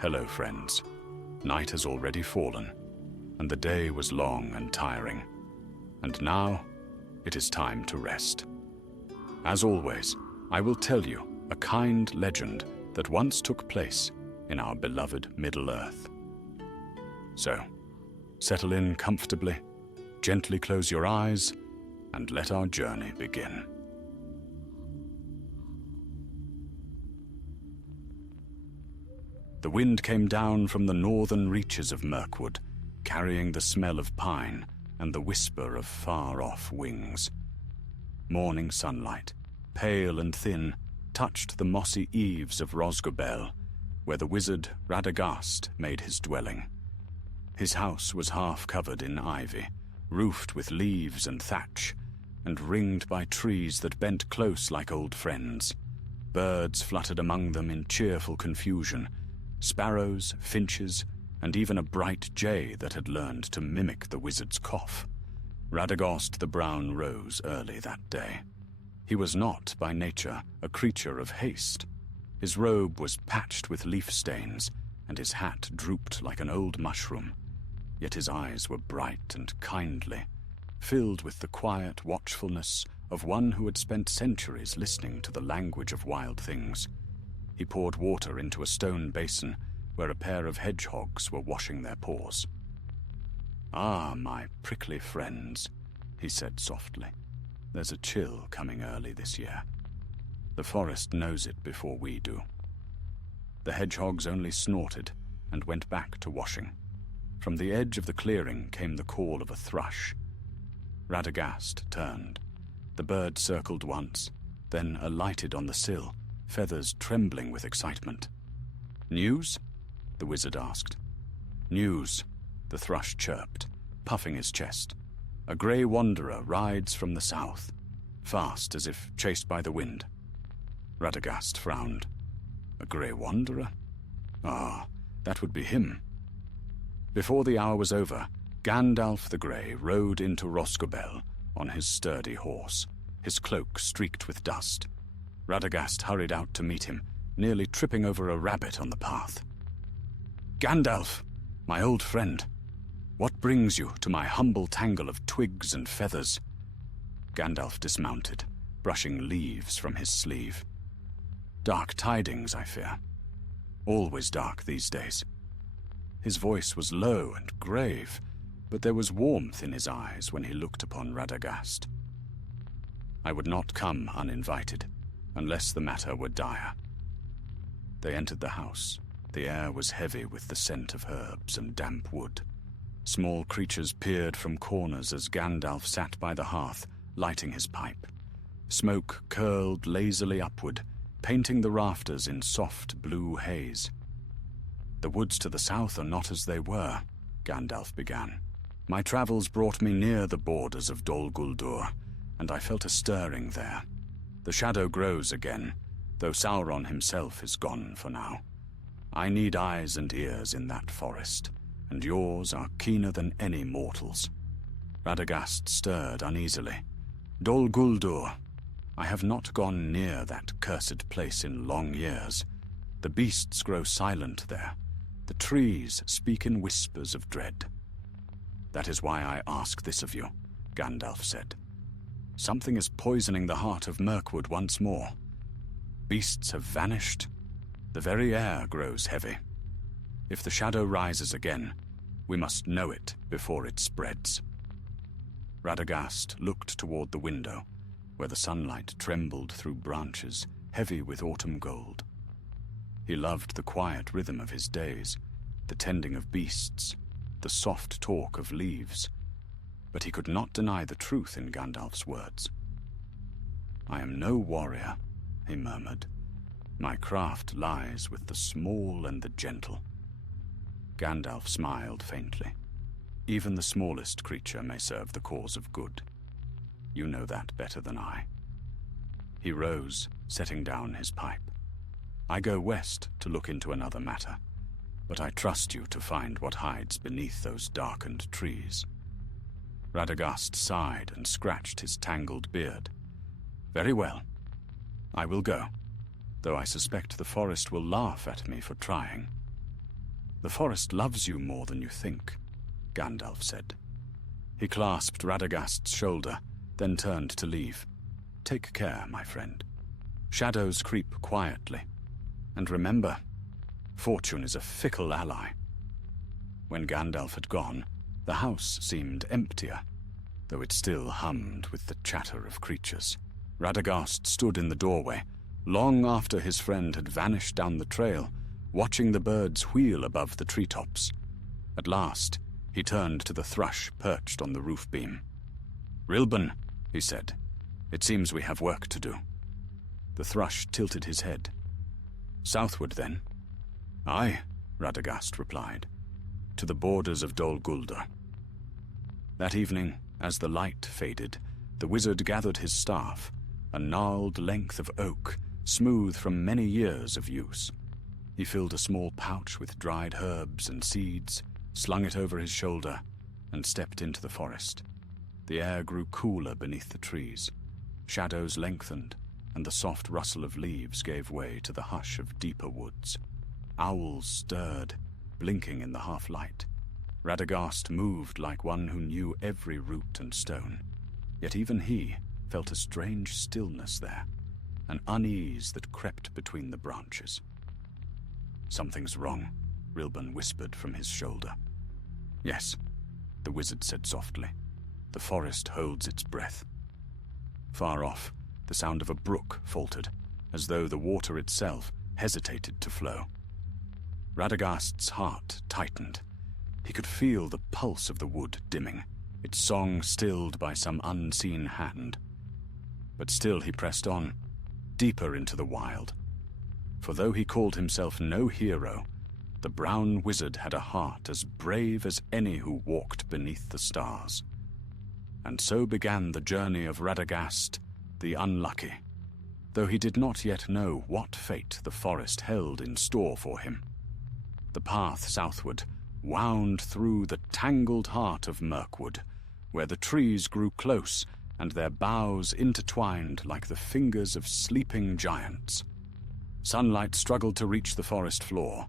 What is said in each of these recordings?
Hello, friends. Night has already fallen, and the day was long and tiring. And now, it is time to rest. As always, I will tell you a kind legend that once took place in our beloved Middle-earth. So, settle in comfortably, gently close your eyes, and let our journey begin. The wind came down from the northern reaches of Mirkwood, carrying the smell of pine and the whisper of far-off wings. Morning sunlight, pale and thin, touched the mossy eaves of Rosgobel, where the wizard Radagast made his dwelling. His house was half covered in ivy, roofed with leaves and thatch, and ringed by trees that bent close like old friends. Birds fluttered among them in cheerful confusion, sparrows, finches, and even a bright jay that had learned to mimic the wizard's cough. Radagast the Brown rose early that day. He was not, by nature, a creature of haste. His robe was patched with leaf stains, and his hat drooped like an old mushroom. Yet his eyes were bright and kindly, filled with the quiet watchfulness of one who had spent centuries listening to the language of wild things. He poured water into a stone basin where a pair of hedgehogs were washing their paws. "Ah, my prickly friends," he said softly. "There's a chill coming early this year. The forest knows it before we do." The hedgehogs only snorted and went back to washing. From the edge of the clearing came the call of a thrush. Radagast turned. The bird circled once, then alighted on the sill, feathers trembling with excitement. "News?" the wizard asked. "News," the thrush chirped, puffing his chest. "A grey wanderer rides from the south, fast as if chased by the wind." Radagast frowned. "A grey wanderer? Ah, that would be him." Before the hour was over, Gandalf the Grey rode into Rosgobel on his sturdy horse, his cloak streaked with dust. Radagast hurried out to meet him, nearly tripping over a rabbit on the path. "Gandalf, my old friend, what brings you to my humble tangle of twigs and feathers?" Gandalf dismounted, brushing leaves from his sleeve. "Dark tidings, I fear. Always dark these days." His voice was low and grave, but there was warmth in his eyes when he looked upon Radagast. "I would not come uninvited, unless the matter were dire." They entered the house. The air was heavy with the scent of herbs and damp wood. Small creatures peered from corners as Gandalf sat by the hearth, lighting his pipe. Smoke curled lazily upward, painting the rafters in soft blue haze. "The woods to the south are not as they were," Gandalf began. "My travels brought me near the borders of Dol Guldur, and I felt a stirring there. The shadow grows again, though Sauron himself is gone for now. I need eyes and ears in that forest, and yours are keener than any mortal's." Radagast stirred uneasily. "Dol Guldur. I have not gone near that cursed place in long years. The beasts grow silent there. The trees speak in whispers of dread." "That is why I ask this of you," Gandalf said. "Something is poisoning the heart of Mirkwood once more. Beasts have vanished. The very air grows heavy. If the shadow rises again, we must know it before it spreads." Radagast looked toward the window, where the sunlight trembled through branches, heavy with autumn gold. He loved the quiet rhythm of his days, the tending of beasts, the soft talk of leaves, but he could not deny the truth in Gandalf's words. "I am no warrior," he murmured. "My craft lies with the small and the gentle." Gandalf smiled faintly. "Even the smallest creature may serve the cause of good. You know that better than I." He rose, setting down his pipe. "I go west to look into another matter, but I trust you to find what hides beneath those darkened trees." Radagast sighed and scratched his tangled beard. "Very well. I will go, though I suspect the forest will laugh at me for trying." "The forest loves you more than you think," Gandalf said. He clasped Radagast's shoulder, then turned to leave. "Take care, my friend. Shadows creep quietly. And remember, fortune is a fickle ally." When Gandalf had gone, the house seemed emptier, though it still hummed with the chatter of creatures. Radagast stood in the doorway, long after his friend had vanished down the trail, watching the birds wheel above the treetops. At last, he turned to the thrush perched on the roof beam. "Rilban," he said, "it seems we have work to do." The thrush tilted his head. "Southward, then?" "Aye," Radagast replied, "to the borders of Dol Guldur." That evening, as the light faded, the wizard gathered his staff, a gnarled length of oak, smooth from many years of use. He filled a small pouch with dried herbs and seeds, slung it over his shoulder, and stepped into the forest. The air grew cooler beneath the trees. Shadows lengthened, and the soft rustle of leaves gave way to the hush of deeper woods. Owls stirred, blinking in the half-light. Radagast moved like one who knew every root and stone. Yet even he felt a strange stillness there, an unease that crept between the branches. "Something's wrong," Rilban whispered from his shoulder. "Yes," the wizard said softly. "The forest holds its breath." Far off, the sound of a brook faltered, as though the water itself hesitated to flow. Radagast's heart tightened. He could feel the pulse of the wood dimming, its song stilled by some unseen hand. But still he pressed on, deeper into the wild. For though he called himself no hero, the brown wizard had a heart as brave as any who walked beneath the stars. And so began the journey of Radagast, the unlucky, though he did not yet know what fate the forest held in store for him. The path southward wound through the tangled heart of Mirkwood, where the trees grew close and their boughs intertwined like the fingers of sleeping giants. Sunlight struggled to reach the forest floor,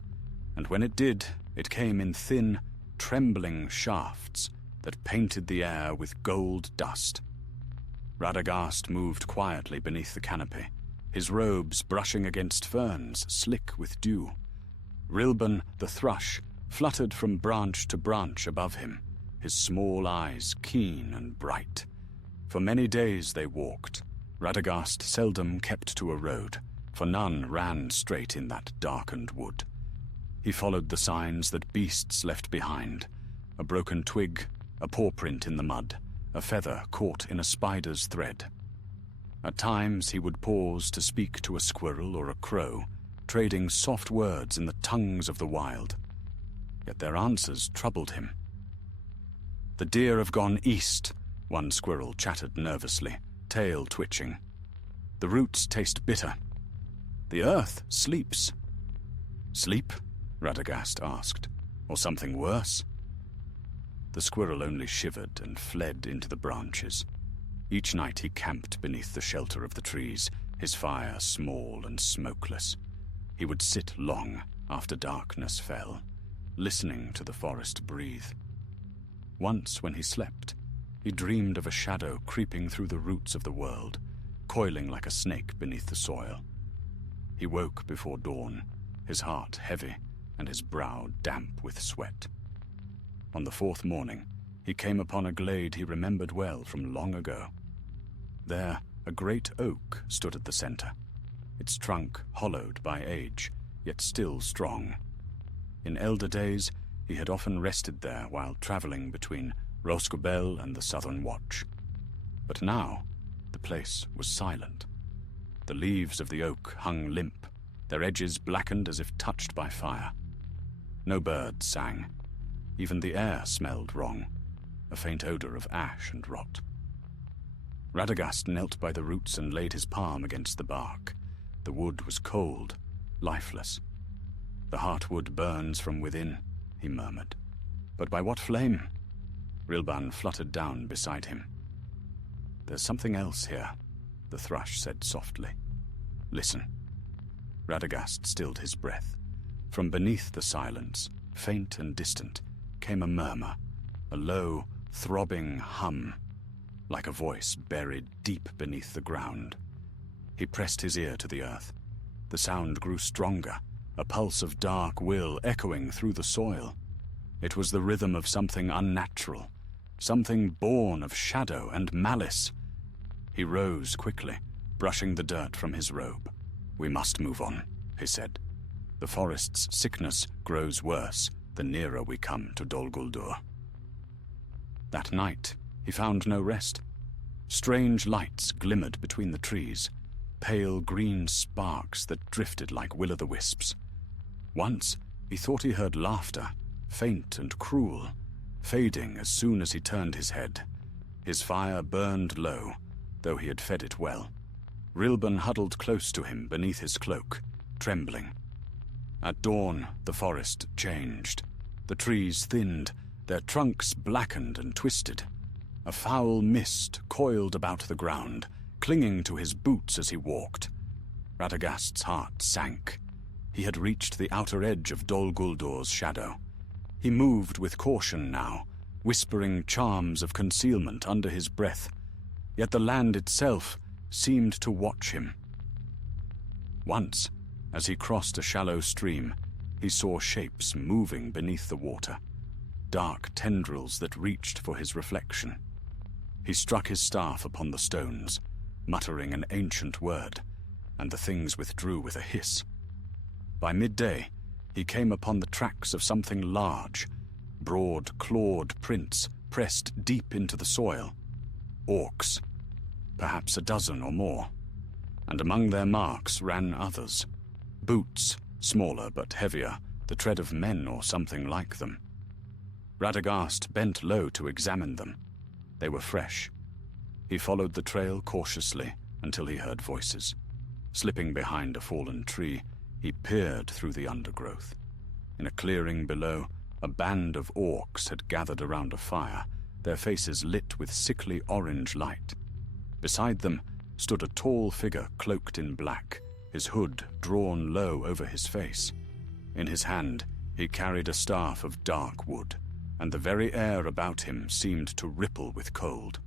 and when it did, it came in thin, trembling shafts that painted the air with gold dust. Radagast moved quietly beneath the canopy, his robes brushing against ferns slick with dew. Rilban, the thrush, fluttered from branch to branch above him, his small eyes keen and bright. For many days they walked. Radagast seldom kept to a road, for none ran straight in that darkened wood. He followed the signs that beasts left behind: a broken twig, a paw print in the mud, a feather caught in a spider's thread. At times he would pause to speak to a squirrel or a crow, trading soft words in the tongues of the wild. Yet their answers troubled him. "The deer have gone east," one squirrel chattered nervously, tail twitching. "The roots taste bitter. The earth sleeps." "Sleep?" Radagast asked. "Or something worse?" The squirrel only shivered and fled into the branches. Each night he camped beneath the shelter of the trees, his fire small and smokeless. He would sit long after darkness fell, listening to the forest breathe. Once when he slept, he dreamed of a shadow creeping through the roots of the world, coiling like a snake beneath the soil. He woke before dawn, his heart heavy and his brow damp with sweat. On the fourth morning, he came upon a glade he remembered well from long ago. There, a great oak stood at the center, its trunk hollowed by age, yet still strong. In elder days, he had often rested there while traveling between Roscobel and the Southern Watch. But now, the place was silent. The leaves of the oak hung limp, their edges blackened as if touched by fire. No birds sang. Even the air smelled wrong, a faint odor of ash and rot. Radagast knelt by the roots and laid his palm against the bark. The wood was cold, lifeless. "The heartwood burns from within," he murmured. "But by what flame?" Rilban fluttered down beside him. "There's something else here," the thrush said softly. "Listen." Radagast stilled his breath. From beneath the silence, faint and distant, came a murmur, a low, throbbing hum, like a voice buried deep beneath the ground. He pressed his ear to the earth. The sound grew stronger, a pulse of dark will echoing through the soil. It was the rhythm of something unnatural, something born of shadow and malice. He rose quickly, brushing the dirt from his robe. "We must move on," he said. "The forest's sickness grows worse the nearer we come to Dol Guldur." That night, he found no rest. Strange lights glimmered between the trees, pale green sparks that drifted like will-o'-the-wisps. Once, he thought he heard laughter, faint and cruel, fading as soon as he turned his head. His fire burned low, though he had fed it well. Rilban huddled close to him beneath his cloak, trembling. At dawn, the forest changed. The trees thinned, their trunks blackened and twisted. A foul mist coiled about the ground, clinging to his boots as he walked. Radagast's heart sank. He had reached the outer edge of Dol Guldur's shadow. He moved with caution now, whispering charms of concealment under his breath, yet the land itself seemed to watch him. Once, as he crossed a shallow stream, he saw shapes moving beneath the water, dark tendrils that reached for his reflection. He struck his staff upon the stones, muttering an ancient word, and the things withdrew with a hiss. By midday, he came upon the tracks of something large, broad, clawed prints pressed deep into the soil. Orcs, perhaps a dozen or more, and among their marks ran others. Boots, smaller but heavier, the tread of men or something like them. Radagast bent low to examine them. They were fresh. He followed the trail cautiously until he heard voices. Slipping behind a fallen tree, he peered through the undergrowth. In a clearing below, a band of orcs had gathered around a fire, their faces lit with sickly orange light. Beside them stood a tall figure cloaked in black, his hood drawn low over his face. In his hand, he carried a staff of dark wood, and the very air about him seemed to ripple with cold.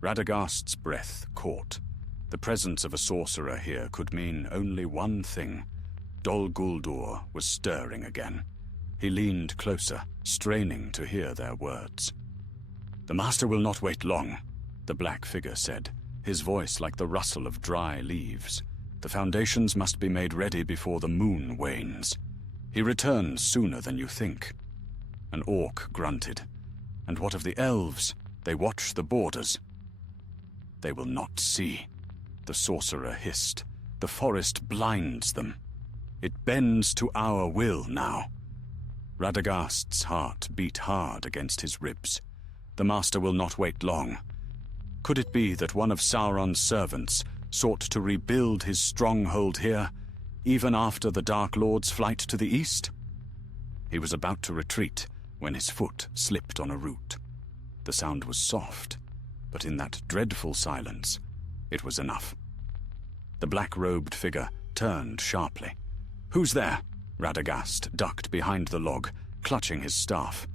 Radagast's breath caught. The presence of a sorcerer here could mean only one thing. Dol Guldur was stirring again. He leaned closer, straining to hear their words. "The master will not wait long," the black figure said, his voice like the rustle of dry leaves. "The foundations must be made ready before the moon wanes. He returns sooner than you think." An orc grunted. "And what of the elves? They watch the borders." "They will not see," the sorcerer hissed. "The forest blinds them. It bends to our will now." Radagast's heart beat hard against his ribs. The master will not wait long. Could it be that one of Sauron's servants sought to rebuild his stronghold here, even after the Dark Lord's flight to the east? He was about to retreat when his foot slipped on a root. The sound was soft, but in that dreadful silence, it was enough. The black-robed figure turned sharply. "Who's there?" Radagast ducked behind the log, clutching his staff.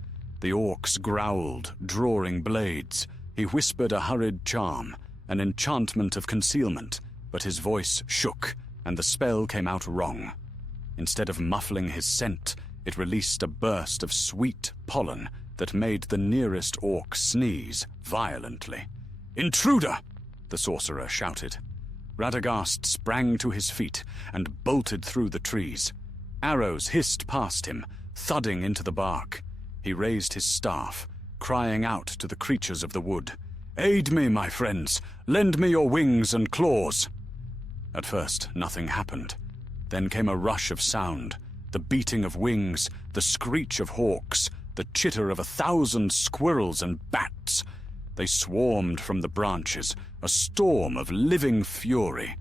The orcs growled, drawing blades. He whispered a hurried charm, an enchantment of concealment, but his voice shook, and the spell came out wrong. Instead of muffling his scent, it released a burst of sweet pollen that made the nearest orc sneeze violently. "Intruder!" the sorcerer shouted. Radagast sprang to his feet and bolted through the trees. Arrows hissed past him, thudding into the bark. He raised his staff, crying out to the creatures of the wood, "Aid me, my friends! Lend me your wings and claws!" At first, nothing happened. Then came a rush of sound, the beating of wings, the screech of hawks, the chitter of 1,000 squirrels and bats. They swarmed from the branches, a storm of living fury.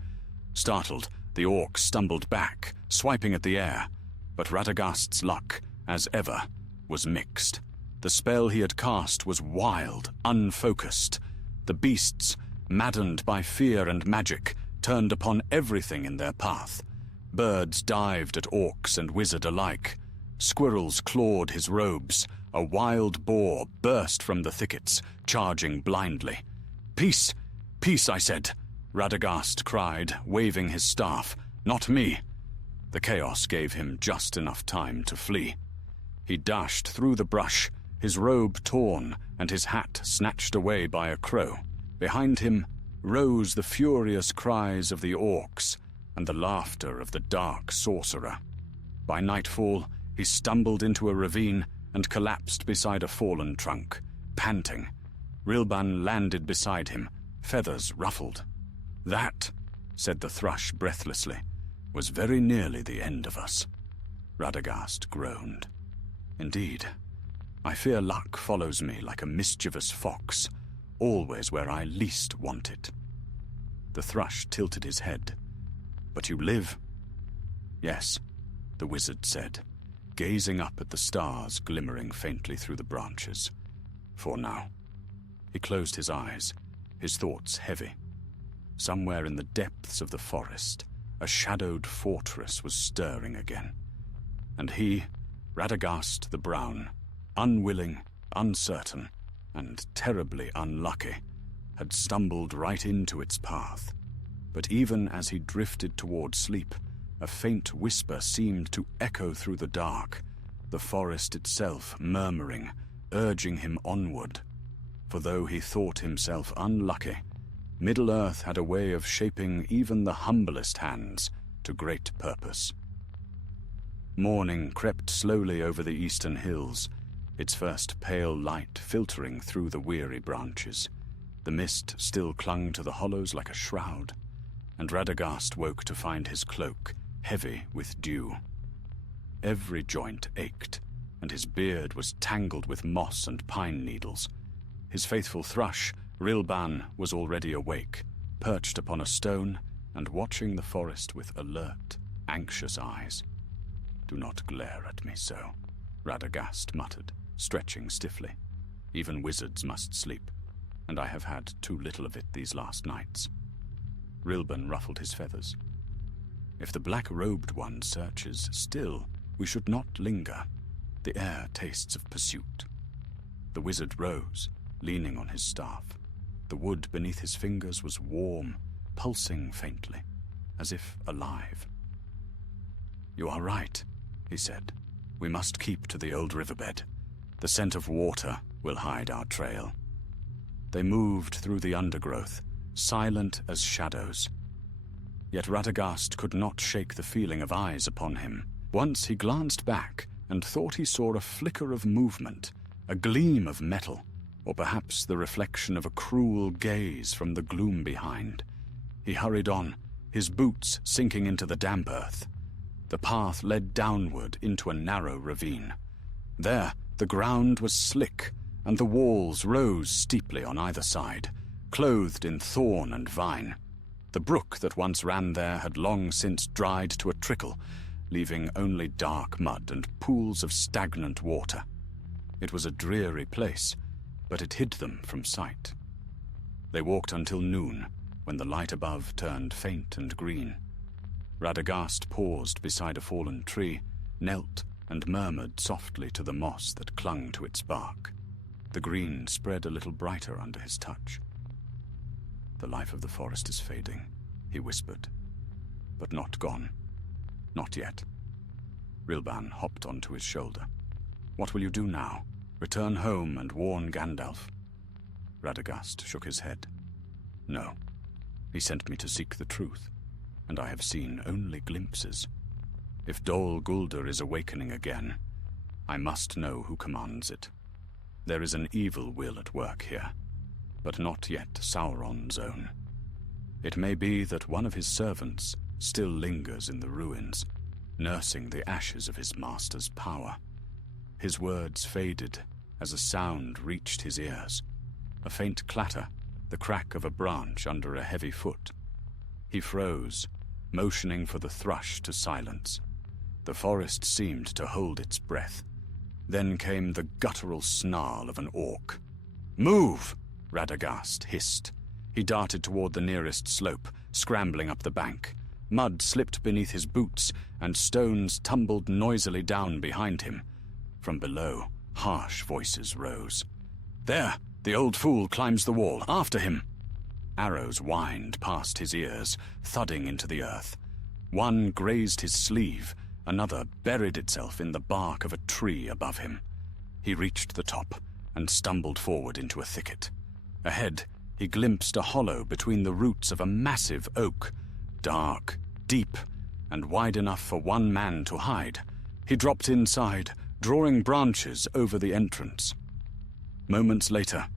Startled, the orc stumbled back, swiping at the air, but Radagast's luck, as ever, was mixed. The spell he had cast was wild, unfocused. The beasts, maddened by fear and magic, turned upon everything in their path. Birds dived at orcs and wizard alike. Squirrels clawed his robes. A wild boar burst from the thickets, charging blindly. "Peace! Peace, I said!" Radagast cried, waving his staff. "Not me!" The chaos gave him just enough time to flee. He dashed through the brush, his robe torn and his hat snatched away by a crow. Behind him rose the furious cries of the orcs and the laughter of the dark sorcerer. By nightfall, he stumbled into a ravine and collapsed beside a fallen trunk, panting. Rilban landed beside him, feathers ruffled. "That," said the thrush breathlessly, "was very nearly the end of us." Radagast groaned. "Indeed, I fear luck follows me like a mischievous fox, always where I least want it." The thrush tilted his head. "But you live?" "Yes," the wizard said, gazing up at the stars glimmering faintly through the branches. "For now." He closed his eyes, his thoughts heavy. Somewhere in the depths of the forest, a shadowed fortress was stirring again. And he, Radagast the Brown, unwilling, uncertain, and terribly unlucky, had stumbled right into its path. But even as he drifted toward sleep, a faint whisper seemed to echo through the dark, the forest itself murmuring, urging him onward. For though he thought himself unlucky, Middle-earth had a way of shaping even the humblest hands to great purpose. Morning crept slowly over the eastern hills, its first pale light filtering through the weary branches. The mist still clung to the hollows like a shroud, and Radagast woke to find his cloak heavy with dew. Every joint ached, and his beard was tangled with moss and pine needles. His faithful thrush, Rilban, was already awake, perched upon a stone and watching the forest with alert, anxious eyes. "Do not glare at me so," Radagast muttered, stretching stiffly. "Even wizards must sleep, and I have had too little of it these last nights." Rilban ruffled his feathers. "If the black-robed one searches still, we should not linger. The air tastes of pursuit." The wizard rose, leaning on his staff. The wood beneath his fingers was warm, pulsing faintly, as if alive. "You are right," he said. "We must keep to the old riverbed. The scent of water will hide our trail." They moved through the undergrowth, silent as shadows. Yet Radagast could not shake the feeling of eyes upon him. Once he glanced back and thought he saw a flicker of movement, a gleam of metal, or perhaps the reflection of a cruel gaze from the gloom behind. He hurried on, his boots sinking into the damp earth. The path led downward into a narrow ravine. There, the ground was slick, and the walls rose steeply on either side, clothed in thorn and vine. The brook that once ran there had long since dried to a trickle, leaving only dark mud and pools of stagnant water. It was a dreary place, but it hid them from sight. They walked until noon, when the light above turned faint and green. Radagast paused beside a fallen tree, knelt and murmured softly to the moss that clung to its bark. The green spread a little brighter under his touch. "The life of the forest is fading," he whispered. "But not gone. Not yet." Rilban hopped onto his shoulder. "What will you do now? Return home and warn Gandalf?" Radagast shook his head. "No. He sent me to seek the truth, and I have seen only glimpses. If Dol Guldur is awakening again, I must know who commands it. There is an evil will at work here, but not yet Sauron's own. It may be that one of his servants still lingers in the ruins, nursing the ashes of his master's power." His words faded as a sound reached his ears. A faint clatter, the crack of a branch under a heavy foot. He froze, motioning for the thrush to silence. The forest seemed to hold its breath. Then came the guttural snarl of an orc. "Move!" Radagast hissed. He darted toward the nearest slope, scrambling up the bank. Mud slipped beneath his boots, and stones tumbled noisily down behind him. From below, harsh voices rose. "There! The old fool climbs the wall. After him!" Arrows whined past his ears, thudding into the earth. One grazed his sleeve, another buried itself in the bark of a tree above him. He reached the top and stumbled forward into a thicket. Ahead, he glimpsed a hollow between the roots of a massive oak, dark, deep, and wide enough for one man to hide. He dropped inside, drawing branches over the entrance. Moments later,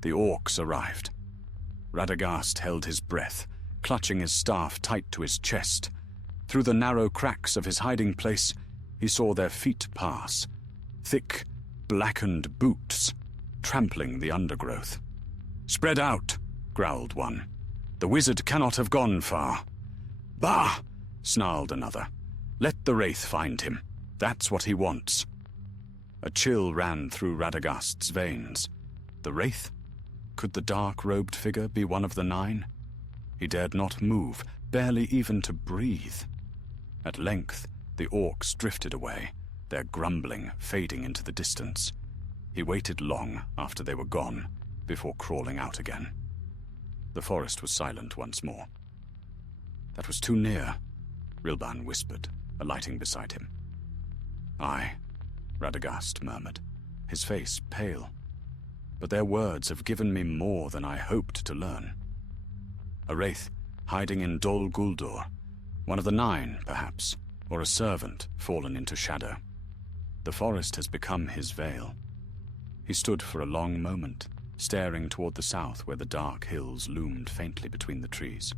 the orcs arrived. Radagast held his breath, clutching his staff tight to his chest. Through the narrow cracks of his hiding place, he saw their feet pass, thick, blackened boots, trampling the undergrowth. "Spread out," growled one. "The wizard cannot have gone far." "Bah!" snarled another. "Let the wraith find him. That's what he wants." A chill ran through Radagast's veins. The wraith? Could the dark-robed figure be one of the nine? He dared not move, barely even to breathe. At length, the orcs drifted away, their grumbling fading into the distance. He waited long after they were gone, before crawling out again. The forest was silent once more. "That was too near," Rilban whispered, alighting beside him. "Aye," Radagast murmured, his face pale. "But their words have given me more than I hoped to learn. A wraith hiding in Dol Guldur, one of the nine, perhaps, or a servant fallen into shadow. The forest has become his veil." He stood for a long moment, staring toward the south where the dark hills loomed faintly between the trees.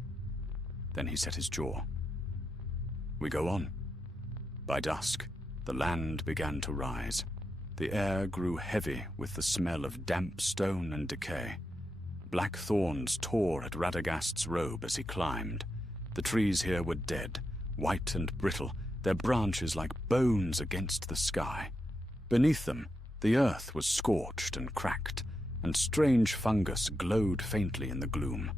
Then he set his jaw. "We go on." By dusk, the land began to rise. The air grew heavy with the smell of damp stone and decay. Black thorns tore at Radagast's robe as he climbed. The trees here were dead, white and brittle, their branches like bones against the sky. Beneath them, the earth was scorched and cracked, and strange fungus glowed faintly in the gloom.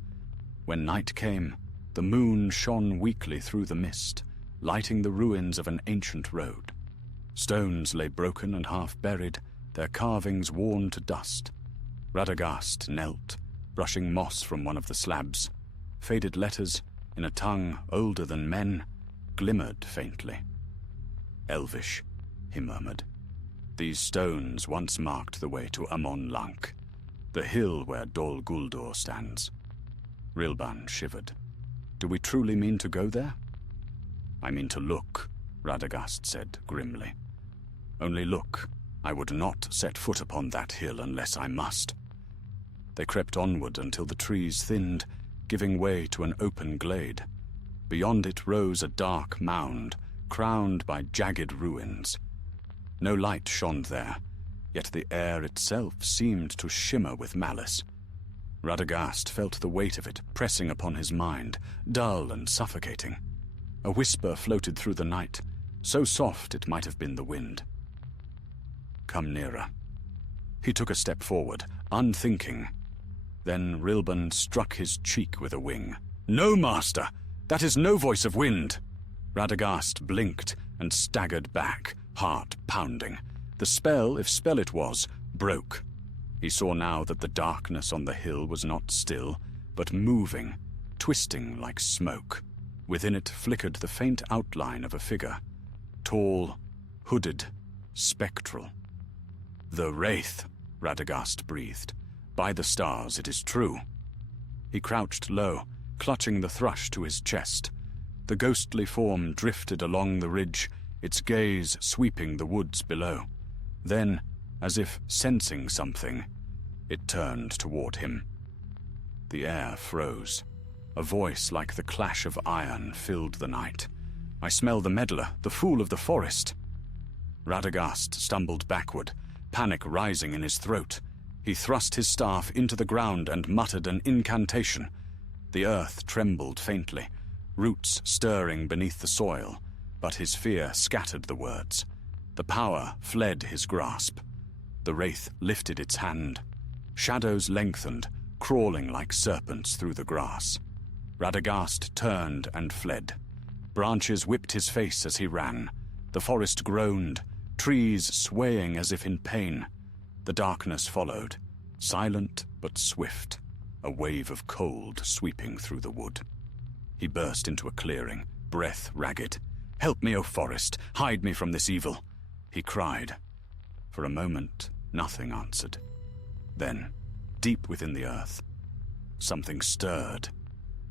When night came, the moon shone weakly through the mist, lighting the ruins of an ancient road. Stones lay broken and half-buried, their carvings worn to dust. Radagast knelt, brushing moss from one of the slabs. Faded letters, in a tongue older than men, glimmered faintly. "Elvish," he murmured. "These stones once marked the way to Amon Lank, the hill where Dol Guldur stands." Rilban shivered. "Do we truly mean to go there?" "I mean to look," Radagast said grimly. "Only look. I would not set foot upon that hill unless I must." They crept onward until the trees thinned, giving way to an open glade. Beyond it rose a dark mound, crowned by jagged ruins. No light shone there, yet the air itself seemed to shimmer with malice. Radagast felt the weight of it pressing upon his mind, dull and suffocating. A whisper floated through the night, so soft it might have been the wind. "Come nearer." He took a step forward, unthinking. Then Rilban struck his cheek with a wing. "No, master! That is no voice of wind!" Radagast blinked and staggered back, heart pounding. The spell, if spell it was, broke. He saw now that the darkness on the hill was not still, but moving, twisting like smoke. Within it flickered the faint outline of a figure. Tall, hooded, spectral. "The wraith," Radagast breathed. "By the stars, it is true." He crouched low, clutching the thrush to his chest. The ghostly form drifted along the ridge, its gaze sweeping the woods below. Then, as if sensing something, it turned toward him. The air froze. A voice like the clash of iron filled the night. "I smell the meddler, the fool of the forest." Radagast stumbled backward, panic rising in his throat. He thrust his staff into the ground and muttered an incantation. The earth trembled faintly, roots stirring beneath the soil, but his fear scattered the words. The power fled his grasp. The wraith lifted its hand. Shadows lengthened, crawling like serpents through the grass. Radagast turned and fled. Branches whipped his face as he ran. The forest groaned, trees swaying as if in pain. The darkness followed, silent but swift, a wave of cold sweeping through the wood. He burst into a clearing, breath ragged. "Help me, O forest! Hide me from this evil!" he cried. For a moment, nothing answered. Then, deep within the earth, something stirred.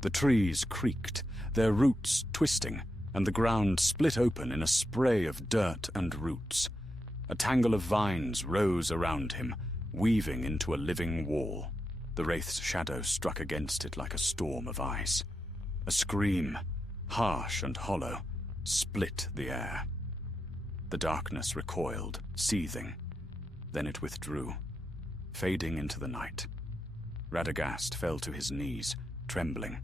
The trees creaked, their roots twisting, and the ground split open in a spray of dirt and roots. A tangle of vines rose around him, weaving into a living wall. The wraith's shadow struck against it like a storm of ice. A scream, harsh and hollow, split the air. The darkness recoiled, seething. Then it withdrew, fading into the night. Radagast fell to his knees, trembling.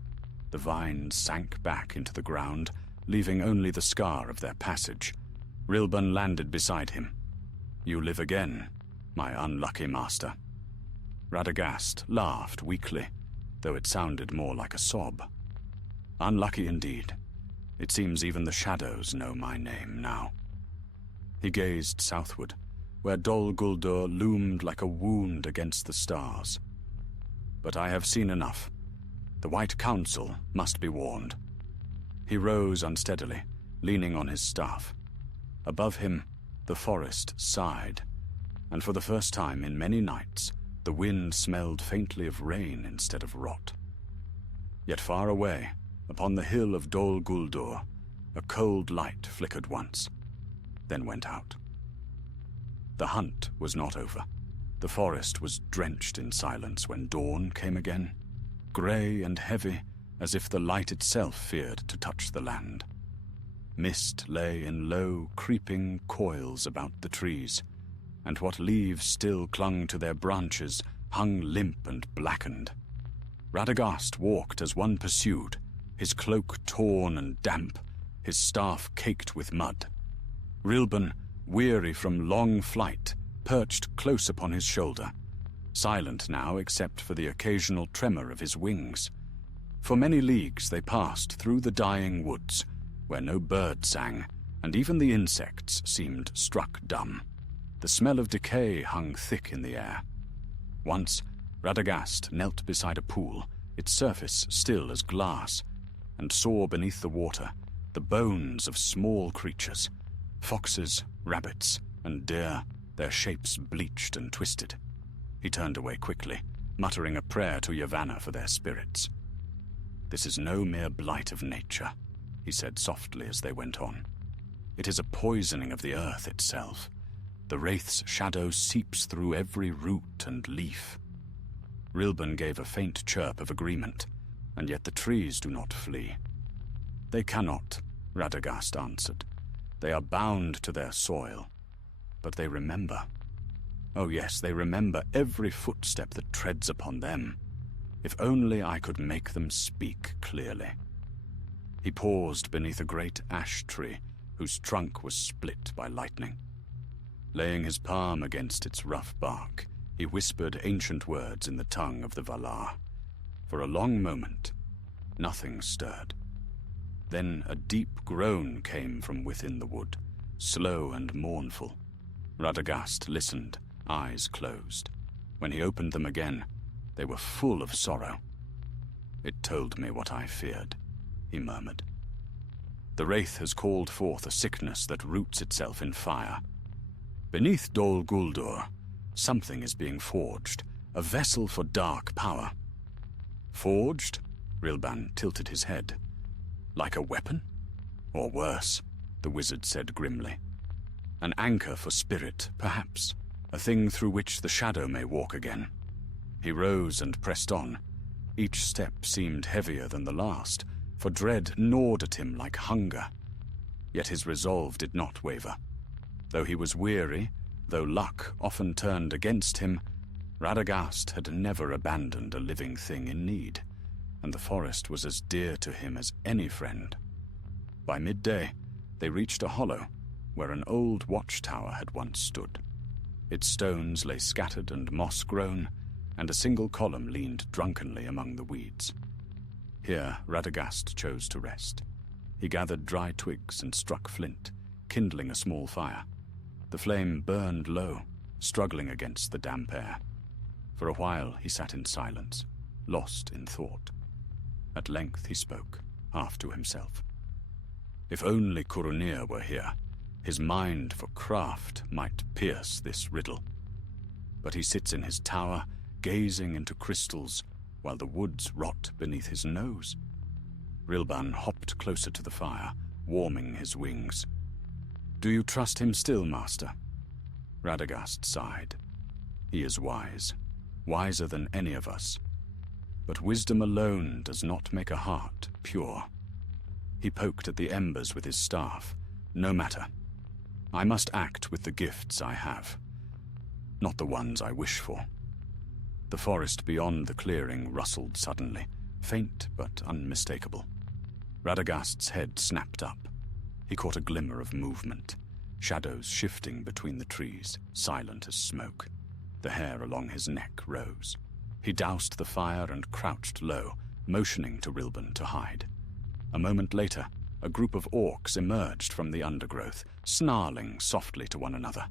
The vines sank back into the ground, leaving only the scar of their passage. Rilbun landed beside him. "You live again, my unlucky master." Radagast laughed weakly, though it sounded more like a sob. "Unlucky indeed. It seems even the shadows know my name now." He gazed southward, where Dol Guldur loomed like a wound against the stars. "But I have seen enough. The White Council must be warned." He rose unsteadily, leaning on his staff. Above him, the forest sighed, and for the first time in many nights, the wind smelled faintly of rain instead of rot. Yet far away, upon the hill of Dol Guldur, a cold light flickered once, then went out. The hunt was not over. The forest was drenched in silence when dawn came again, grey and heavy, as if the light itself feared to touch the land. Mist lay in low, creeping coils about the trees, and what leaves still clung to their branches hung limp and blackened. Radagast walked as one pursued, his cloak torn and damp, his staff caked with mud. Rilbun, weary from long flight, perched close upon his shoulder, silent now except for the occasional tremor of his wings. For many leagues they passed through the dying woods, where no bird sang, and even the insects seemed struck dumb. The smell of decay hung thick in the air. Once, Radagast knelt beside a pool, its surface still as glass, and saw beneath the water the bones of small creatures, foxes, rabbits, and deer, their shapes bleached and twisted. He turned away quickly, muttering a prayer to Yavanna for their spirits. "This is no mere blight of nature," he said softly as they went on. "It is a poisoning of the earth itself. The wraith's shadow seeps through every root and leaf." Rilbun gave a faint chirp of agreement, and yet the trees do not flee. "They cannot," Radagast answered. "They are bound to their soil. But they remember. Oh yes, they remember every footstep that treads upon them. If only I could make them speak clearly." He paused beneath a great ash tree whose trunk was split by lightning. Laying his palm against its rough bark, he whispered ancient words in the tongue of the Valar. For a long moment, nothing stirred. Then a deep groan came from within the wood, slow and mournful. Radagast listened, eyes closed. When he opened them again, they were full of sorrow. "It told me what I feared," he murmured. "The wraith has called forth a sickness that roots itself in fire. Beneath Dol Guldur, something is being forged, a vessel for dark power." "Forged?" Rilban tilted his head. "Like a weapon? Or worse," the wizard said grimly. "An anchor for spirit, perhaps, a thing through which the shadow may walk again." He rose and pressed on. Each step seemed heavier than the last, for dread gnawed at him like hunger. Yet his resolve did not waver. Though he was weary, though luck often turned against him, Radagast had never abandoned a living thing in need, and the forest was as dear to him as any friend. By midday, they reached a hollow where an old watchtower had once stood. Its stones lay scattered and moss-grown, and a single column leaned drunkenly among the weeds. Here Radagast chose to rest. He gathered dry twigs and struck flint, kindling a small fire. The flame burned low, struggling against the damp air. For a while he sat in silence, lost in thought. At length he spoke, half to himself. If only Curunir were here, his mind for craft might pierce this riddle. But he sits in his tower, gazing into crystals, while the woods rot beneath his nose. Rilban hopped closer to the fire, warming his wings. "Do you trust him still, master?" Radagast sighed. "He is wise, wiser than any of us. But wisdom alone does not make a heart pure." He poked at the embers with his staff. "No matter. I must act with the gifts I have, not the ones I wish for." The forest beyond the clearing rustled suddenly, faint but unmistakable. Radagast's head snapped up. He caught a glimmer of movement, shadows shifting between the trees, silent as smoke. The hair along his neck rose. He doused the fire and crouched low, motioning to Rilban to hide. A moment later, a group of orcs emerged from the undergrowth, snarling softly to one another.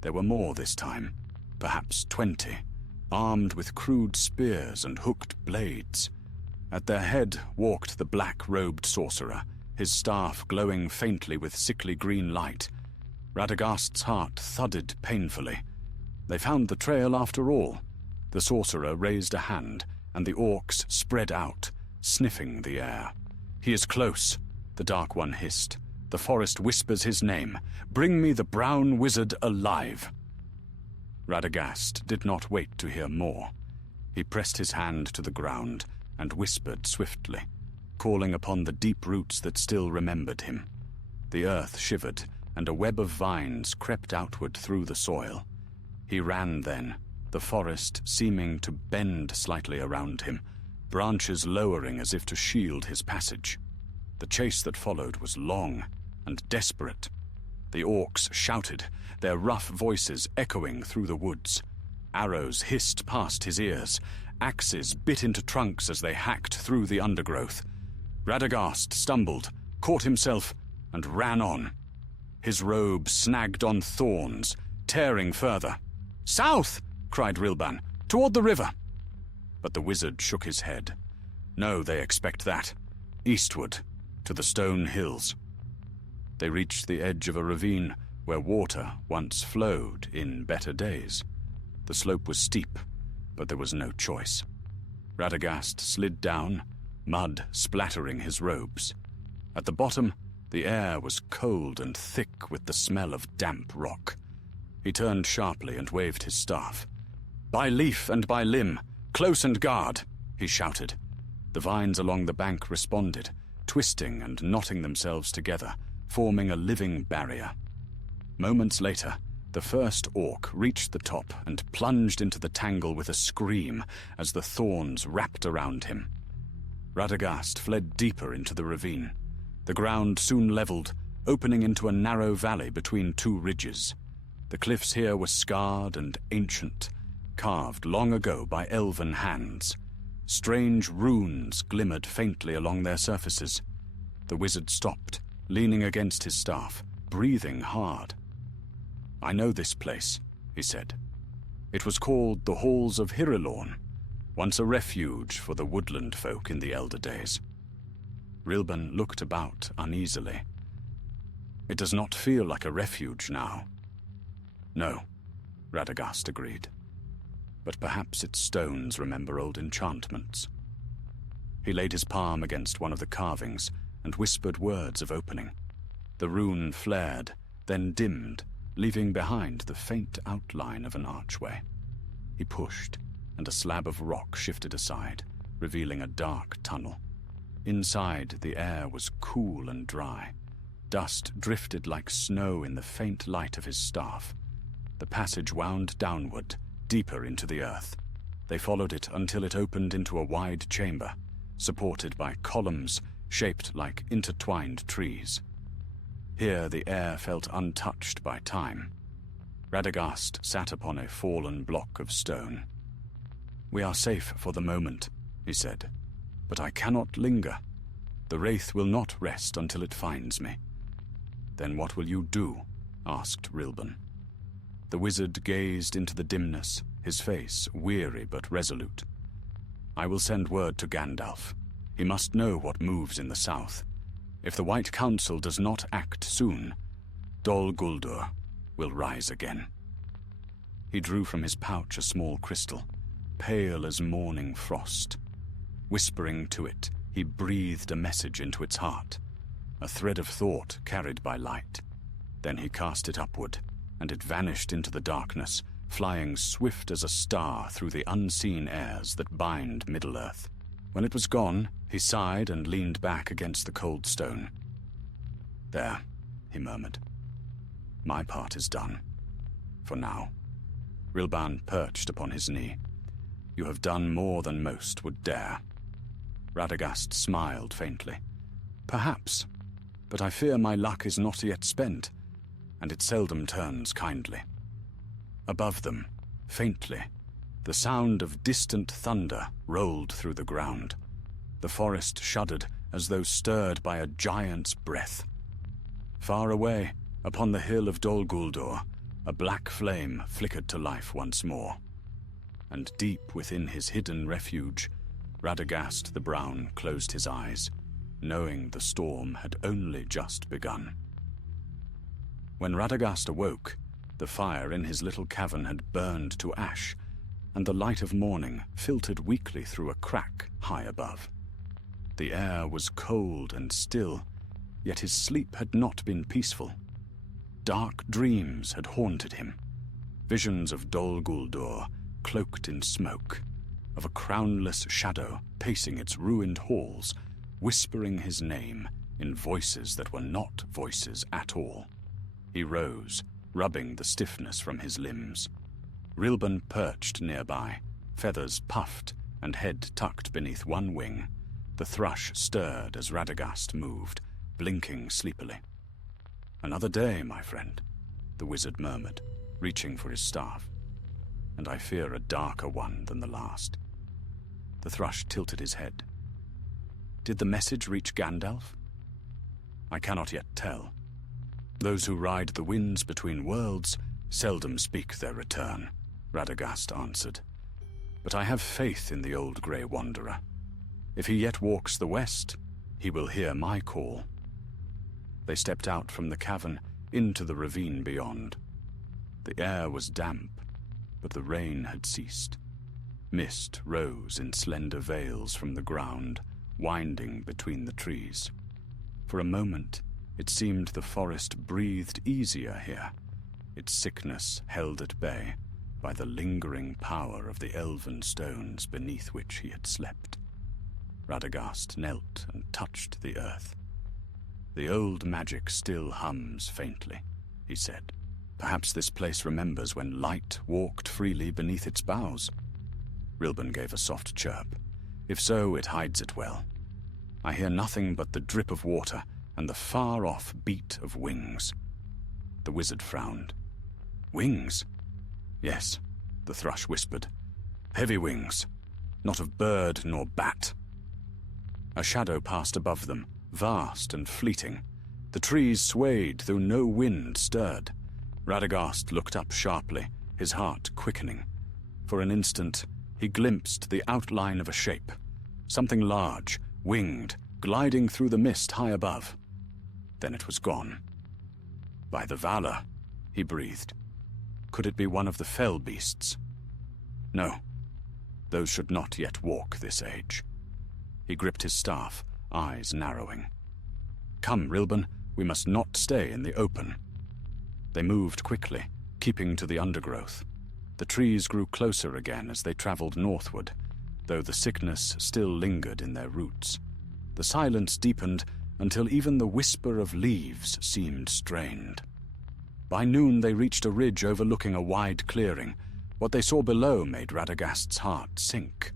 There were more this time, perhaps 20, armed with crude spears and hooked blades. At their head walked the black-robed sorcerer, his staff glowing faintly with sickly green light. Radagast's heart thudded painfully. They found the trail after all. The sorcerer raised a hand, and the orcs spread out, sniffing the air. "He is close," the Dark One hissed. "The forest whispers his name. Bring me the brown wizard alive." Radagast did not wait to hear more. He pressed his hand to the ground and whispered swiftly, calling upon the deep roots that still remembered him. The earth shivered, and a web of vines crept outward through the soil. He ran then, the forest seeming to bend slightly around him, branches lowering as if to shield his passage. The chase that followed was long and desperate. The orcs shouted, their rough voices echoing through the woods. Arrows hissed past his ears. Axes bit into trunks as they hacked through the undergrowth. Radagast stumbled, caught himself, and ran on. His robe snagged on thorns, tearing further. "South!" cried Rilban. "Toward the river!" But the wizard shook his head. "No, they expect that. Eastward, to the stone hills." They reached the edge of a ravine where water once flowed in better days. The slope was steep, but there was no choice. Radagast slid down, mud splattering his robes. At the bottom, the air was cold and thick with the smell of damp rock. He turned sharply and waved his staff. "By leaf and by limb, close and guard," he shouted. The vines along the bank responded, twisting and knotting themselves together, forming a living barrier. Moments later, the first orc reached the top and plunged into the tangle with a scream as the thorns wrapped around him. Radagast fled deeper into the ravine. The ground soon leveled, opening into a narrow valley between two ridges. The cliffs here were scarred and ancient, carved long ago by elven hands. Strange runes glimmered faintly along their surfaces. The wizard stopped, leaning against his staff, breathing hard. "I know this place," he said. "It was called the Halls of Hirilorn, once a refuge for the woodland folk in the elder days." Rilban looked about uneasily. "It does not feel like a refuge now." "No," Radagast agreed. "But perhaps its stones remember old enchantments." He laid his palm against one of the carvings and whispered words of opening. The rune flared, then dimmed, leaving behind the faint outline of an archway. He pushed, and a slab of rock shifted aside, revealing a dark tunnel. Inside, the air was cool and dry. Dust drifted like snow in the faint light of his staff. The passage wound downward, deeper into the earth. They followed it until it opened into a wide chamber, supported by columns shaped like intertwined trees. Here the air felt untouched by time. Radagast sat upon a fallen block of stone. "We are safe for the moment," he said, "but I cannot linger. The wraith will not rest until it finds me." "Then what will you do?" asked Rilban. The wizard gazed into the dimness, his face weary but resolute. "I will send word to Gandalf. He must know what moves in the south. If the White Council does not act soon, Dol Guldur will rise again." He drew from his pouch a small crystal, pale as morning frost. Whispering to it, he breathed a message into its heart, a thread of thought carried by light. Then he cast it upward, and it vanished into the darkness, flying swift as a star through the unseen airs that bind Middle-earth. When it was gone, he sighed and leaned back against the cold stone. "There," he murmured. "My part is done. For now." Rilban perched upon his knee. "You have done more than most would dare." Radagast smiled faintly. "Perhaps, but I fear my luck is not yet spent, and it seldom turns kindly." Above them, faintly, the sound of distant thunder rolled through the ground. The forest shuddered as though stirred by a giant's breath. Far away, upon the hill of Dol Guldur, a black flame flickered to life once more. And deep within his hidden refuge, Radagast the Brown closed his eyes, knowing the storm had only just begun. When Radagast awoke, the fire in his little cavern had burned to ash, and the light of morning filtered weakly through a crack high above. The air was cold and still, yet his sleep had not been peaceful. Dark dreams had haunted him, visions of Dol Guldur cloaked in smoke, of a crownless shadow pacing its ruined halls, whispering his name in voices that were not voices at all. He rose, rubbing the stiffness from his limbs. Rilban perched nearby, feathers puffed and head tucked beneath one wing. The thrush stirred as Radagast moved, blinking sleepily. "Another day, my friend," the wizard murmured, reaching for his staff. "And I fear a darker one than the last." The thrush tilted his head. "Did the message reach Gandalf?" "I cannot yet tell. Those who ride the winds between worlds seldom speak their return," Radagast answered. "But I have faith in the old Grey Wanderer. If he yet walks the west, he will hear my call." They stepped out from the cavern into the ravine beyond. The air was damp, but the rain had ceased. Mist rose in slender veils from the ground, winding between the trees. For a moment, it seemed the forest breathed easier here, its sickness held at bay by the lingering power of the elven stones beneath which he had slept. Radagast knelt and touched the earth. "The old magic still hums faintly," he said. "Perhaps this place remembers when light walked freely beneath its boughs." Rilban gave a soft chirp. "If so, it hides it well. I hear nothing but the drip of water and the far-off beat of wings." The wizard frowned. "Wings?" "Yes," the thrush whispered. "Heavy wings, not of bird nor bat." A shadow passed above them, vast and fleeting. The trees swayed, though no wind stirred. Radagast looked up sharply, his heart quickening. For an instant, he glimpsed the outline of a shape, something large, winged, gliding through the mist high above. Then it was gone. "By the valor," he breathed. "Could it be one of the fell beasts?" "No, those should not yet walk this age." He gripped his staff, eyes narrowing. "Come, Rilban, we must not stay in the open." They moved quickly, keeping to the undergrowth. The trees grew closer again as they traveled northward, though the sickness still lingered in their roots. The silence deepened until even the whisper of leaves seemed strained. By noon they reached a ridge overlooking a wide clearing. What they saw below made Radagast's heart sink.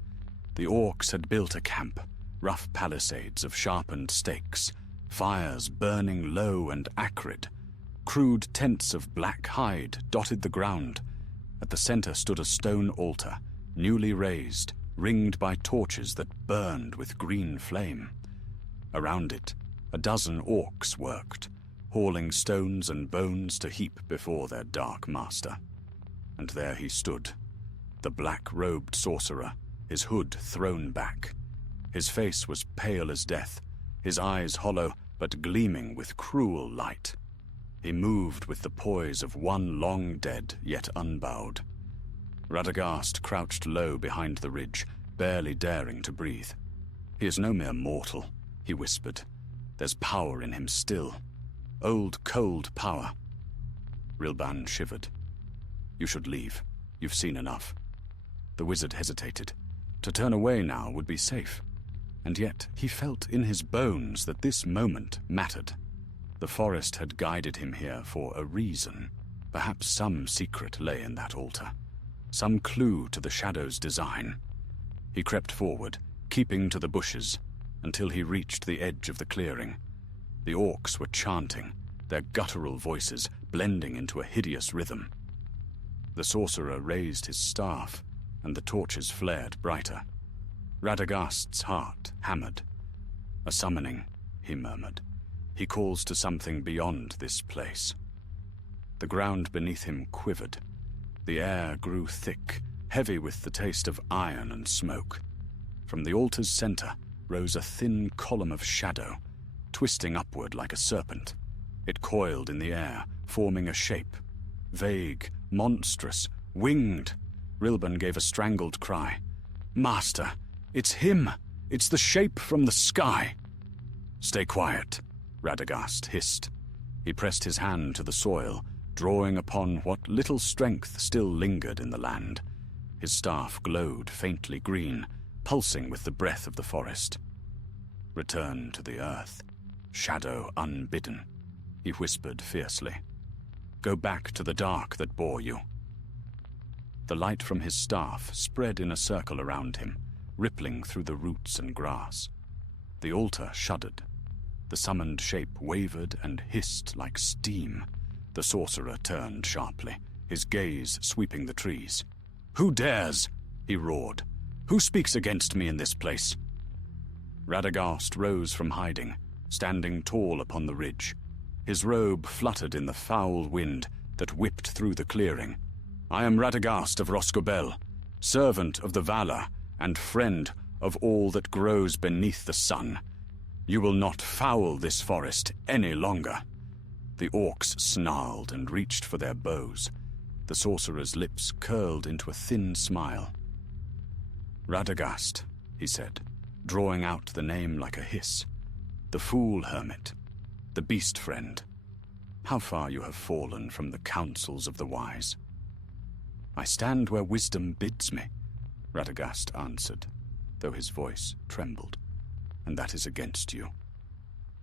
The orcs had built a camp, rough palisades of sharpened stakes, fires burning low and acrid. Crude tents of black hide dotted the ground. At the center stood a stone altar, newly raised, ringed by torches that burned with green flame. Around it, a dozen orcs worked, hauling stones and bones to heap before their dark master. And there he stood, the black-robed sorcerer, his hood thrown back. His face was pale as death, his eyes hollow but gleaming with cruel light. He moved with the poise of one long dead yet unbowed. Radagast crouched low behind the ridge, barely daring to breathe. "He is no mere mortal," he whispered. "There's power in him still. Old, cold power." Rilban shivered. "You should leave. You've seen enough." The wizard hesitated. To turn away now would be safe. And yet he felt in his bones that this moment mattered. The forest had guided him here for a reason. Perhaps some secret lay in that altar. Some clue to the shadow's design. He crept forward, keeping to the bushes, until he reached the edge of the clearing. The orcs were chanting, their guttural voices blending into a hideous rhythm. The sorcerer raised his staff, and the torches flared brighter. Radagast's heart hammered. "A summoning," he murmured. "He calls to something beyond this place." The ground beneath him quivered. The air grew thick, heavy with the taste of iron and smoke. From the altar's center rose a thin column of shadow, twisting upward like a serpent. It coiled in the air, forming a shape. Vague, monstrous, winged. Rilban gave a strangled cry. "Master, it's him! It's the shape from the sky!" "Stay quiet," Radagast hissed. He pressed his hand to the soil, drawing upon what little strength still lingered in the land. His staff glowed faintly green, pulsing with the breath of the forest. "Return to the earth, shadow unbidden," he whispered fiercely. "Go back to the dark that bore you." The light from his staff spread in a circle around him, rippling through the roots and grass. The altar shuddered. The summoned shape wavered and hissed like steam. The sorcerer turned sharply, his gaze sweeping the trees. "Who dares?" he roared. "Who speaks against me in this place?" Radagast rose from hiding, standing tall upon the ridge. His robe fluttered in the foul wind that whipped through the clearing. "I am Radagast of Rosgobel, servant of the Valar and friend of all that grows beneath the sun. You will not foul this forest any longer." The orcs snarled and reached for their bows. The sorcerer's lips curled into a thin smile. "Radagast," he said, drawing out the name like a hiss. "The fool hermit, the beast friend. How far you have fallen from the counsels of the wise." "I stand where wisdom bids me," Radagast answered, though his voice trembled. "And that is against you."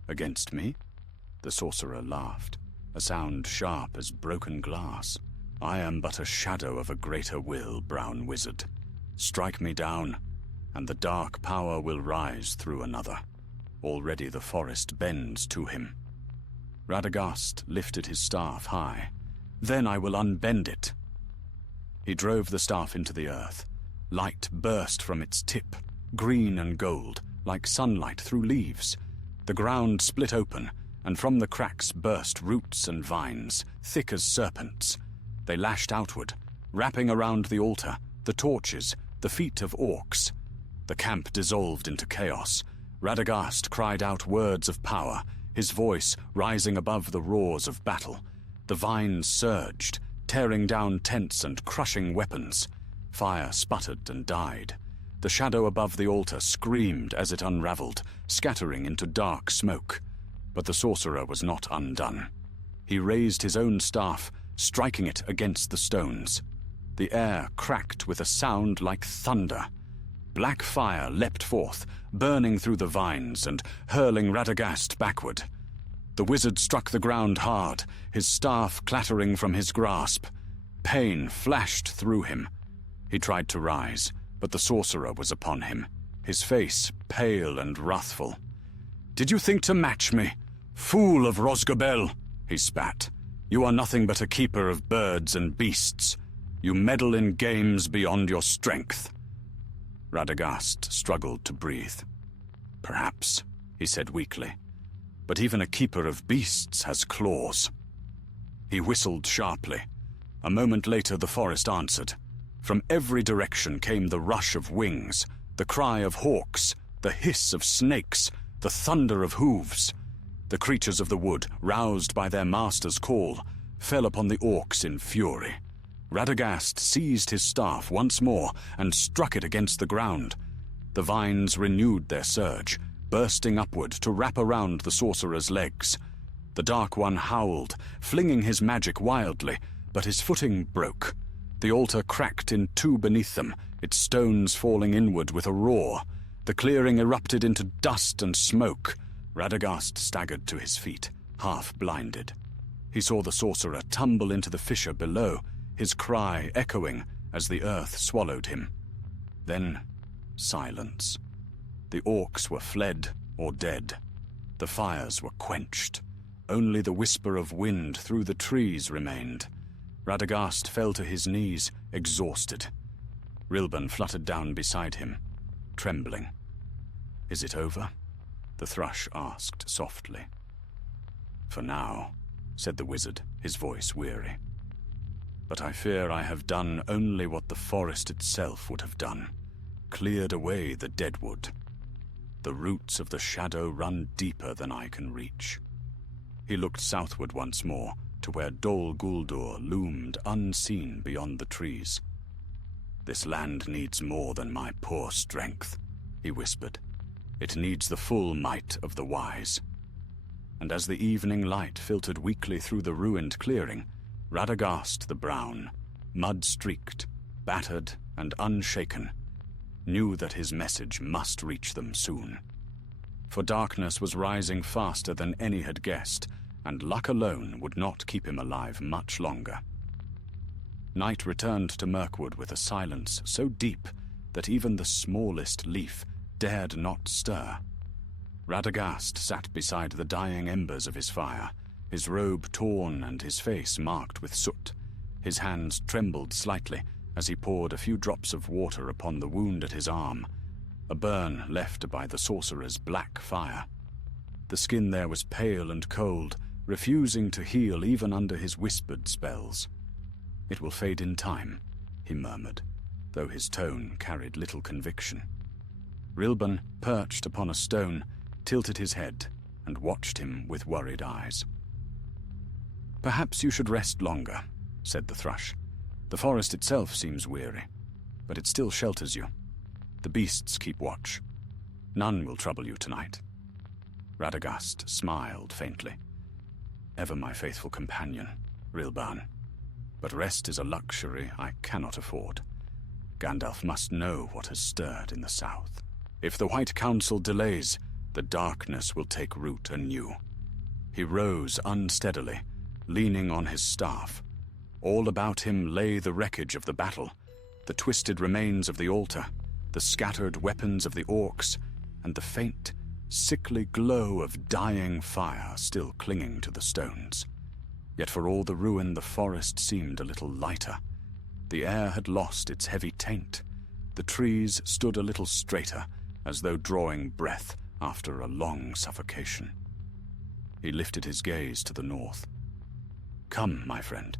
"Against me?" The sorcerer laughed, a sound sharp as broken glass. "I am but a shadow of a greater will, brown wizard. Strike me down, and the dark power will rise through another. Already the forest bends to him." Radagast lifted his staff high. "Then I will unbend it." He drove the staff into the earth. Light burst from its tip, green and gold, like sunlight through leaves. The ground split open, and from the cracks burst roots and vines, thick as serpents. They lashed outward, wrapping around the altar, the torches, the feet of orcs. The camp dissolved into chaos. Radagast cried out words of power, his voice rising above the roars of battle. The vines surged, tearing down tents and crushing weapons. Fire sputtered and died. The shadow above the altar screamed as it unraveled, scattering into dark smoke. But the sorcerer was not undone. He raised his own staff, striking it against the stones. The air cracked with a sound like thunder. Black fire leapt forth, burning through the vines and hurling Radagast backward. The wizard struck the ground hard, his staff clattering from his grasp. Pain flashed through him. He tried to rise, but the sorcerer was upon him, his face pale and wrathful. "Did you think to match me? Fool of Rosgobel!" he spat. "You are nothing but a keeper of birds and beasts. You meddle in games beyond your strength." Radagast struggled to breathe. "Perhaps," he said weakly. "But even a keeper of beasts has claws." He whistled sharply. A moment later, the forest answered. From every direction came the rush of wings, the cry of hawks, the hiss of snakes, the thunder of hooves. The creatures of the wood, roused by their master's call, fell upon the orcs in fury. Radagast seized his staff once more and struck it against the ground. The vines renewed their surge, bursting upward to wrap around the sorcerer's legs. The Dark One howled, flinging his magic wildly, but his footing broke. The altar cracked in two beneath them, its stones falling inward with a roar. The clearing erupted into dust and smoke. Radagast staggered to his feet, half blinded. He saw the sorcerer tumble into the fissure below, his cry echoing as the earth swallowed him. Then, silence. The orcs were fled or dead. The fires were quenched. Only the whisper of wind through the trees remained. Radagast fell to his knees, exhausted. Rilban fluttered down beside him, trembling. "Is it over?" the thrush asked softly. "For now," said the wizard, his voice weary. "But I fear I have done only what the forest itself would have done, cleared away the deadwood. The roots of the shadow run deeper than I can reach." He looked southward once more, to where Dol Guldur loomed unseen beyond the trees. "This land needs more than my poor strength," he whispered. "It needs the full might of the wise." And as the evening light filtered weakly through the ruined clearing, Radagast the Brown, mud-streaked, battered and unshaken, knew that his message must reach them soon. For darkness was rising faster than any had guessed, and luck alone would not keep him alive much longer. Night returned to Mirkwood with a silence so deep that even the smallest leaf dared not stir. Radagast sat beside the dying embers of his fire, his robe torn and his face marked with soot. His hands trembled slightly as he poured a few drops of water upon the wound at his arm, a burn left by the sorcerer's black fire. The skin there was pale and cold, refusing to heal even under his whispered spells. "It will fade in time," he murmured, though his tone carried little conviction. Rilban, perched upon a stone, tilted his head and watched him with worried eyes. "Perhaps you should rest longer," said the thrush. "The forest itself seems weary, but it still shelters you. The beasts keep watch. None will trouble you tonight." Radagast smiled faintly. "Ever my faithful companion, Rilban. But rest is a luxury I cannot afford. Gandalf must know what has stirred in the south. If the White Council delays, the darkness will take root anew." He rose unsteadily, leaning on his staff. All about him lay the wreckage of the battle, the twisted remains of the altar, the scattered weapons of the orcs, and the faint, sickly glow of dying fire still clinging to the stones. Yet for all the ruin, the forest seemed a little lighter. The air had lost its heavy taint. The trees stood a little straighter, as though drawing breath after a long suffocation. He lifted his gaze to the north. "Come, my friend.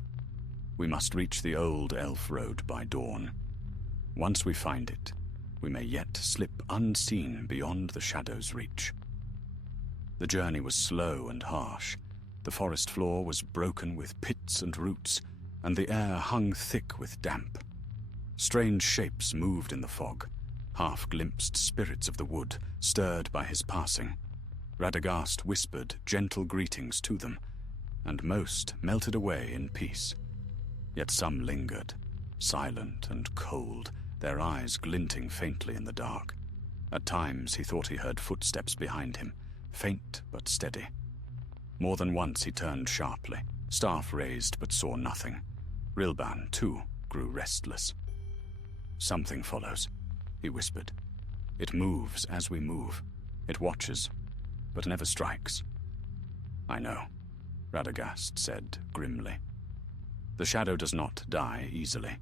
We must reach the old elf road by dawn. Once we find it, we may yet slip unseen beyond the shadow's reach." The journey was slow and harsh. The forest floor was broken with pits and roots, and the air hung thick with damp. Strange shapes moved in the fog, half-glimpsed spirits of the wood, stirred by his passing. Radagast whispered gentle greetings to them, and most melted away in peace. Yet some lingered, silent and cold, their eyes glinting faintly in the dark. At times he thought he heard footsteps behind him, faint but steady. More than once he turned sharply, staff raised but saw nothing. Rilban, too, grew restless. "Something follows," he whispered. "It moves as we move. It watches, but never strikes." "I know," Radagast said grimly. "The shadow does not die easily.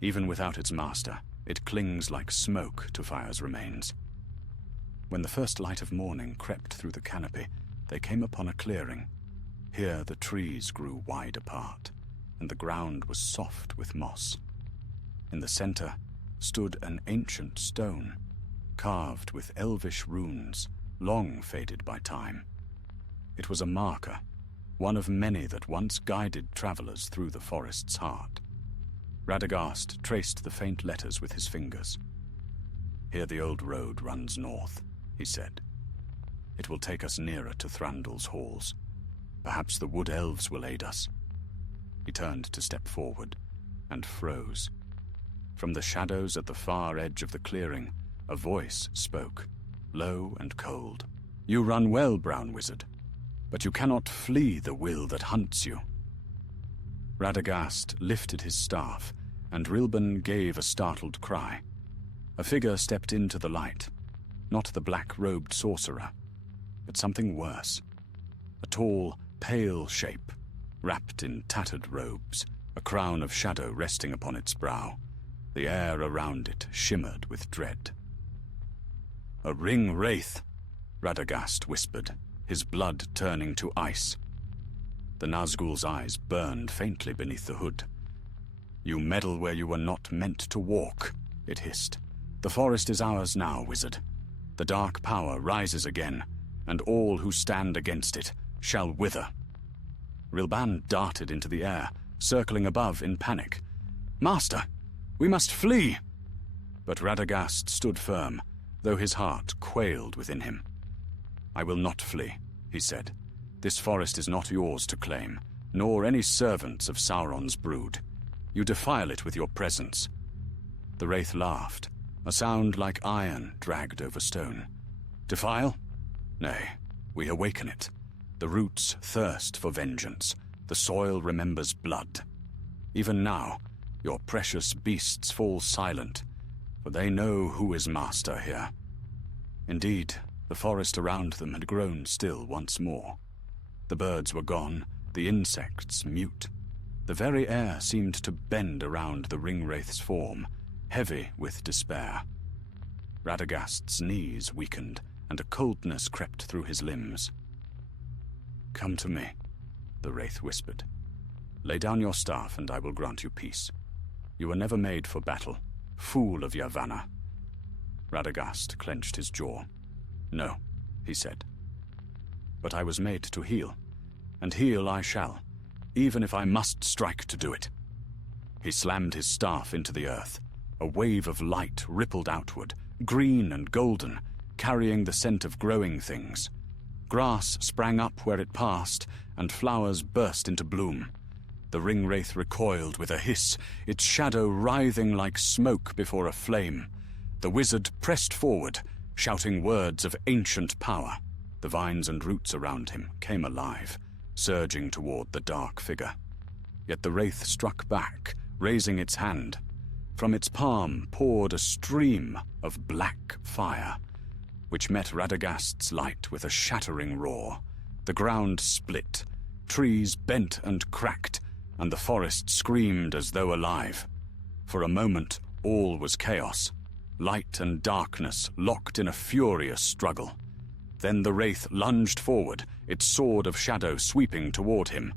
Even without its master, it clings like smoke to fire's remains. When the first light of morning crept through the canopy, they came upon a clearing. Here the trees grew wide apart, and the ground was soft with moss. In the center stood an ancient stone, carved with elvish runes, long faded by time. It was a marker, one of many that once guided travelers through the forest's heart. Radagast traced the faint letters with his fingers. "Here the old road runs north," he said. "It will take us nearer to Thranduil's halls. Perhaps the wood elves will aid us." He turned to step forward, and froze. From the shadows at the far edge of the clearing, a voice spoke, low and cold. "You run well, brown wizard, but you cannot flee the will that hunts you." Radagast lifted his staff, and Rilban gave a startled cry. A figure stepped into the light, not the black-robed sorcerer, but something worse. A tall, pale shape, wrapped in tattered robes, a crown of shadow resting upon its brow. The air around it shimmered with dread. "A ring wraith," Radagast whispered, his blood turning to ice. The Nazgul's eyes burned faintly beneath the hood. "You meddle where you were not meant to walk," it hissed. "The forest is ours now, wizard. The dark power rises again, and all who stand against it shall wither." Rilban darted into the air, circling above in panic. "Master, we must flee!" But Radagast stood firm, though his heart quailed within him. "I will not flee," he said. "This forest is not yours to claim, nor any servants of Sauron's brood. You defile it with your presence." The wraith laughed, a sound like iron dragged over stone. "Defile? Nay, we awaken it. The roots thirst for vengeance. The soil remembers blood. Even now, your precious beasts fall silent, for they know who is master here." Indeed, the forest around them had grown still once more. The birds were gone, the insects mute. The very air seemed to bend around the ringwraith's form, heavy with despair. Radagast's knees weakened, and a coldness crept through his limbs. "Come to me," the wraith whispered. "Lay down your staff, and I will grant you peace. You were never made for battle, fool of Yavanna." Radagast clenched his jaw. "No," he said. "But I was made to heal, and heal I shall, even if I must strike to do it." He slammed his staff into the earth. A wave of light rippled outward, green and golden, carrying the scent of growing things. Grass sprang up where it passed, and flowers burst into bloom. The ringwraith recoiled with a hiss, its shadow writhing like smoke before a flame. The wizard pressed forward, shouting words of ancient power. The vines and roots around him came alive, surging toward the dark figure. Yet the wraith struck back, raising its hand. From its palm poured a stream of black fire, which met Radagast's light with a shattering roar. The ground split, trees bent and cracked, and the forest screamed as though alive. For a moment, all was chaos. Light and darkness locked in a furious struggle. Then the wraith lunged forward, its sword of shadow sweeping toward him.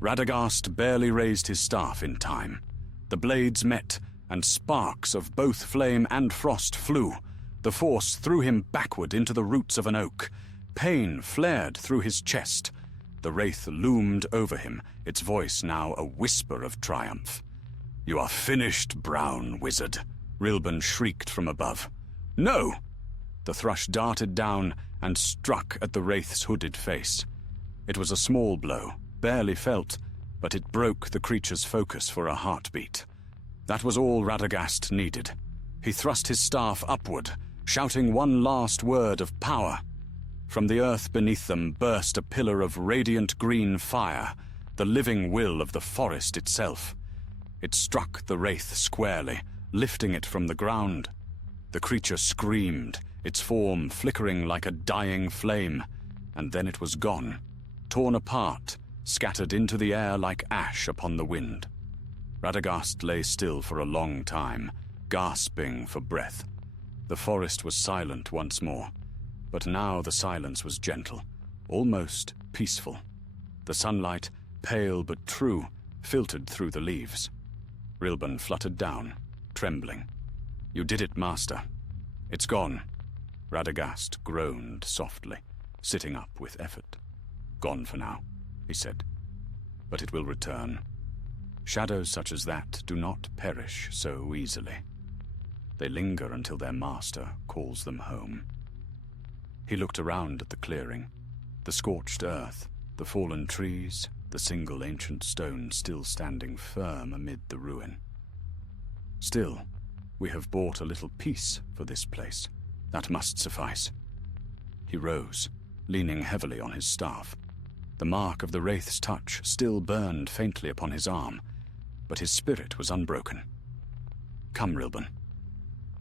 Radagast barely raised his staff in time. The blades met, and sparks of both flame and frost flew. The force threw him backward into the roots of an oak. Pain flared through his chest. The wraith loomed over him, its voice now a whisper of triumph. "You are finished, brown wizard," Rilban shrieked from above. "No!" The thrush darted down and struck at the wraith's hooded face. It was a small blow, barely felt, but it broke the creature's focus for a heartbeat. That was all Radagast needed. He thrust his staff upward, shouting one last word of power. From the earth beneath them burst a pillar of radiant green fire, the living will of the forest itself. It struck the wraith squarely, lifting it from the ground. The creature screamed, its form flickering like a dying flame, and then it was gone, torn apart, scattered into the air like ash upon the wind. Radagast lay still for a long time, gasping for breath. The forest was silent once more, But now the silence was gentle, almost peaceful. The sunlight, pale but true, filtered through the leaves. Rilban fluttered down, trembling. "You did it, Master. It's gone." Radagast groaned softly, sitting up with effort. "Gone for now," he said. "But it will return. Shadows such as that do not perish so easily. They linger until their master calls them home." He looked around at the clearing, the scorched earth, the fallen trees, the single ancient stone still standing firm amid the ruin. "Still, we have bought a little peace for this place. That must suffice." He rose, leaning heavily on his staff. The mark of the Wraith's touch still burned faintly upon his arm, but his spirit was unbroken. "Come, Rilban.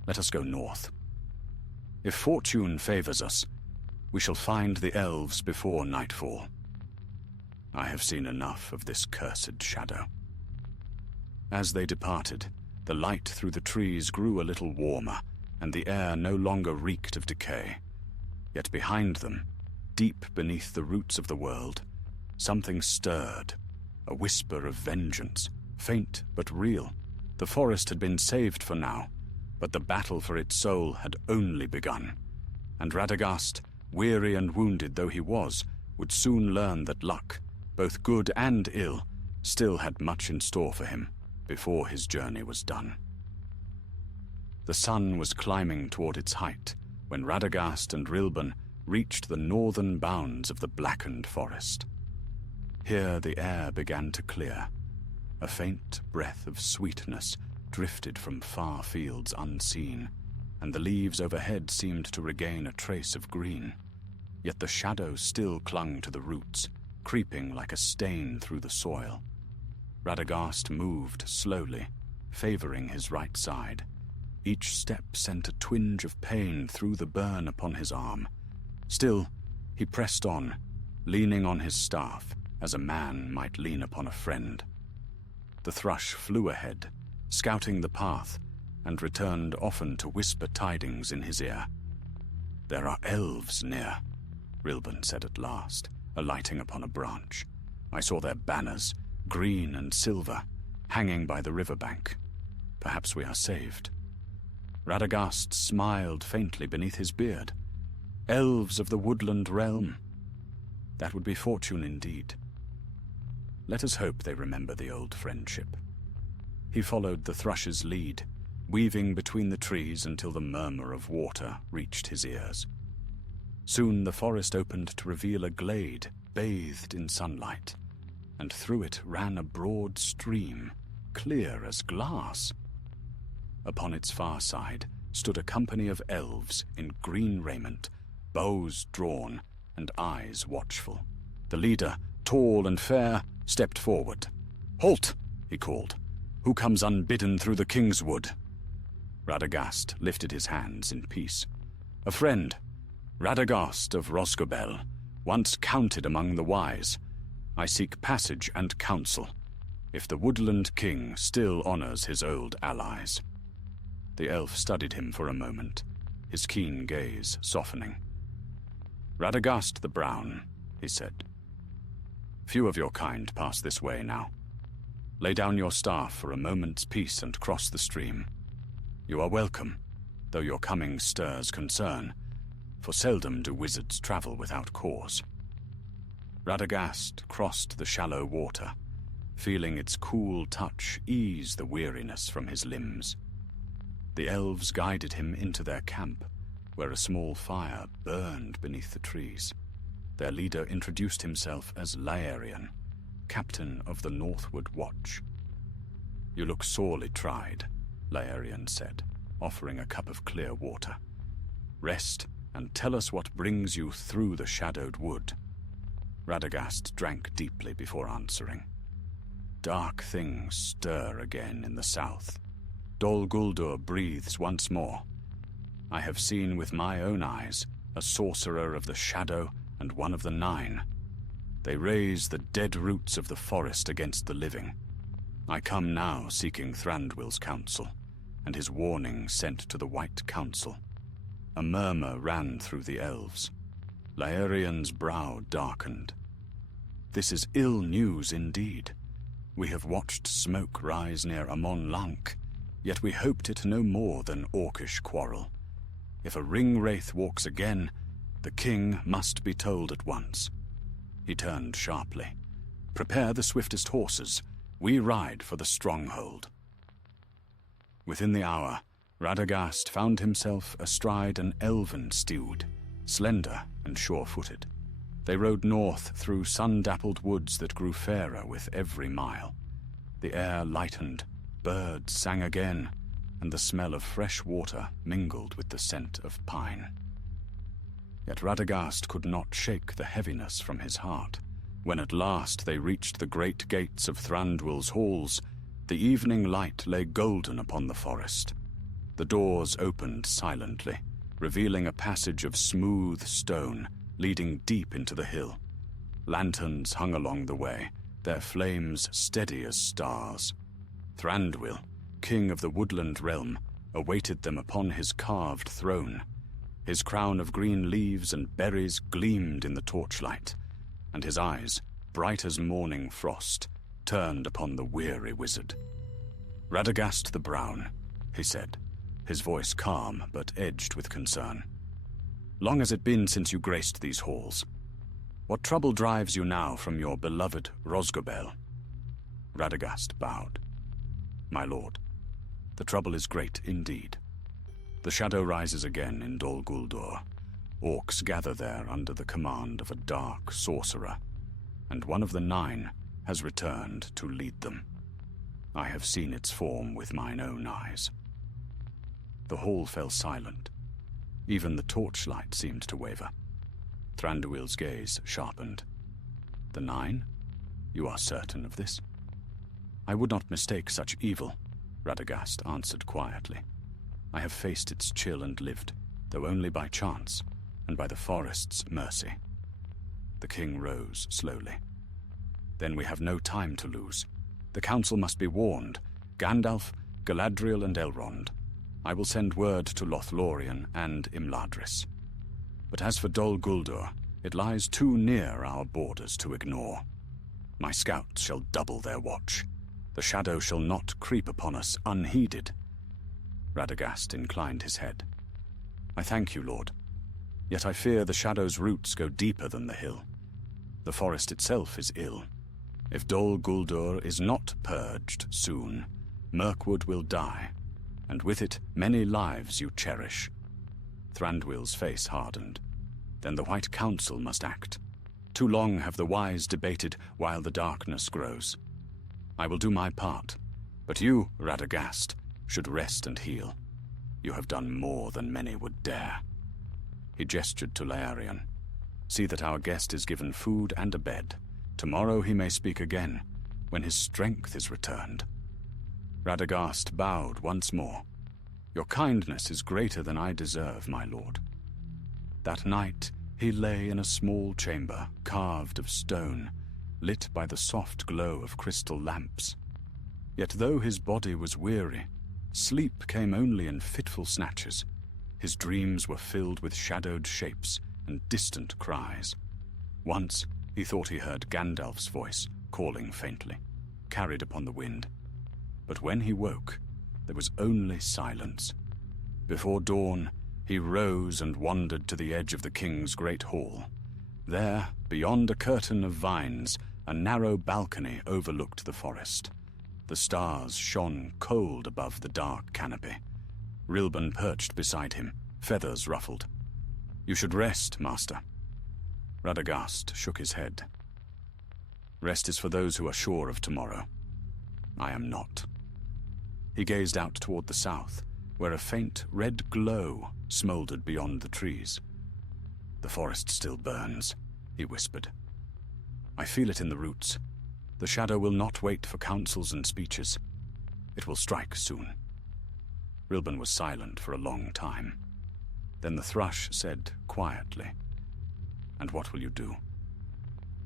Let us go north. If fortune favors us, we shall find the elves before nightfall. I have seen enough of this cursed shadow." As they departed, the light through the trees grew a little warmer, and the air no longer reeked of decay. Yet behind them, deep beneath the roots of the world, something stirred, a whisper of vengeance, faint but real. The forest had been saved for now, but the battle for its soul had only begun, and Radagast, weary and wounded though he was, would soon learn that luck, both good and ill, still had much in store for him before his journey was done. The sun was climbing toward its height when Radagast and Rilban reached the northern bounds of the blackened forest. Here the air began to clear. A faint breath of sweetness drifted from far fields unseen, and the leaves overhead seemed to regain a trace of green. Yet the shadow still clung to the roots, creeping like a stain through the soil. Radagast moved slowly, favoring his right side. Each step sent a twinge of pain through the burn upon his arm. Still, he pressed on, leaning on his staff, as a man might lean upon a friend. The thrush flew ahead, scouting the path, and returned often to whisper tidings in his ear. "There are elves near," Rilban said at last, alighting upon a branch. "I saw their banners, green and silver, hanging by the riverbank. Perhaps we are saved." Radagast smiled faintly beneath his beard. "Elves of the woodland realm. That would be fortune indeed. Let us hope they remember the old friendship." He followed the thrush's lead, weaving between the trees until the murmur of water reached his ears. Soon the forest opened to reveal a glade bathed in sunlight, and through it ran a broad stream, clear as glass. Upon its far side stood a company of elves in green raiment, bows drawn and eyes watchful. The leader, tall and fair, stepped forward. "Halt!" he called. "Who comes unbidden through the King's Wood?" Radagast lifted his hands in peace. "A friend, Radagast of Rosgobel, once counted among the wise. I seek passage and counsel, if the woodland king still honors his old allies." The elf studied him for a moment, his keen gaze softening. "Radagast the Brown," he said. "Few of your kind pass this way now. Lay down your staff for a moment's peace and cross the stream. You are welcome, though your coming stirs concern, for seldom do wizards travel without cause." Radagast crossed the shallow water, feeling its cool touch ease the weariness from his limbs. The elves guided him into their camp, where a small fire burned beneath the trees. Their leader introduced himself as Laerian, captain of the Northward Watch. "You look sorely tried," Laerian said, offering a cup of clear water. "Rest and tell us what brings you through the shadowed wood." Radagast drank deeply before answering. "Dark things stir again in the south. Dol Guldur breathes once more. I have seen with my own eyes a sorcerer of the shadow and one of the nine. They raise the dead roots of the forest against the living. I come now seeking Thranduil's counsel, and his warning sent to the White Council. A murmur ran through the elves. Laerian's brow darkened. This is ill news indeed. We have watched smoke rise near Amon Lank, yet we hoped it no more than orcish quarrel. If a ring-wraith walks again, the king must be told at once. He turned sharply. Prepare the swiftest horses. We ride for the stronghold. Within the hour, Radagast found himself astride an elven steed, slender and sure-footed. They rode north through sun-dappled woods that grew fairer with every mile. The air lightened, birds sang again, and the smell of fresh water mingled with the scent of pine. Yet Radagast could not shake the heaviness from his heart. When at last they reached the great gates of Thranduil's halls, the evening light lay golden upon the forest. The doors opened silently, revealing a passage of smooth stone leading deep into the hill. Lanterns hung along the way, their flames steady as stars. Thranduil, king of the woodland realm, awaited them upon his carved throne. His crown of green leaves and berries gleamed in the torchlight, and his eyes, bright as morning frost, turned upon the weary wizard. "Radagast the Brown," he said, his voice calm but edged with concern. "Long has it been since you graced these halls? What trouble drives you now from your beloved Rosgobel?" Radagast bowed. "My lord, the trouble is great indeed. The shadow rises again in Dol Guldur. Orcs gather there under the command of a dark sorcerer, and one of the 9 has returned to lead them. I have seen its form with mine own eyes." The hall fell silent. Even the torchlight seemed to waver. Thranduil's gaze sharpened. "The 9? You are certain of this?" "I would not mistake such evil," Radagast answered quietly. "I have faced its chill and lived, though only by chance, and by the forest's mercy." The king rose slowly. "Then we have no time to lose. The council must be warned. Gandalf, Galadriel, and Elrond. I will send word to Lothlorien and Imladris. But as for Dol Guldur, it lies too near our borders to ignore. My scouts shall double their watch. The shadow shall not creep upon us unheeded." Radagast inclined his head. "I thank you, Lord. Yet I fear the shadow's roots go deeper than the hill. The forest itself is ill. If Dol Guldur is not purged soon, Mirkwood will die, and with it many lives you cherish." Thranduil's face hardened. "Then the White Council must act. Too long have the wise debated while the darkness grows. I will do my part, but you, Radagast, should rest and heal. You have done more than many would dare." He gestured to Laerian. "See that our guest is given food and a bed. Tomorrow he may speak again, when his strength is returned." Radagast bowed once more. "Your kindness is greater than I deserve, my lord." That night he lay in a small chamber carved of stone, lit by the soft glow of crystal lamps. Yet though his body was weary, sleep came only in fitful snatches. His dreams were filled with shadowed shapes and distant cries. Once he thought he heard Gandalf's voice calling faintly, carried upon the wind. But when he woke, there was only silence. Before dawn, he rose and wandered to the edge of the king's great hall. There, beyond a curtain of vines, a narrow balcony overlooked the forest. The stars shone cold above the dark canopy. Rilban perched beside him, feathers ruffled. "You should rest, master." Radagast shook his head. "Rest is for those who are sure of tomorrow. I am not." He gazed out toward the south, where a faint red glow smoldered beyond the trees. "The forest still burns," he whispered. "I feel it in the roots. The shadow will not wait for counsels and speeches. It will strike soon." Rilban was silent for a long time. Then the thrush said quietly, "And what will you do?"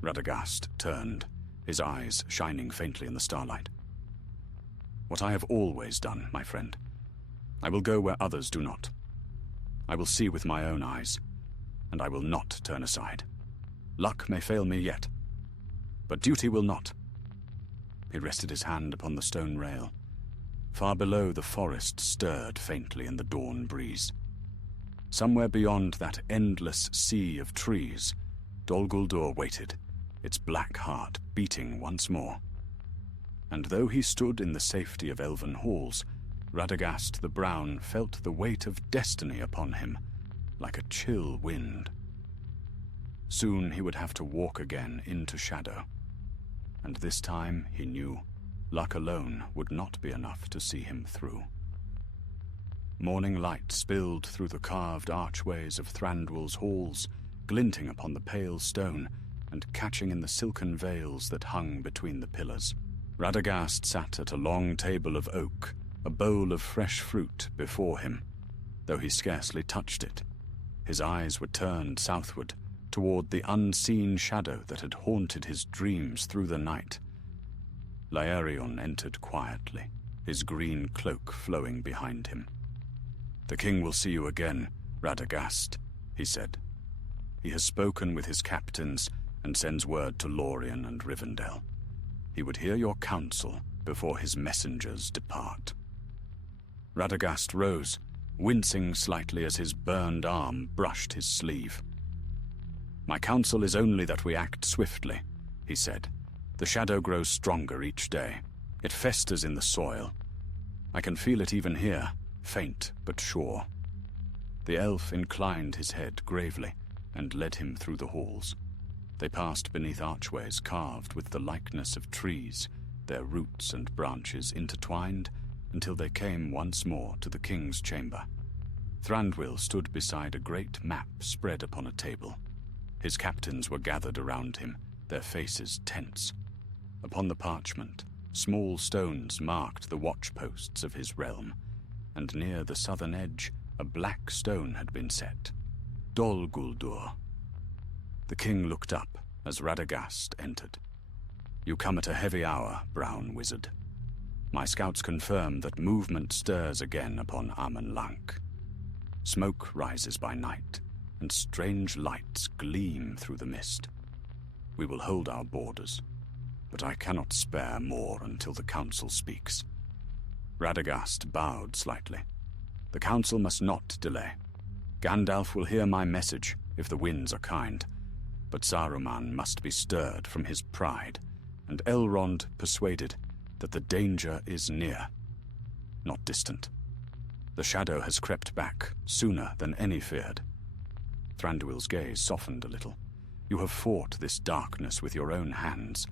Radagast turned, his eyes shining faintly in the starlight. "What I have always done, my friend. I will go where others do not. I will see with my own eyes, and I will not turn aside. Luck may fail me yet, but duty will not." He rested his hand upon the stone rail. Far below, the forest stirred faintly in the dawn breeze. Somewhere beyond that endless sea of trees, Dol Guldur waited, its black heart beating once more. And though he stood in the safety of elven halls, Radagast the Brown felt the weight of destiny upon him, like a chill wind. Soon he would have to walk again into shadow, and this time, he knew, luck alone would not be enough to see him through. Morning light spilled through the carved archways of Thranduil's halls, glinting upon the pale stone and catching in the silken veils that hung between the pillars. Radagast sat at a long table of oak, a bowl of fresh fruit before him, though he scarcely touched it. His eyes were turned southward, toward the unseen shadow that had haunted his dreams through the night. Laerion entered quietly, his green cloak flowing behind him. "The king will see you again, Radagast," he said. "He has spoken with his captains and sends word to Lorien and Rivendell. He would hear your counsel before his messengers depart." Radagast rose, wincing slightly as his burned arm brushed his sleeve. "My counsel is only that we act swiftly," he said. "The shadow grows stronger each day. It festers in the soil. I can feel it even here, faint but sure." The elf inclined his head gravely and led him through the halls. They passed beneath archways carved with the likeness of trees, their roots and branches intertwined, until they came once more to the king's chamber. Thranduil stood beside a great map spread upon a table. His captains were gathered around him, their faces tense. Upon the parchment, small stones marked the watchposts of his realm, and near the southern edge, a black stone had been set. Dol Guldur. The king looked up as Radagast entered. "You come at a heavy hour, brown wizard. My scouts confirm that movement stirs again upon Amon Lank. Smoke rises by night, and strange lights gleam through the mist. We will hold our borders, but I cannot spare more until the council speaks." Radagast bowed slightly. "The council must not delay. Gandalf will hear my message if the winds are kind, but Saruman must be stirred from his pride, and Elrond persuaded that the danger is near, not distant. The shadow has crept back sooner than any feared." Thranduil's gaze softened a little. "You have fought this darkness with your own hands,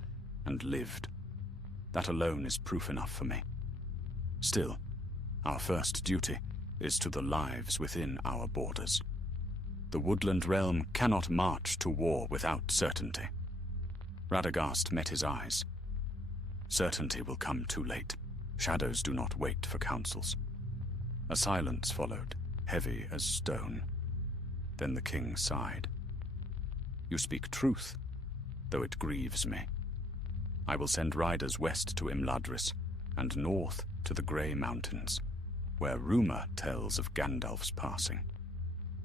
and lived. That alone is proof enough for me. Still, our first duty is to the lives within our borders. The woodland realm cannot march to war without certainty." Radagast met his eyes. "Certainty will come too late. Shadows do not wait for counsels." A silence followed, heavy as stone. Then the king sighed. "You speak truth, though it grieves me. I will send riders west to Imladris, and north to the Grey Mountains, where rumor tells of Gandalf's passing.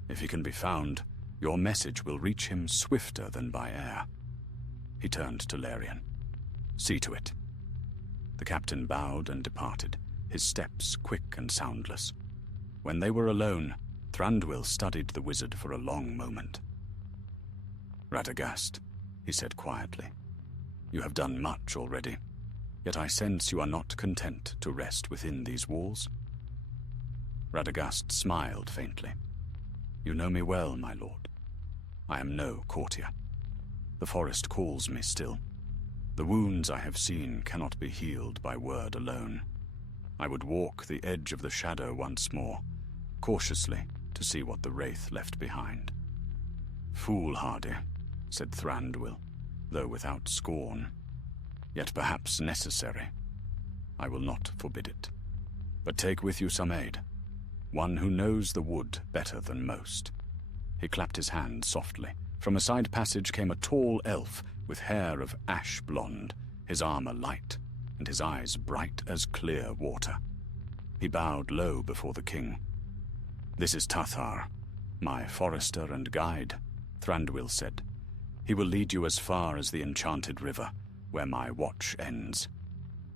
If he can be found, your message will reach him swifter than by air." He turned to Lorien. "See to it." The captain bowed and departed, his steps quick and soundless. When they were alone, Thranduil studied the wizard for a long moment. "Radagast," he said quietly, "you have done much already, yet I sense you are not content to rest within these walls." Radagast smiled faintly. "You know me well, my lord. I am no courtier. The forest calls me still. The wounds I have seen cannot be healed by word alone. I would walk the edge of the shadow once more, cautiously, to see what the wraith left behind." "Foolhardy," said Thranduil, though without scorn. "Yet perhaps necessary. I will not forbid it. But take with you some aid, one who knows the wood better than most." He clapped his hand softly. From a side passage came a tall elf with hair of ash blonde, his armor light, and his eyes bright as clear water. He bowed low before the king. "This is Tathar, "My forester and guide," Thranduil said. "He will lead you as far as the enchanted river, where my watch ends.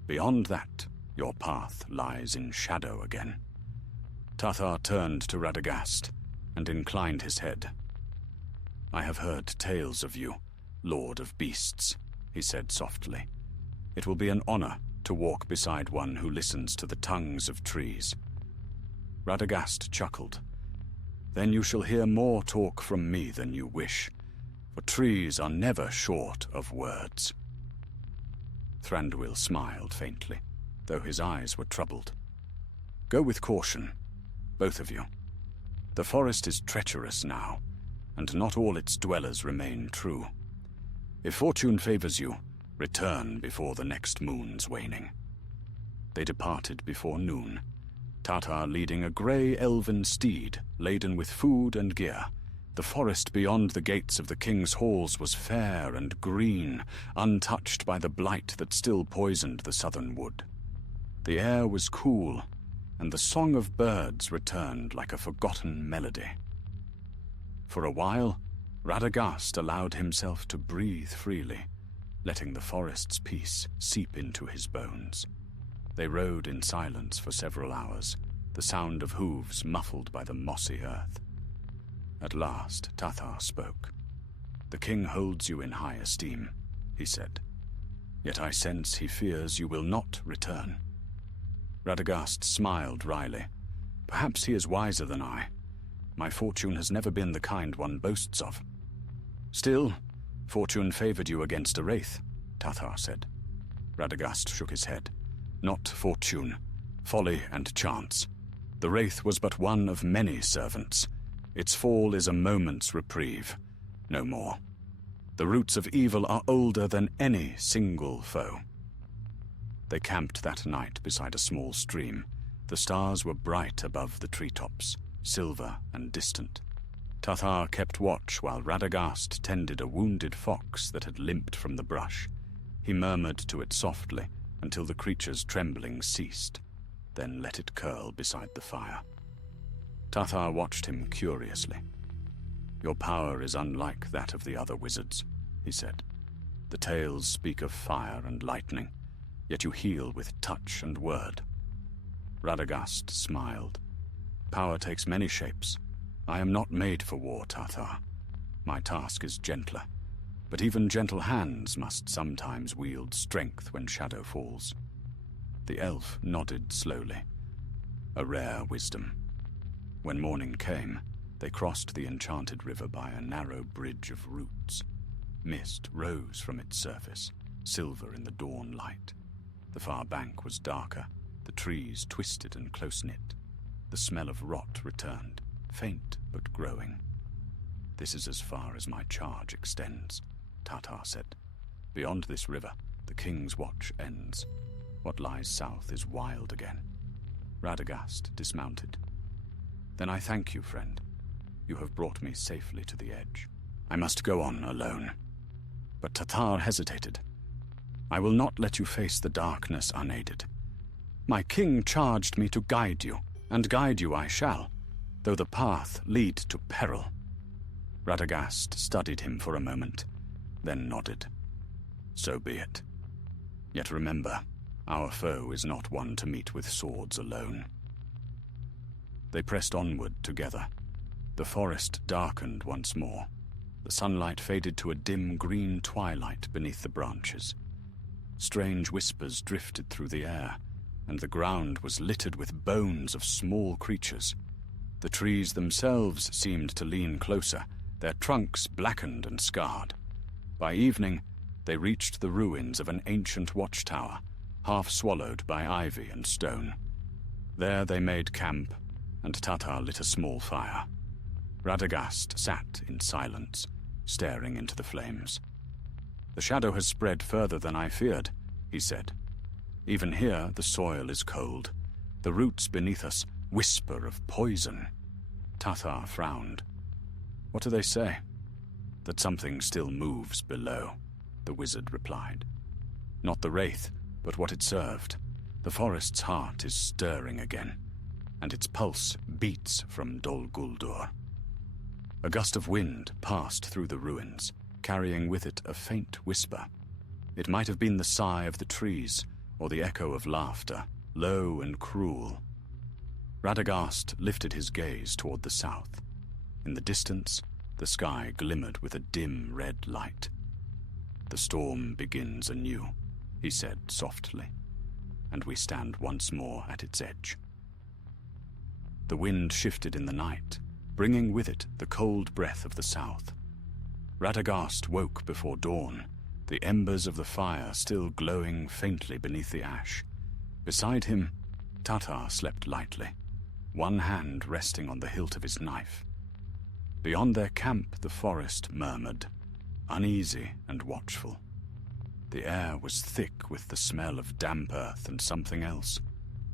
Beyond that, your path lies in shadow again." Tathar turned to Radagast and inclined his head. "I have heard tales of you, Lord of Beasts," he said softly. "It will be an honor to walk beside one who listens to the tongues of trees." Radagast chuckled. "Then you shall hear more talk from me than you wish, for trees are never short of words." Thranduil smiled faintly, though his eyes were troubled. "Go with caution, both of you. The forest is treacherous now, and not all its dwellers remain true. If fortune favors you, return before the next moon's waning." They departed before noon, Tathar leading a grey elven steed laden with food and gear. The forest beyond the gates of the king's halls was fair and green, untouched by the blight that still poisoned the southern wood. The air was cool, and the song of birds returned like a forgotten melody. For a while, Radagast allowed himself to breathe freely, letting the forest's peace seep into his bones. They rode in silence for several hours, the sound of hooves muffled by the mossy earth. At last, Tathar spoke. "The king holds you in high esteem," he said. "Yet I sense he fears you will not return." Radagast smiled wryly. "Perhaps he is wiser than I. My fortune has never been the kind one boasts of." "Still, fortune favored you against a wraith," Tathar said. Radagast shook his head. "Not fortune, folly and chance. The wraith was but one of many servants. Its fall is a moment's reprieve, no more. The roots of evil are older than any single foe." They camped that night beside a small stream. The stars were bright above the treetops, silver and distant. Tathar kept watch while Radagast tended a wounded fox that had limped from the brush. He murmured to it softly until the creature's trembling ceased, then let it curl beside the fire. Tathar watched him curiously. "Your power is unlike that of the other wizards," he said. "The tales speak of fire and lightning, yet you heal with touch and word." Radagast smiled. "Power takes many shapes. I am not made for war, Tathar. My task is gentler, but even gentle hands must sometimes wield strength when shadow falls." The elf nodded slowly. A rare wisdom. When morning came, they crossed the enchanted river by a narrow bridge of roots. Mist rose from its surface, silver in the dawn light. The far bank was darker, the trees twisted and close-knit. The smell of rot returned, faint but growing. "This is as far as my charge extends," Tathar said. "Beyond this river, the king's watch ends. What lies south is wild again." Radagast dismounted. "Then I thank you, friend. You have brought me safely to the edge. I must go on alone." But Tathar hesitated. "I will not let you face the darkness unaided. My king charged me to guide you, and guide you I shall, though the path lead to peril." Radagast studied him for a moment, then nodded. "So be it. Yet remember, our foe is not one to meet with swords alone." They pressed onward together. The forest darkened once more. The sunlight faded to a dim green twilight beneath the branches. Strange whispers drifted through the air, and the ground was littered with bones of small creatures. The trees themselves seemed to lean closer, their trunks blackened and scarred. By evening, they reached the ruins of an ancient watchtower, half swallowed by ivy and stone. There they made camp, and Tathar lit a small fire. Radagast sat in silence, staring into the flames. "The shadow has spread further than I feared," he said. "Even here the soil is cold. The roots beneath us whisper of poison." Tathar frowned. "What do they say?" "That something still moves below," the wizard replied. "Not the wraith, but what it served. The forest's heart is stirring again, and its pulse beats from Dol Guldur." A gust of wind passed through the ruins, carrying with it a faint whisper. It might have been the sigh of the trees, or the echo of laughter, low and cruel. Radagast lifted his gaze toward the south. In the distance, the sky glimmered with a dim red light. "The storm begins anew," he said softly, "and we stand once more at its edge." The wind shifted in the night, bringing with it the cold breath of the south. Radagast woke before dawn, the embers of the fire still glowing faintly beneath the ash. Beside him, Tatar slept lightly, one hand resting on the hilt of his knife. Beyond their camp, the forest murmured, uneasy and watchful. The air was thick with the smell of damp earth and something else,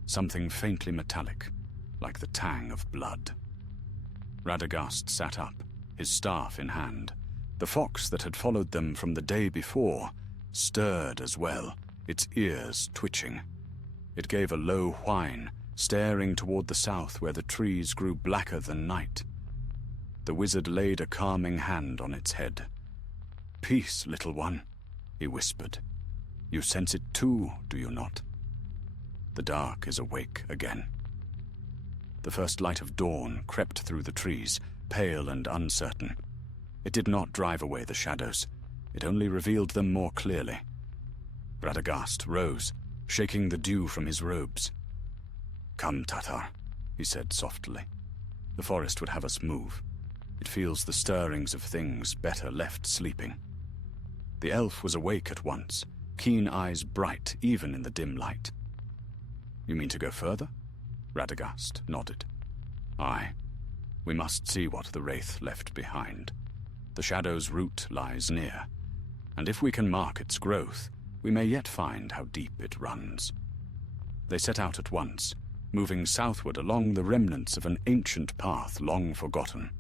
something faintly metallic, like the tang of blood. Radagast sat up, his staff in hand. The fox that had followed them from the day before stirred as well, its ears twitching. It gave a low whine, staring toward the south where the trees grew blacker than night. The wizard laid a calming hand on its head. "Peace, little one," he whispered. "You sense it too, do you not? The dark is awake again." The first light of dawn crept through the trees, pale and uncertain. It did not drive away the shadows. It only revealed them more clearly. Radagast rose, shaking the dew from his robes. "Come, Tatar," he said softly. "The forest would have us move. It feels the stirrings of things better left sleeping." The elf was awake at once, keen eyes bright even in the dim light. "You mean to go further?" Radagast nodded. "Aye. We must see what the wraith left behind. The shadow's root lies near, and if we can mark its growth, we may yet find how deep it runs." They set out at once, moving southward along the remnants of an ancient path long forgotten.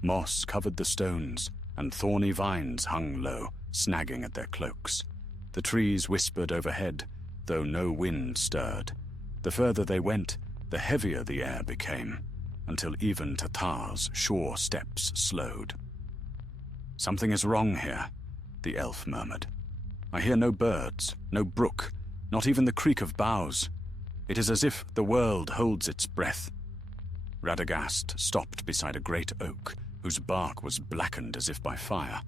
Moss covered the stones, and thorny vines hung low, snagging at their cloaks. The trees whispered overhead, though no wind stirred. The further they went, the heavier the air became, until even Tatar's sure steps slowed. "Something is wrong here," the elf murmured. "I hear no birds, no brook, not even the creak of boughs. It is as if the world holds its breath." Radagast stopped beside a great oak, whose bark was blackened as if by fire.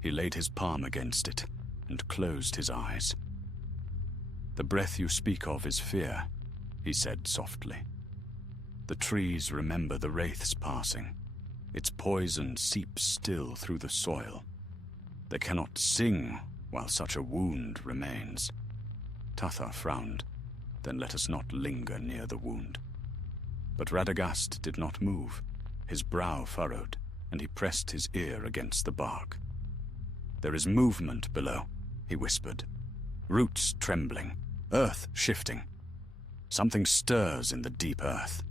He laid his palm against it and closed his eyes. "The breath you speak of is fear," he said softly. "The trees remember the wraith's passing. Its poison seeps still through the soil. They cannot sing while such a wound remains." Tatar frowned. "Then let us not linger near the wound." But Radagast did not move. His brow furrowed, and he pressed his ear against the bark. "There is movement below," he whispered. "Roots trembling, earth shifting. Something stirs in the deep earth."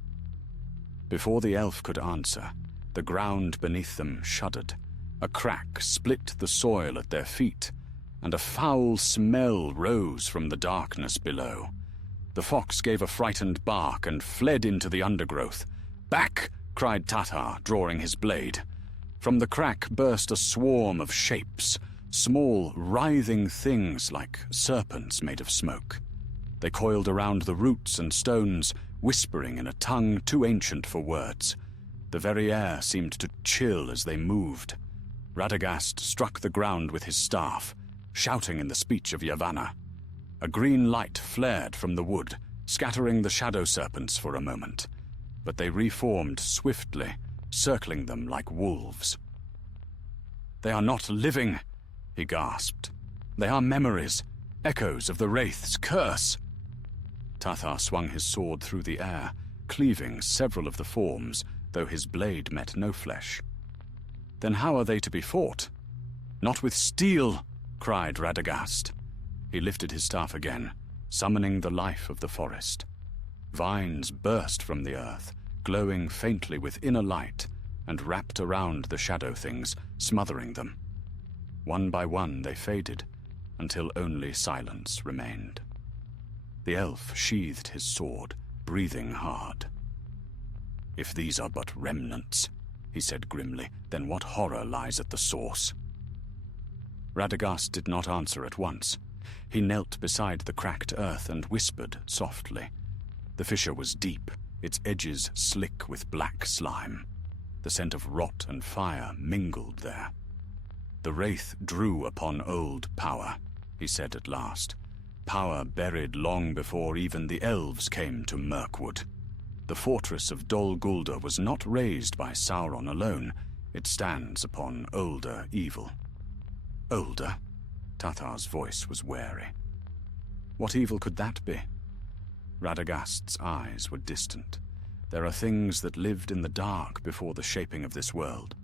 Before the elf could answer, the ground beneath them shuddered. A crack split the soil at their feet, and a foul smell rose from the darkness below. The fox gave a frightened bark and fled into the undergrowth. "Back!" cried Tatar, drawing his blade. From the crack burst a swarm of shapes, small, writhing things like serpents made of smoke. They coiled around the roots and stones, whispering in a tongue too ancient for words. The very air seemed to chill as they moved. Radagast struck the ground with his staff, shouting in the speech of Yavanna. A green light flared from the wood, scattering the shadow serpents for a moment, but they reformed swiftly, circling them like wolves. "They are not living," he gasped. "They are memories, echoes of the wraith's curse." Tatar swung his sword through the air, cleaving several of the forms, though his blade met no flesh. "Then how are they to be fought?" "Not with steel," cried Radagast. He lifted his staff again, summoning the life of the forest. Vines burst from the earth, glowing faintly with inner light, and wrapped around the shadow things, smothering them. One by one they faded, until only silence remained. The elf sheathed his sword, breathing hard. "If these are but remnants," he said grimly. "Then what horror lies at the source?" Radagast did not answer at once. He knelt beside the cracked earth and whispered softly. The fissure was deep, its edges slick with black slime. The scent of rot and fire mingled there. "The Wraith drew upon old power," he said at last. "Power buried long before even the elves came to Mirkwood. The fortress of Dol Guldur was not raised by Sauron alone. It stands upon older evil." "Older?" Tathar's voice was wary. "What evil could that be?" Radagast's eyes were distant. "There are things that lived in the dark before the shaping of this world.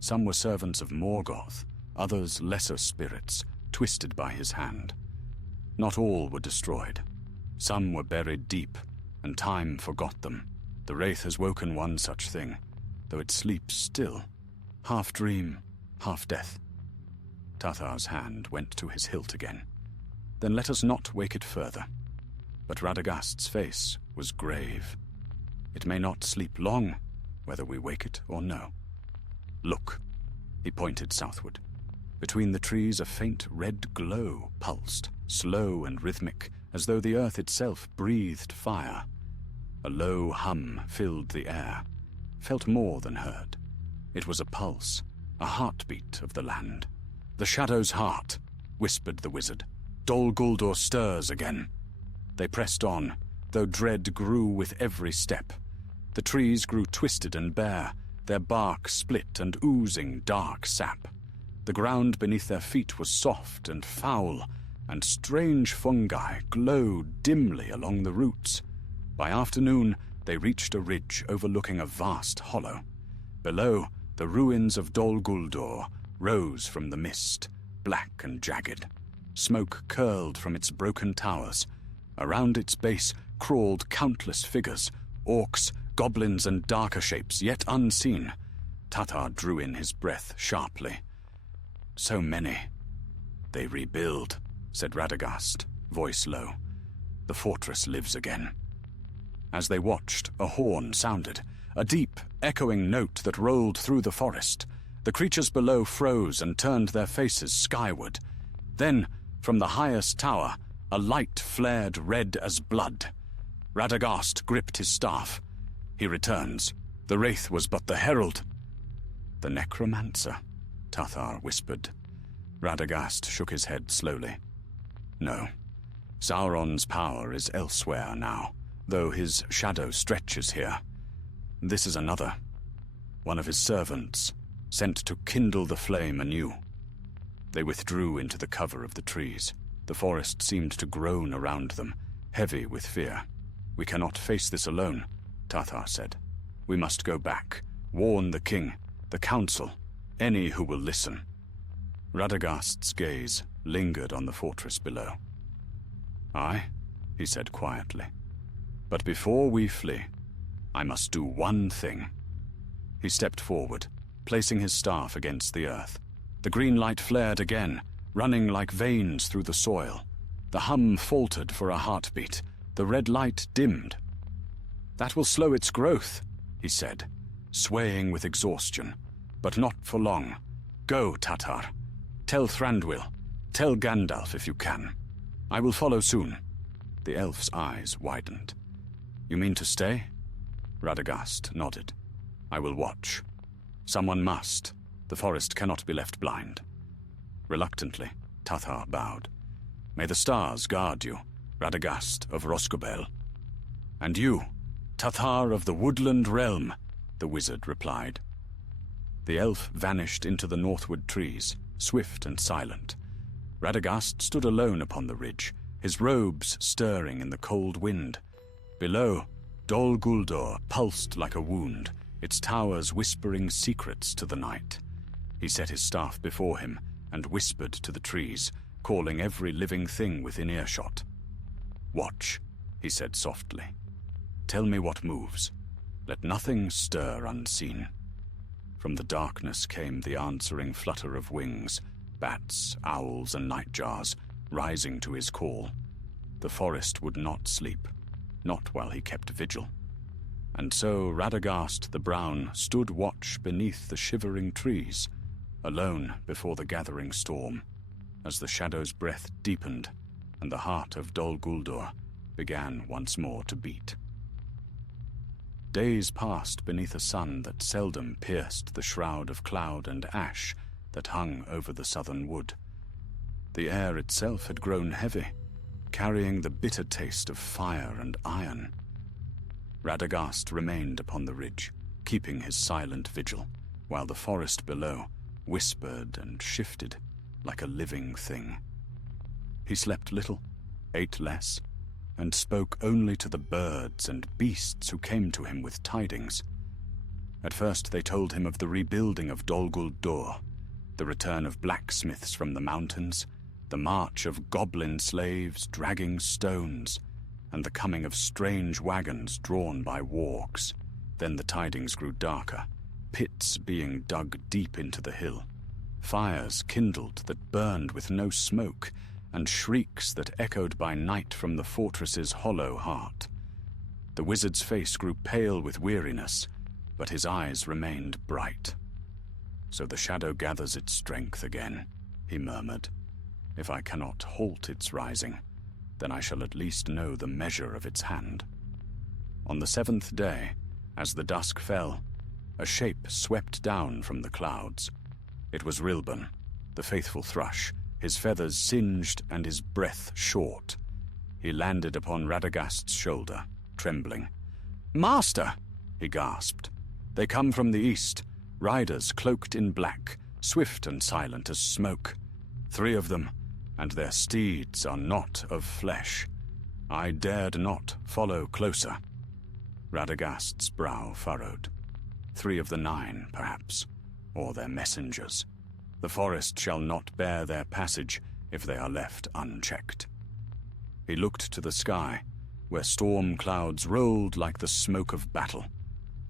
Some were servants of Morgoth, others lesser spirits, twisted by his hand. Not all were destroyed. Some were buried deep, and time forgot them. The Wraith has woken one such thing, though it sleeps still, half dream, half death." Tathar's hand went to his hilt again. "Then let us not wake it further." But Radagast's face was grave. "It may not sleep long, whether we wake it or no. Look." He pointed southward. Between the trees a faint red glow pulsed, slow and rhythmic, as though the earth itself breathed fire. A low hum filled the air, felt more than heard. It was a pulse, a heartbeat of the land. "The Shadow's heart," whispered the wizard. "Dol Guldur stirs again." They pressed on, though dread grew with every step. The trees grew twisted and bare, their bark split and oozing dark sap. The ground beneath their feet was soft and foul, and strange fungi glowed dimly along the roots. By afternoon, they reached a ridge overlooking a vast hollow. Below, the ruins of Dol Guldur rose from the mist, black and jagged. Smoke curled from its broken towers. Around its base crawled countless figures, orcs, goblins, and darker shapes yet unseen. Tathar drew in his breath sharply. "So many." "They rebuild," said Radagast, voice low. "The fortress lives again." As they watched, a horn sounded, a deep, echoing note that rolled through the forest. The creatures below froze and turned their faces skyward. Then, from the highest tower, a light flared red as blood. Radagast gripped his staff. "He returns. The Wraith was but the herald." "The necromancer," Tathar whispered. Radagast shook his head slowly. "No. Sauron's power is elsewhere now, though his shadow stretches here. This is another. One of his servants, sent to kindle the flame anew." They withdrew into the cover of the trees. The forest seemed to groan around them, heavy with fear. "We cannot face this alone," Tathar said. "We must go back, warn the king, the council, any who will listen." Radagast's gaze lingered on the fortress below. "Aye," he said quietly. "But before we flee, I must do one thing." He stepped forward, placing his staff against the earth. The green light flared again, running like veins through the soil. The hum faltered for a heartbeat. The red light dimmed. "That will slow its growth," he said, swaying with exhaustion. "But not for long. Go, Tathar. Tell Thranduil. Tell Gandalf if you can. I will follow soon." The elf's eyes widened. "You mean to stay?" Radagast nodded. "I will watch. Someone must. The forest cannot be left blind." Reluctantly, Tathar bowed. "May the stars guard you, Radagast of Rosgobel." "And you, Tathar of the Woodland Realm," the wizard replied. The elf vanished into the northward trees, swift and silent. Radagast stood alone upon the ridge, his robes stirring in the cold wind. Below, Dol Guldur pulsed like a wound, its towers whispering secrets to the night. He set his staff before him and whispered to the trees, calling every living thing within earshot. "Watch," he said softly. "Tell me what moves. Let nothing stir unseen." From the darkness came the answering flutter of wings, bats, owls, and nightjars, rising to his call. The forest would not sleep, not while he kept vigil. And so Radagast the Brown stood watch beneath the shivering trees, alone before the gathering storm, as the shadow's breath deepened and the heart of Dol Guldur began once more to beat. Days passed beneath a sun that seldom pierced the shroud of cloud and ash that hung over the southern wood. The air itself had grown heavy, carrying the bitter taste of fire and iron. Radagast remained upon the ridge, keeping his silent vigil, while the forest below whispered and shifted like a living thing. He slept little, ate less, and spoke only to the birds and beasts who came to him with tidings. At first they told him of the rebuilding of Dol Guldur, the return of blacksmiths from the mountains, the march of goblin slaves dragging stones, and the coming of strange wagons drawn by wargs. Then the tidings grew darker, pits being dug deep into the hill, fires kindled that burned with no smoke, and shrieks that echoed by night from the fortress's hollow heart. The wizard's face grew pale with weariness, but his eyes remained bright. "So the shadow gathers its strength again," he murmured. "If I cannot halt its rising, then I shall at least know the measure of its hand." On the 7th day, as the dusk fell, a shape swept down from the clouds. It was Rilban, the faithful thrush, his feathers singed and his breath short. He landed upon Radagast's shoulder, trembling. "Master!" he gasped. "They come from the east, riders cloaked in black, swift and silent as smoke. 3 of them, and their steeds are not of flesh. I dared not follow closer." Radagast's brow furrowed. 3 of the 9, perhaps, or their messengers. The forest shall not bear their passage if they are left unchecked. He looked to the sky, where storm clouds rolled like the smoke of battle.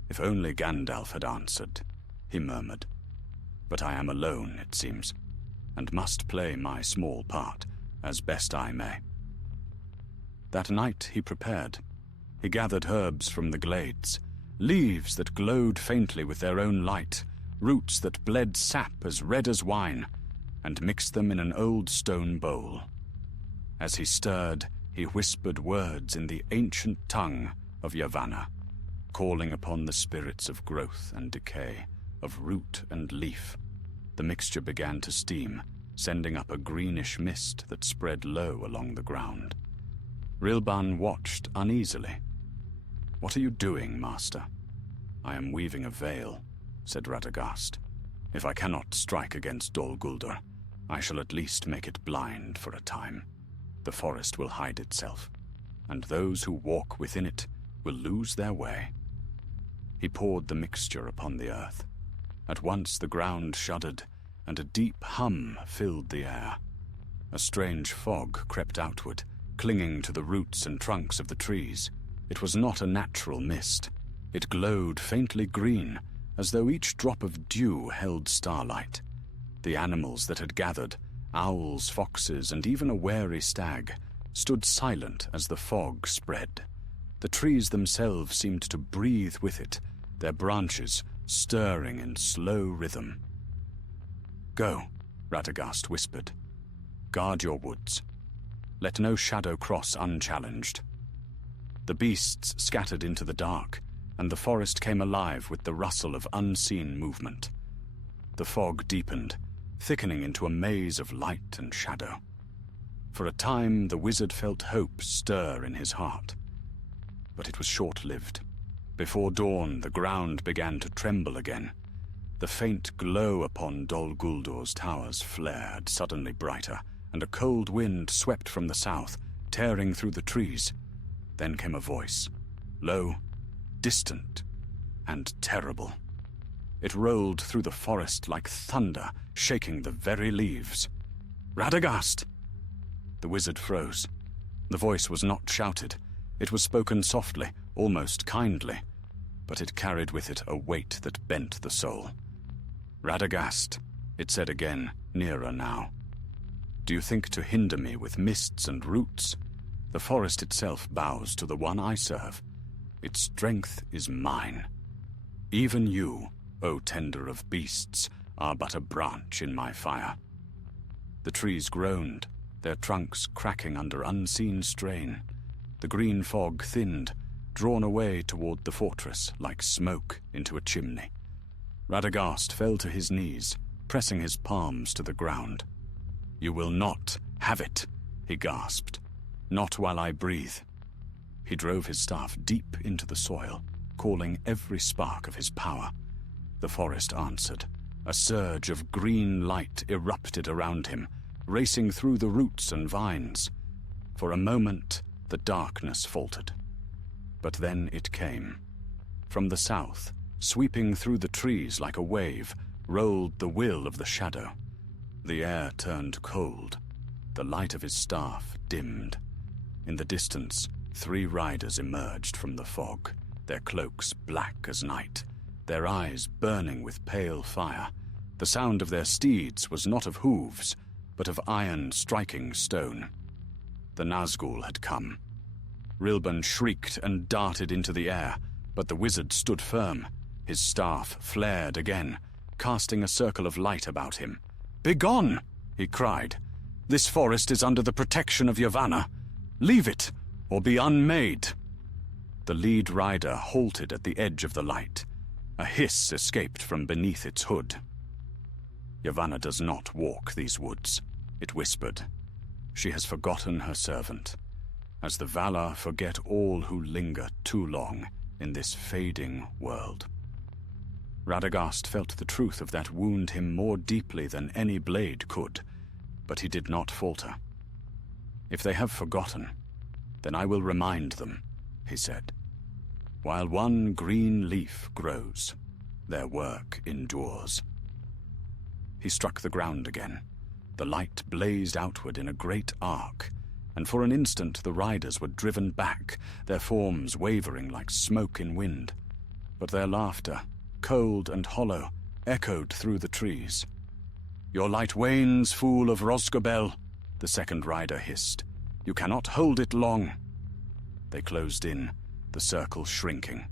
"If only Gandalf had answered," he murmured. "But I am alone, it seems, and must play my small part as best I may." That night he prepared. He gathered herbs from the glades, leaves that glowed faintly with their own light, roots that bled sap as red as wine, and mixed them in an old stone bowl. As he stirred, he whispered words in the ancient tongue of Yavanna, calling upon the spirits of growth and decay, of root and leaf. The mixture began to steam, sending up a greenish mist that spread low along the ground. Rilban watched uneasily. "What are you doing, master?" "I am weaving a veil," said Radagast. "If I cannot strike against Dol Guldur, I shall at least make it blind for a time. The forest will hide itself, and those who walk within it will lose their way." He poured the mixture upon the earth. At once the ground shuddered, and a deep hum filled the air. A strange fog crept outward, clinging to the roots and trunks of the trees. It was not a natural mist. It glowed faintly green, as though each drop of dew held starlight. The animals that had gathered, owls, foxes, and even a wary stag, stood silent as the fog spread. The trees themselves seemed to breathe with it, their branches stirring in slow rhythm. "Go," Radagast whispered. "Guard your woods. Let no shadow cross unchallenged." The beasts scattered into the dark, and the forest came alive with the rustle of unseen movement. The fog deepened, thickening into a maze of light and shadow. For a time the wizard felt hope stir in his heart. But it was short-lived. Before dawn the ground began to tremble again. The faint glow upon Dol Guldur's towers flared suddenly brighter, and a cold wind swept from the south, tearing through the trees. Then came a voice, low, distant, and terrible. It rolled through the forest like thunder, shaking the very leaves. "Radagast!" The wizard froze. The voice was not shouted. It was spoken softly, almost kindly, but it carried with it a weight that bent the soul. "Radagast," it said again, nearer now. "Do you think to hinder me with mists and roots? The forest itself bows to the one I serve. Its strength is mine. Even you, O tender of beasts, are but a branch in my fire." The trees groaned, their trunks cracking under unseen strain. The green fog thinned, drawn away toward the fortress like smoke into a chimney. Radagast fell to his knees, pressing his palms to the ground. "You will not have it," he gasped. "Not while I breathe." He drove his staff deep into the soil, calling every spark of his power. The forest answered. A surge of green light erupted around him, racing through the roots and vines. For a moment, the darkness faltered. But then it came. From the south, sweeping through the trees like a wave, rolled the will of the shadow. The air turned cold. The light of his staff dimmed. In the distance, 3 riders emerged from the fog, their cloaks black as night, their eyes burning with pale fire. The sound of their steeds was not of hooves, but of iron striking stone. The Nazgul had come. Rilban shrieked and darted into the air, but the wizard stood firm. His staff flared again, casting a circle of light about him. "Begone!" he cried. "This forest is under the protection of Yavanna. Leave it, or be unmade." The lead rider halted at the edge of the light. A hiss escaped from beneath its hood. "Yavanna does not walk these woods," it whispered. "She has forgotten her servant, as the Valar forget all who linger too long in this fading world." Radagast felt the truth of that wound him more deeply than any blade could, but he did not falter. "If they have forgotten, then I will remind them," he said. "While one green leaf grows, their work endures." He struck the ground again. The light blazed outward in a great arc, and for an instant the riders were driven back, their forms wavering like smoke in wind. But their laughter, cold and hollow, echoed through the trees. "Your light wanes, fool of Rosgobel," the second rider hissed. "You cannot hold it long." They closed in, the circle shrinking.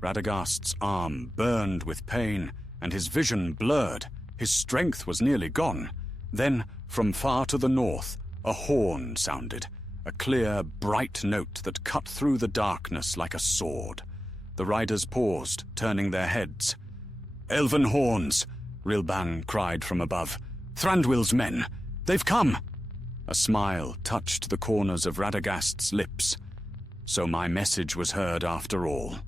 Radagast's arm burned with pain, and his vision blurred. His strength was nearly gone. Then, from far to the north, a horn sounded, a clear, bright note that cut through the darkness like a sword. The riders paused, turning their heads. "Elven horns!" Rilban cried from above. "Thranduil's men! They've come!" A smile touched the corners of Radagast's lips. So my message was heard after all.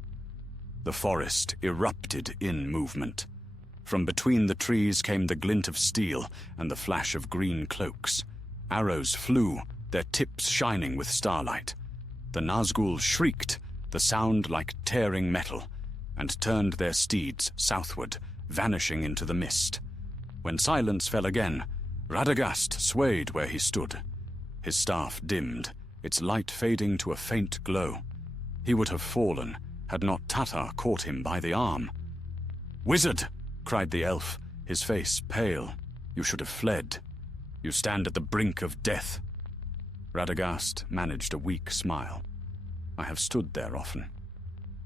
The forest erupted in movement. From between the trees came the glint of steel and the flash of green cloaks. Arrows flew, their tips shining with starlight. The Nazgul shrieked, the sound like tearing metal, and turned their steeds southward, vanishing into the mist. When silence fell again, Radagast swayed where he stood. His staff dimmed, its light fading to a faint glow. He would have fallen had not Tatar caught him by the arm. "Wizard!" cried the elf, his face pale. "You should have fled. You stand at the brink of death." Radagast managed a weak smile. "I have stood there often.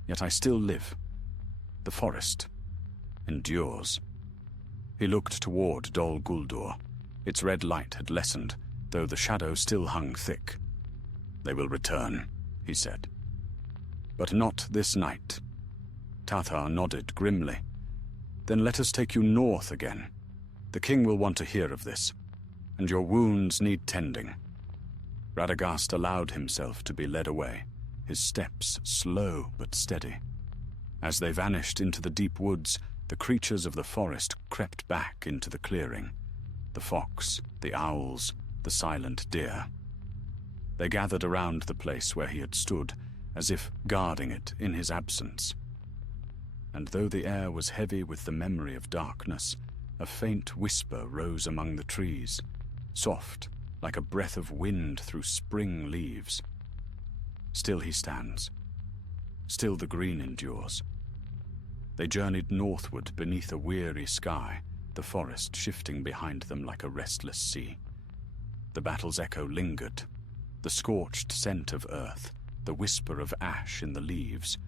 Yet I still live. The forest endures." He looked toward Dol Guldur. Its red light had lessened, though the shadow still hung thick. "They will return," he said. "But not this night." Tatar nodded grimly. "Then let us take you north again. The king will want to hear of this, and your wounds need tending." Radagast allowed himself to be led away, his steps slow but steady. As they vanished into the deep woods, the creatures of the forest crept back into the clearing. The fox, the owls, the silent deer. They gathered around the place where he had stood, as if guarding it in his absence. And though the air was heavy with the memory of darkness, a faint whisper rose among the trees, soft, like a breath of wind through spring leaves. Still he stands. Still the green endures. They journeyed northward beneath a weary sky, the forest shifting behind them like a restless sea. The battle's echo lingered, the scorched scent of earth, the whisper of ash in the leaves,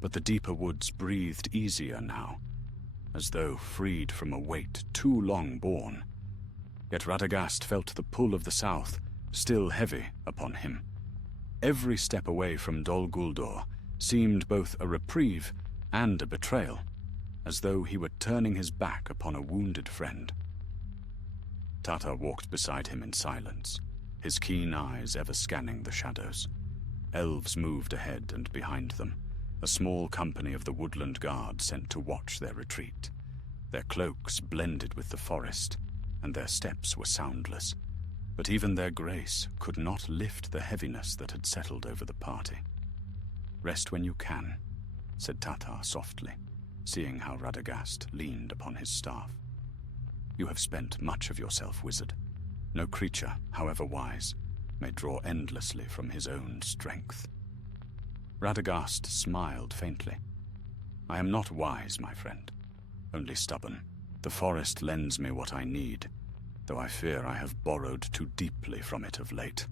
but the deeper woods breathed easier now, as though freed from a weight too long borne. Yet Radagast felt the pull of the south still heavy upon him. Every step away from Dol Guldur seemed both a reprieve and a betrayal, as though he were turning his back upon a wounded friend. Tatar walked beside him in silence, his keen eyes ever scanning the shadows. Elves moved ahead and behind them, a small company of the woodland guard sent to watch their retreat. Their cloaks blended with the forest, and their steps were soundless, but even their grace could not lift the heaviness that had settled over the party. "Rest when you can," said Tatar softly, seeing how Radagast leaned upon his staff. "You have spent much of yourself, wizard. No creature, however wise, may draw endlessly from his own strength." Radagast smiled faintly. "I am not wise, my friend, only stubborn. The forest lends me what I need, though I fear I have borrowed too deeply from it of late."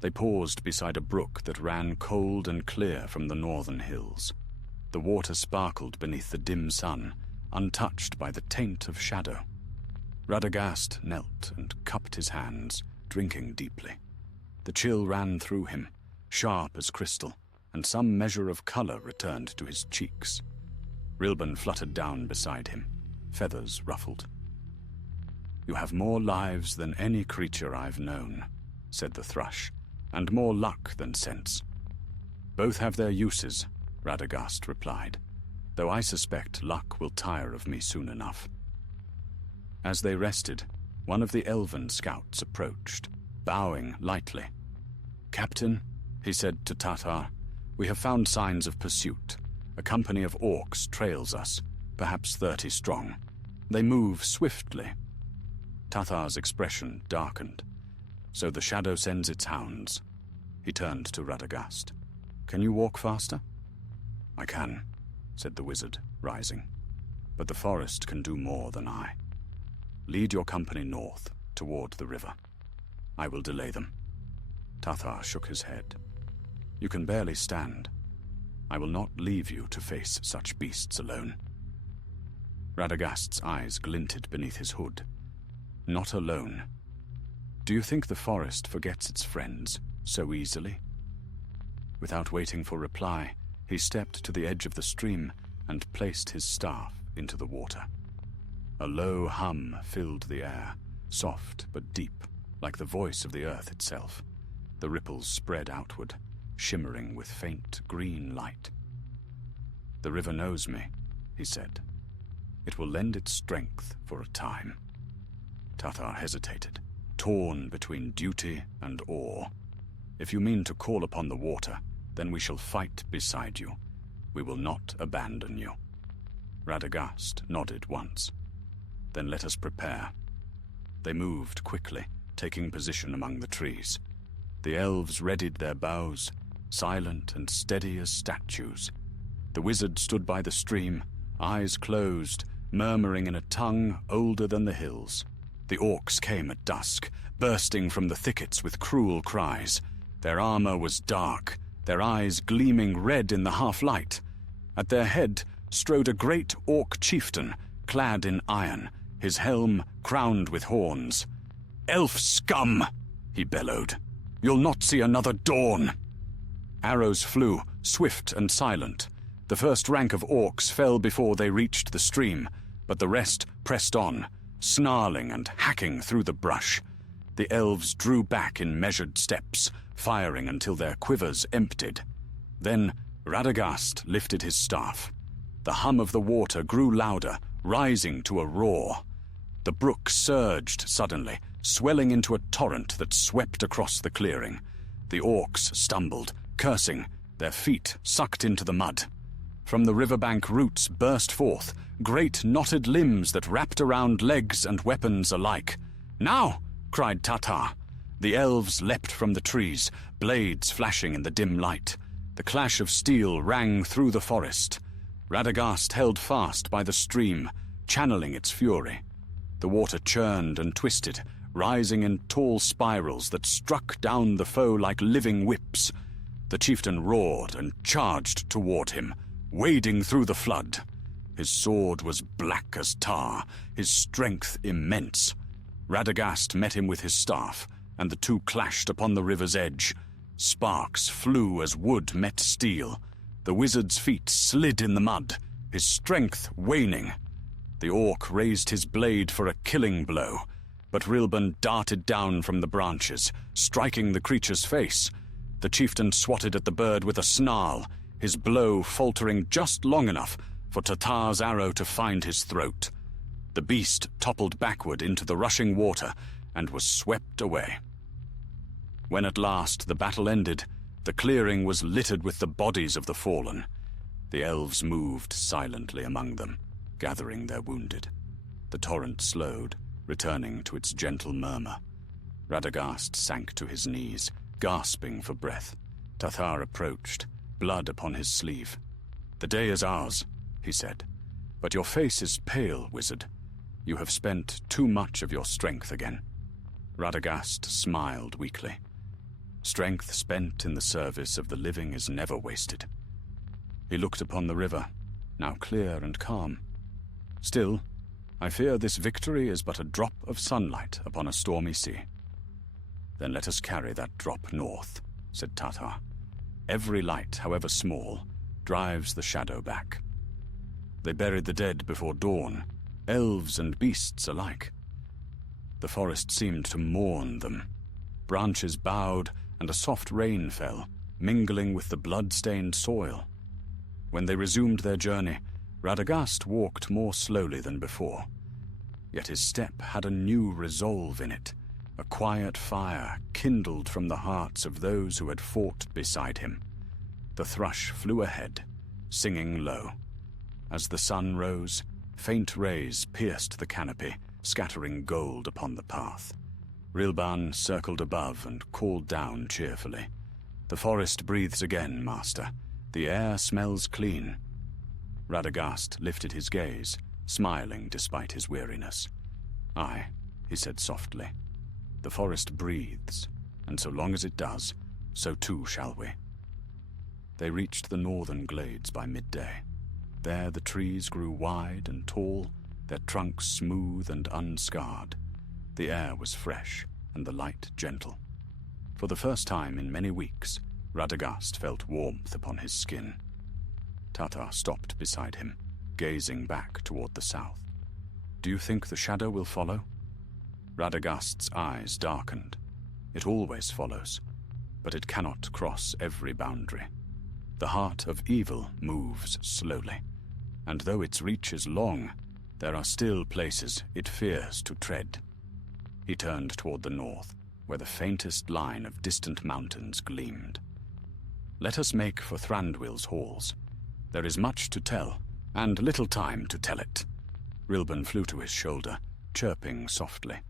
They paused beside a brook that ran cold and clear from the northern hills. The water sparkled beneath the dim sun, untouched by the taint of shadow. Radagast knelt and cupped his hands, drinking deeply. The chill ran through him, sharp as crystal, and some measure of color returned to his cheeks. Rilban fluttered down beside him, feathers ruffled. "You have more lives than any creature I've known," said the thrush, "and more luck than sense." "Both have their uses," Radagast replied, "though I suspect luck will tire of me soon enough." As they rested, one of the elven scouts approached, bowing lightly. "Captain," he said to Tatar, "we have found signs of pursuit. A company of orcs trails us, perhaps 30 strong. They move swiftly." Tatar's expression darkened. "So the shadow sends its hounds." He turned to Radagast. "Can you walk faster?" "I can," said the wizard, rising. "But the forest can do more than I. Lead your company north, toward the river. I will delay them." Tatar shook his head. "You can barely stand. I will not leave you to face such beasts alone." Radagast's eyes glinted beneath his hood. "Not alone. Do you think the forest forgets its friends so easily?" Without waiting for reply, he stepped to the edge of the stream and placed his staff into the water. A low hum filled the air, soft but deep, like the voice of the earth itself. The ripples spread outward, shimmering with faint green light. "The river knows me," he said. "It will lend its strength for a time." Tatar hesitated, torn between duty and awe. "If you mean to call upon the water, then we shall fight beside you. We will not abandon you." Radagast nodded once. "Then let us prepare." They moved quickly, taking position among the trees. The elves readied their bows, silent and steady as statues. The wizard stood by the stream, eyes closed, murmuring in a tongue older than the hills. The orcs came at dusk, bursting from the thickets with cruel cries. Their armor was dark, their eyes gleaming red in the half-light. At their head strode a great orc chieftain, clad in iron, his helm crowned with horns. "Elf scum!" he bellowed. "You'll not see another dawn!" Arrows flew, swift and silent. The first rank of orcs fell before they reached the stream, but the rest pressed on, snarling and hacking through the brush. The elves drew back in measured steps, firing until their quivers emptied. Then Radagast lifted his staff. The hum of the water grew louder, rising to a roar. The brook surged suddenly, swelling into a torrent that swept across the clearing. The orcs stumbled, cursing, their feet sucked into the mud. From the riverbank roots burst forth, great knotted limbs that wrapped around legs and weapons alike. "Now!" cried Tatar. The elves leapt from the trees, blades flashing in the dim light. The clash of steel rang through the forest. Radagast held fast by the stream, channeling its fury. The water churned and twisted, rising in tall spirals that struck down the foe like living whips. The chieftain roared and charged toward him, wading through the flood. His sword was black as tar, his strength immense. Radagast met him with his staff, and the two clashed upon the river's edge. Sparks flew as wood met steel. The wizard's feet slid in the mud, his strength waning. The orc raised his blade for a killing blow, but Rilban darted down from the branches, striking the creature's face. The chieftain swatted at the bird with a snarl, his blow faltering just long enough for Tatar's arrow to find his throat. The beast toppled backward into the rushing water and was swept away. When at last the battle ended, the clearing was littered with the bodies of the fallen. The elves moved silently among them, gathering their wounded. The torrent slowed, returning to its gentle murmur. Radagast sank to his knees, gasping for breath. Tatar approached, blood upon his sleeve. "The day is ours," he said. "But your face is pale, wizard. You have spent too much of your strength again." Radagast smiled weakly. Strength spent in the service of the living is never wasted. He looked upon the river, now clear and calm. "Still, I fear this victory is but a drop of sunlight upon a stormy sea." "Then let us carry that drop north," said Tatar. "Every light, however small, drives the shadow back." They buried the dead before dawn, elves and beasts alike. The forest seemed to mourn them. Branches bowed, and a soft rain fell, mingling with the blood-stained soil. When they resumed their journey, Radagast walked more slowly than before. Yet his step had a new resolve in it, a quiet fire kindled from the hearts of those who had fought beside him. The thrush flew ahead, singing low. As the sun rose, faint rays pierced the canopy, scattering gold upon the path. Rilban circled above and called down cheerfully. "The forest breathes again, master. The air smells clean." Radagast lifted his gaze, smiling despite his weariness. "Aye," he said softly. "The forest breathes, and so long as it does, so too shall we." They reached the northern glades by midday. There the trees grew wide and tall, their trunks smooth and unscarred. The air was fresh, and the light gentle. For the first time in many weeks, Radagast felt warmth upon his skin. Tatar stopped beside him, gazing back toward the south. "Do you think the shadow will follow?" Radagast's eyes darkened. "It always follows, but it cannot cross every boundary. The heart of evil moves slowly, and though its reach is long, there are still places it fears to tread." He turned toward the north, where the faintest line of distant mountains gleamed. "Let us make for Thranduil's halls. There is much to tell, and little time to tell it." Rilban flew to his shoulder, chirping softly.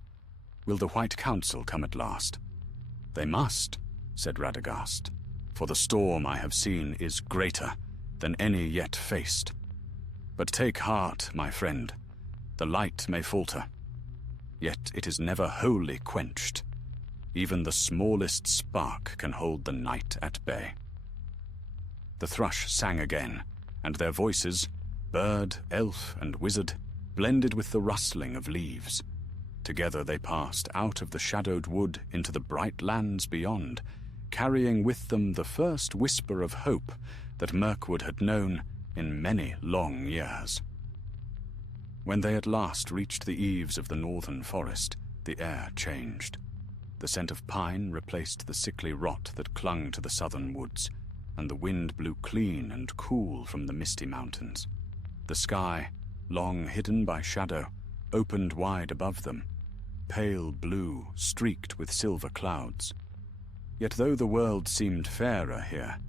"Will the White Council come at last?" "They must," said Radagast, "for the storm I have seen is greater than any yet faced. But take heart, my friend. The light may falter, yet it is never wholly quenched. Even the smallest spark can hold the night at bay." The thrush sang again, and their voices, bird, elf, and wizard, blended with the rustling of leaves. Together they passed out of the shadowed wood into the bright lands beyond, carrying with them the first whisper of hope that Mirkwood had known in many long years. When they at last reached the eaves of the northern forest, the air changed. The scent of pine replaced the sickly rot that clung to the southern woods, and the wind blew clean and cool from the misty mountains. The sky, long hidden by shadow, opened wide above them, pale blue streaked with silver clouds. Yet though the world seemed fairer here,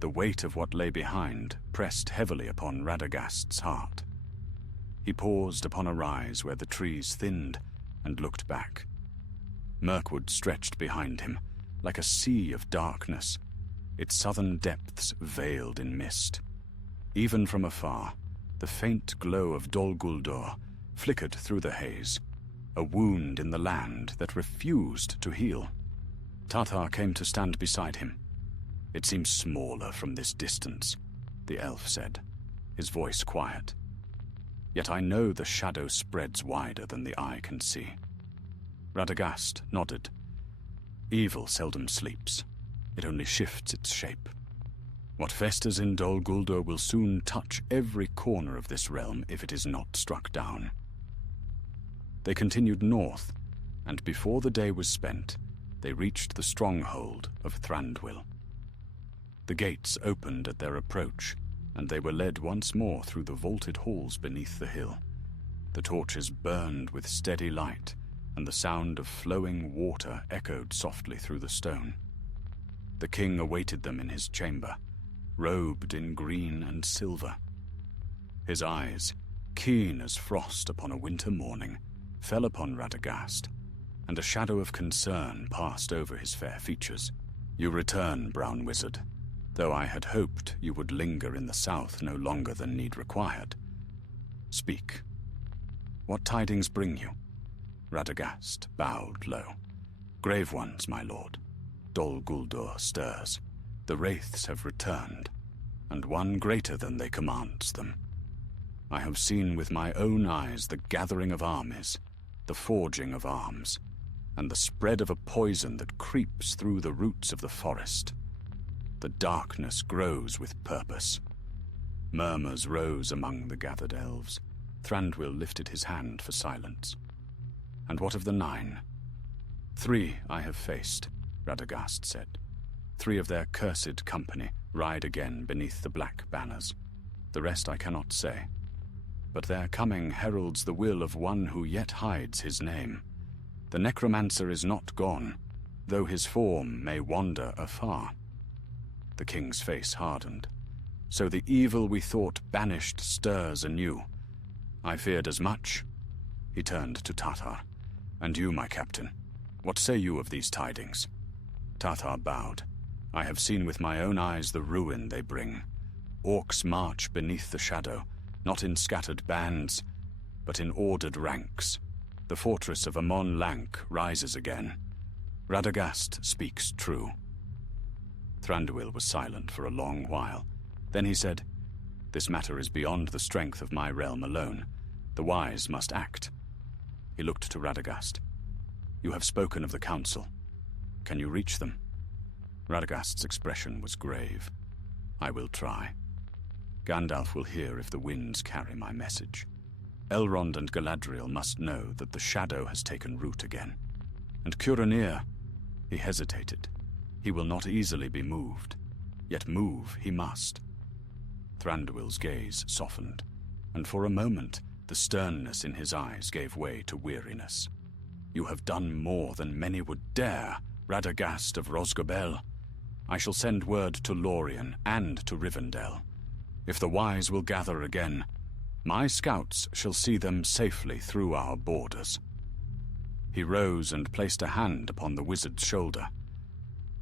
the weight of what lay behind pressed heavily upon Radagast's heart. He paused upon a rise where the trees thinned and looked back. Mirkwood stretched behind him, like a sea of darkness, its southern depths veiled in mist. Even from afar, the faint glow of Dol Guldur flickered through the haze, a wound in the land that refused to heal. Tatar came to stand beside him. It seems smaller from this distance, the elf said, his voice quiet. Yet I know the shadow spreads wider than the eye can see. Radagast nodded. Evil seldom sleeps. It only shifts its shape. What festers in Dol Guldur will soon touch every corner of this realm if it is not struck down. They continued north, and before the day was spent, they reached the stronghold of Thranduil. The gates opened at their approach, and they were led once more through the vaulted halls beneath the hill. The torches burned with steady light, and the sound of flowing water echoed softly through the stone. The king awaited them in his chamber, robed in green and silver. His eyes, keen as frost upon a winter morning, fell upon Radagast, and a shadow of concern passed over his fair features. "You return, brown wizard, though I had hoped you would linger in the south no longer than need required. Speak. What tidings bring you?" Radagast bowed low. "Grave ones, my lord. Dol Guldur stirs. The wraiths have returned, and one greater than they commands them. I have seen with my own eyes the gathering of armies, the forging of arms, and the spread of a poison that creeps through the roots of the forest. The darkness grows with purpose." Murmurs rose among the gathered elves. Thranduil lifted his hand for silence. "And what of the 9? 3 I have faced," Radagast said. 3 of their cursed company ride again beneath the black banners. The rest I cannot say. But their coming heralds the will of one who yet hides his name. The necromancer is not gone, though his form may wander afar. The king's face hardened. "So the evil we thought banished stirs anew. I feared as much." He turned to Tathar. "And you, my captain, what say you of these tidings?" Tathar bowed. "I have seen with my own eyes the ruin they bring. Orcs march beneath the shadow, not in scattered bands, but in ordered ranks. The fortress of Amon Lank rises again. Radagast speaks true." Thranduil was silent for a long while. Then he said, "This matter is beyond the strength of my realm alone. The wise must act." He looked to Radagast. "You have spoken of the council. Can you reach them?" Radagast's expression was grave. "I will try. Gandalf will hear if the winds carry my message. Elrond and Galadriel must know that the shadow has taken root again. And Curanir," he hesitated. "He will not easily be moved, yet move he must." Thranduil's gaze softened, and for a moment the sternness in his eyes gave way to weariness. "You have done more than many would dare, Radagast of Rosgobel. I shall send word to Lorien and to Rivendell. If the wise will gather again, my scouts shall see them safely through our borders." He rose and placed a hand upon the wizard's shoulder.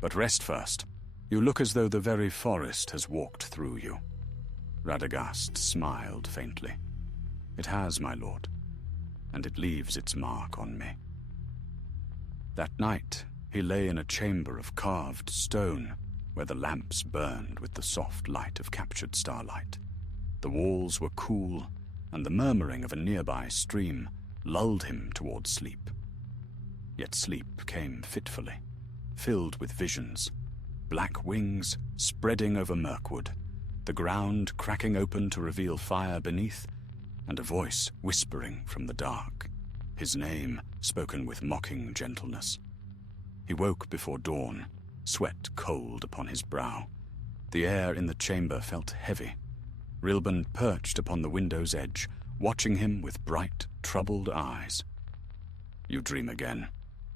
"But rest first. You look as though the very forest has walked through you." Radagast smiled faintly. "It has, my lord, and it leaves its mark on me." That night, he lay in a chamber of carved stone, where the lamps burned with the soft light of captured starlight. The walls were cool, and the murmuring of a nearby stream lulled him toward sleep. Yet sleep came fitfully, filled with visions, black wings spreading over Mirkwood, the ground cracking open to reveal fire beneath, and a voice whispering from the dark, his name spoken with mocking gentleness. He woke before dawn, sweat cold upon his brow. The air in the chamber felt heavy. Rilban perched upon the window's edge, watching him with bright, troubled eyes. "You dream again,"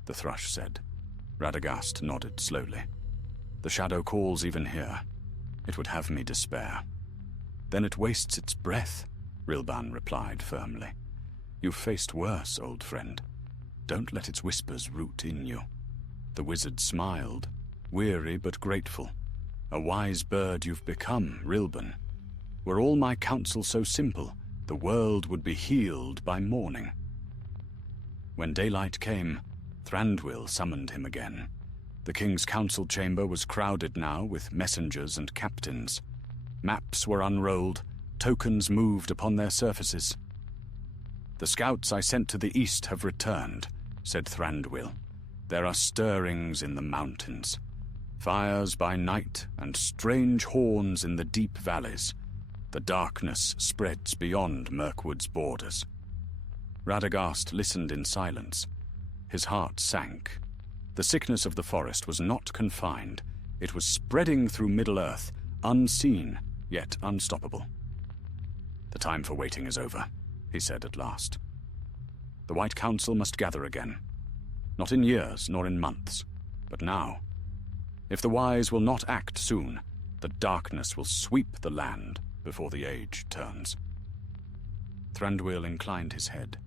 the thrush said. Radagast nodded slowly. "The shadow calls even here. It would have me despair." "Then it wastes its breath," Rilban replied firmly. "You've faced worse, old friend. Don't let its whispers root in you." The wizard smiled, weary but grateful. "A wise bird you've become, Rilban. Were all my counsel so simple, the world would be healed by morning." When daylight came, Thranduil summoned him again. The king's council chamber was crowded now with messengers and captains. Maps were unrolled, tokens moved upon their surfaces. "The scouts I sent to the east have returned," said Thranduil. "There are stirrings in the mountains, fires by night and strange horns in the deep valleys. The darkness spreads beyond Mirkwood's borders." Radagast listened in silence. His heart sank. The sickness of the forest was not confined. It was spreading through Middle-earth, unseen, yet unstoppable. "The time for waiting is over," he said at last. "The White Council must gather again. Not in years, nor in months, but now. If the wise will not act soon, the darkness will sweep the land before the age turns." Thranduil inclined his head.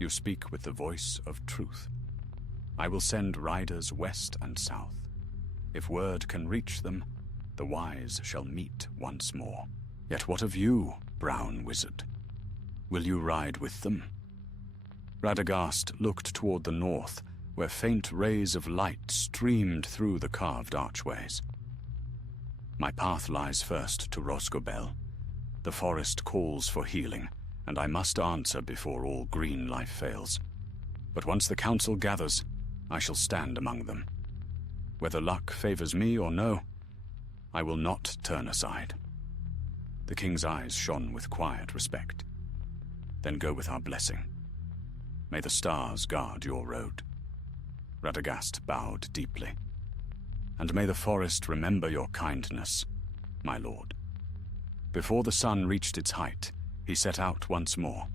"You speak with the voice of truth. I will send riders west and south. If word can reach them, the wise shall meet once more. Yet what of you, brown wizard? Will you ride with them?" Radagast looked toward the north, where faint rays of light streamed through the carved archways. "My path lies first to Rosgobel. The forest calls for healing, and I must answer before all green life fails. But once the council gathers, I shall stand among them. Whether luck favors me or no, I will not turn aside." The king's eyes shone with quiet respect. "Then go with our blessing. May the stars guard your road." Radagast bowed deeply. "And may the forest remember your kindness, my lord." Before the sun reached its height, he set out once more.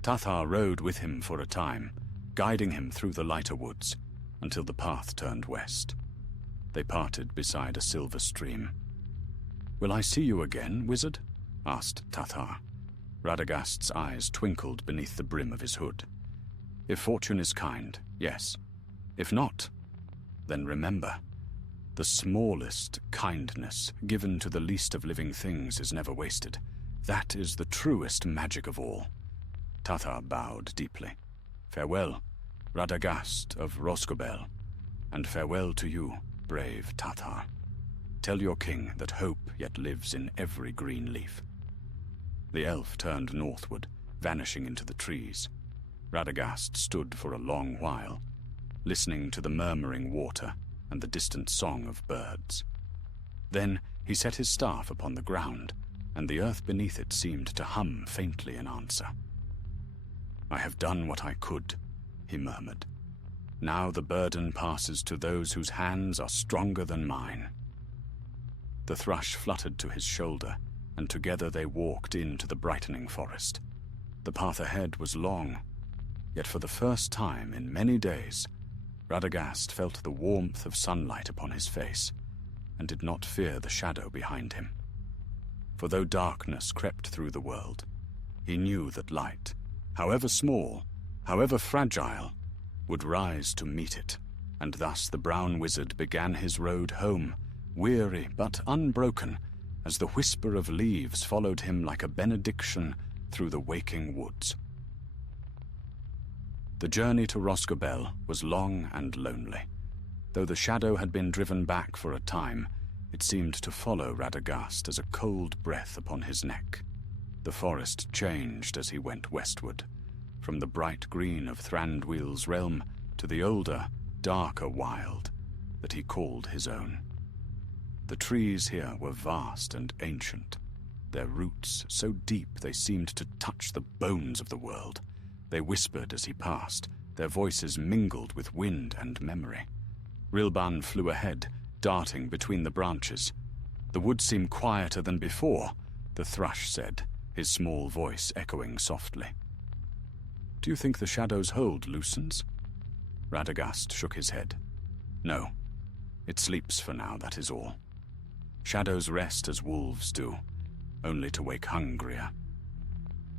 Tathar rode with him for a time, guiding him through the lighter woods, until the path turned west. They parted beside a silver stream. "Will I see you again, wizard?" asked Tathar. Radagast's eyes twinkled beneath the brim of his hood. "If fortune is kind, yes. If not, then remember, the smallest kindness given to the least of living things is never wasted. That is the truest magic of all." Tathar bowed deeply. "Farewell, Radagast of Rosgobel, and farewell to you, brave Tathar. Tell your king that hope yet lives in every green leaf." The elf turned northward, vanishing into the trees. Radagast stood for a long while, listening to the murmuring water and the distant song of birds. Then he set his staff upon the ground, and the earth beneath it seemed to hum faintly in answer. "I have done what I could," he murmured. "Now the burden passes to those whose hands are stronger than mine." The thrush fluttered to his shoulder, and together they walked into the brightening forest. The path ahead was long, yet for the first time in many days, Radagast felt the warmth of sunlight upon his face, and did not fear the shadow behind him. For though darkness crept through the world, he knew that light, however small, however fragile, would rise to meet it, and thus the brown wizard began his road home, weary but unbroken, as the whisper of leaves followed him like a benediction through the waking woods. The journey to Rosgobel was long and lonely. Though the shadow had been driven back for a time, it seemed to follow Radagast as a cold breath upon his neck. The forest changed as he went westward, from the bright green of Thranduil's realm to the older, darker wild that he called his own. The trees here were vast and ancient, their roots so deep they seemed to touch the bones of the world. They whispered as he passed, their voices mingled with wind and memory. Rilban flew ahead, darting between the branches. "The wood seemed quieter than before," the thrush said, his small voice echoing softly. "Do you think the shadow's hold loosens?" Radagast shook his head. "No. It sleeps for now, that is all. Shadows rest as wolves do, only to wake hungrier."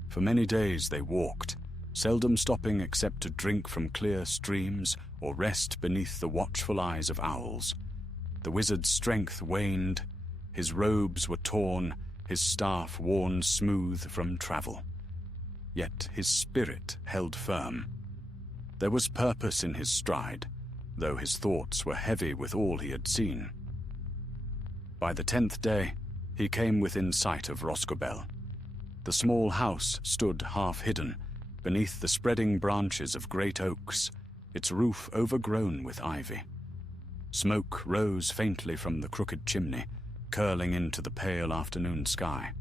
For many days they walked, seldom stopping except to drink from clear streams or rest beneath the watchful eyes of owls. The wizard's strength waned, his robes were torn, his staff worn smooth from travel. Yet his spirit held firm. There was purpose in his stride, though his thoughts were heavy with all he had seen. By the 10th day, he came within sight of Rosgobel. The small house stood half-hidden beneath the spreading branches of great oaks, its roof overgrown with ivy. Smoke rose faintly from the crooked chimney, curling into the pale afternoon sky.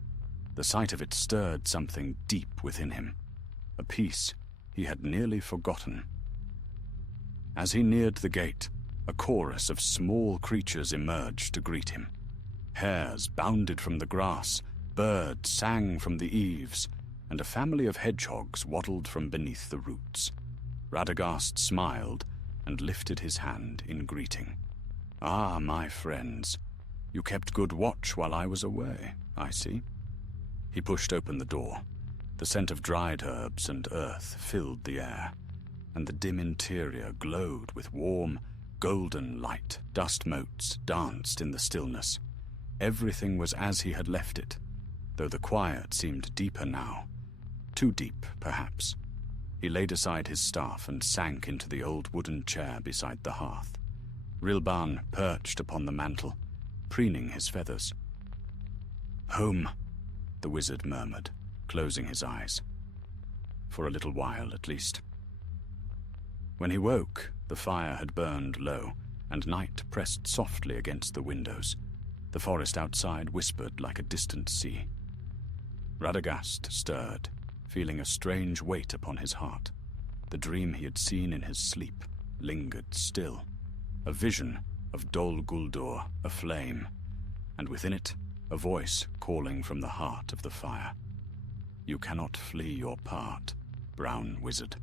The sight of it stirred something deep within him, a peace he had nearly forgotten. As he neared the gate, a chorus of small creatures emerged to greet him. Hares bounded from the grass, birds sang from the eaves, and a family of hedgehogs waddled from beneath the roots. Radagast smiled and lifted his hand in greeting. "Ah, my friends, you kept good watch while I was away, I see." He pushed open the door. The scent of dried herbs and earth filled the air, and the dim interior glowed with warm, golden light. Dust motes danced in the stillness. Everything was as he had left it, though the quiet seemed deeper now. Too deep, perhaps. He laid aside his staff and sank into the old wooden chair beside the hearth. Rilban perched upon the mantel, preening his feathers. "Home," the wizard murmured, closing his eyes. For a little while, at least. When he woke, the fire had burned low, and night pressed softly against the windows. The forest outside whispered like a distant sea. Radagast stirred, feeling a strange weight upon his heart. The dream he had seen in his sleep lingered still. A vision of Dol Guldur aflame, and within it, a voice calling from the heart of the fire. "You cannot flee your part, brown wizard.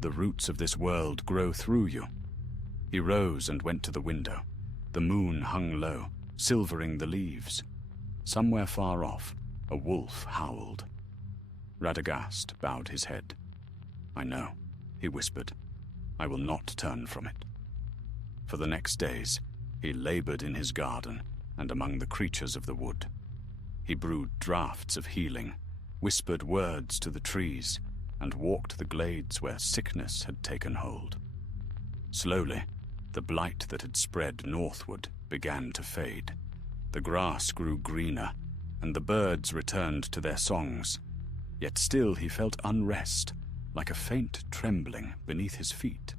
The roots of this world grow through you." He rose and went to the window. The moon hung low, silvering the leaves. Somewhere far off, a wolf howled. Radagast bowed his head. "I know," he whispered. "I will not turn from it." For the next days, he labored in his garden and among the creatures of the wood. He brewed draughts of healing, whispered words to the trees, and walked the glades where sickness had taken hold. Slowly, the blight that had spread northward began to fade. The grass grew greener, and the birds returned to their songs. Yet still he felt unrest, like a faint trembling beneath his feet.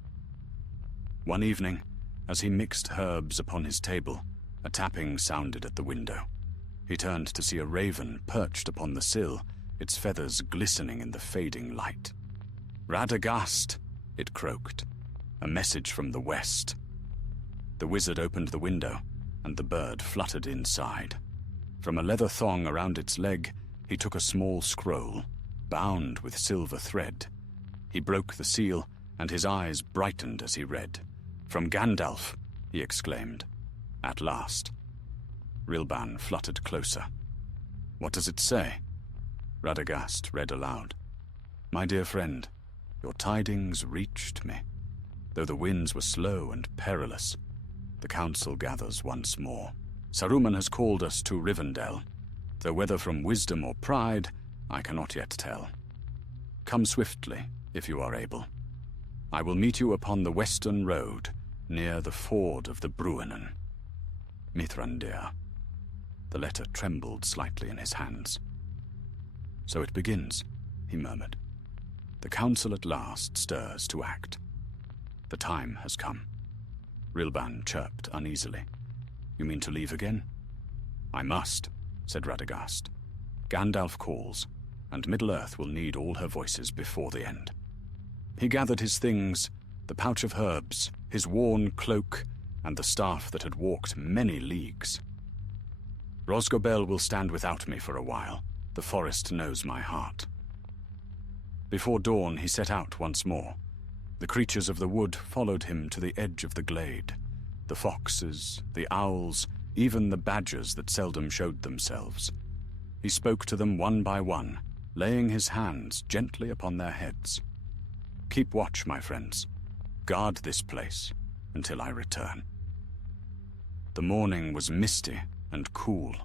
One evening, as he mixed herbs upon his table, a tapping sounded at the window. He turned to see a raven perched upon the sill, its feathers glistening in the fading light. "Radagast," it croaked. "A message from the west." The wizard opened the window, and the bird fluttered inside. From a leather thong around its leg, he took a small scroll, bound with silver thread. He broke the seal, and his eyes brightened as he read. "From Gandalf," he exclaimed. "At last." Rilban fluttered closer. "What does it say?" Radagast read aloud. "My dear friend, your tidings reached me. Though the winds were slow and perilous, the council gathers once more. Saruman has called us to Rivendell, though whether from wisdom or pride, I cannot yet tell. Come swiftly, if you are able. I will meet you upon the western road, near the ford of the Bruinen. Mithrandir." The letter trembled slightly in his hands. "So it begins," he murmured. "The council at last stirs to act. The time has come." Rilban chirped uneasily. "You mean to leave again?" "I must," said Radagast. "Gandalf calls, and Middle-earth will need all her voices before the end." He gathered his things, the pouch of herbs, his worn cloak, and the staff that had walked many leagues. "Rosgobel will stand without me for a while. The forest knows my heart." Before dawn he set out once more. The creatures of the wood followed him to the edge of the glade. The foxes, the owls, even the badgers that seldom showed themselves. He spoke to them one by one, laying his hands gently upon their heads. "Keep watch, my friends. Guard this place until I return." The morning was misty and cool.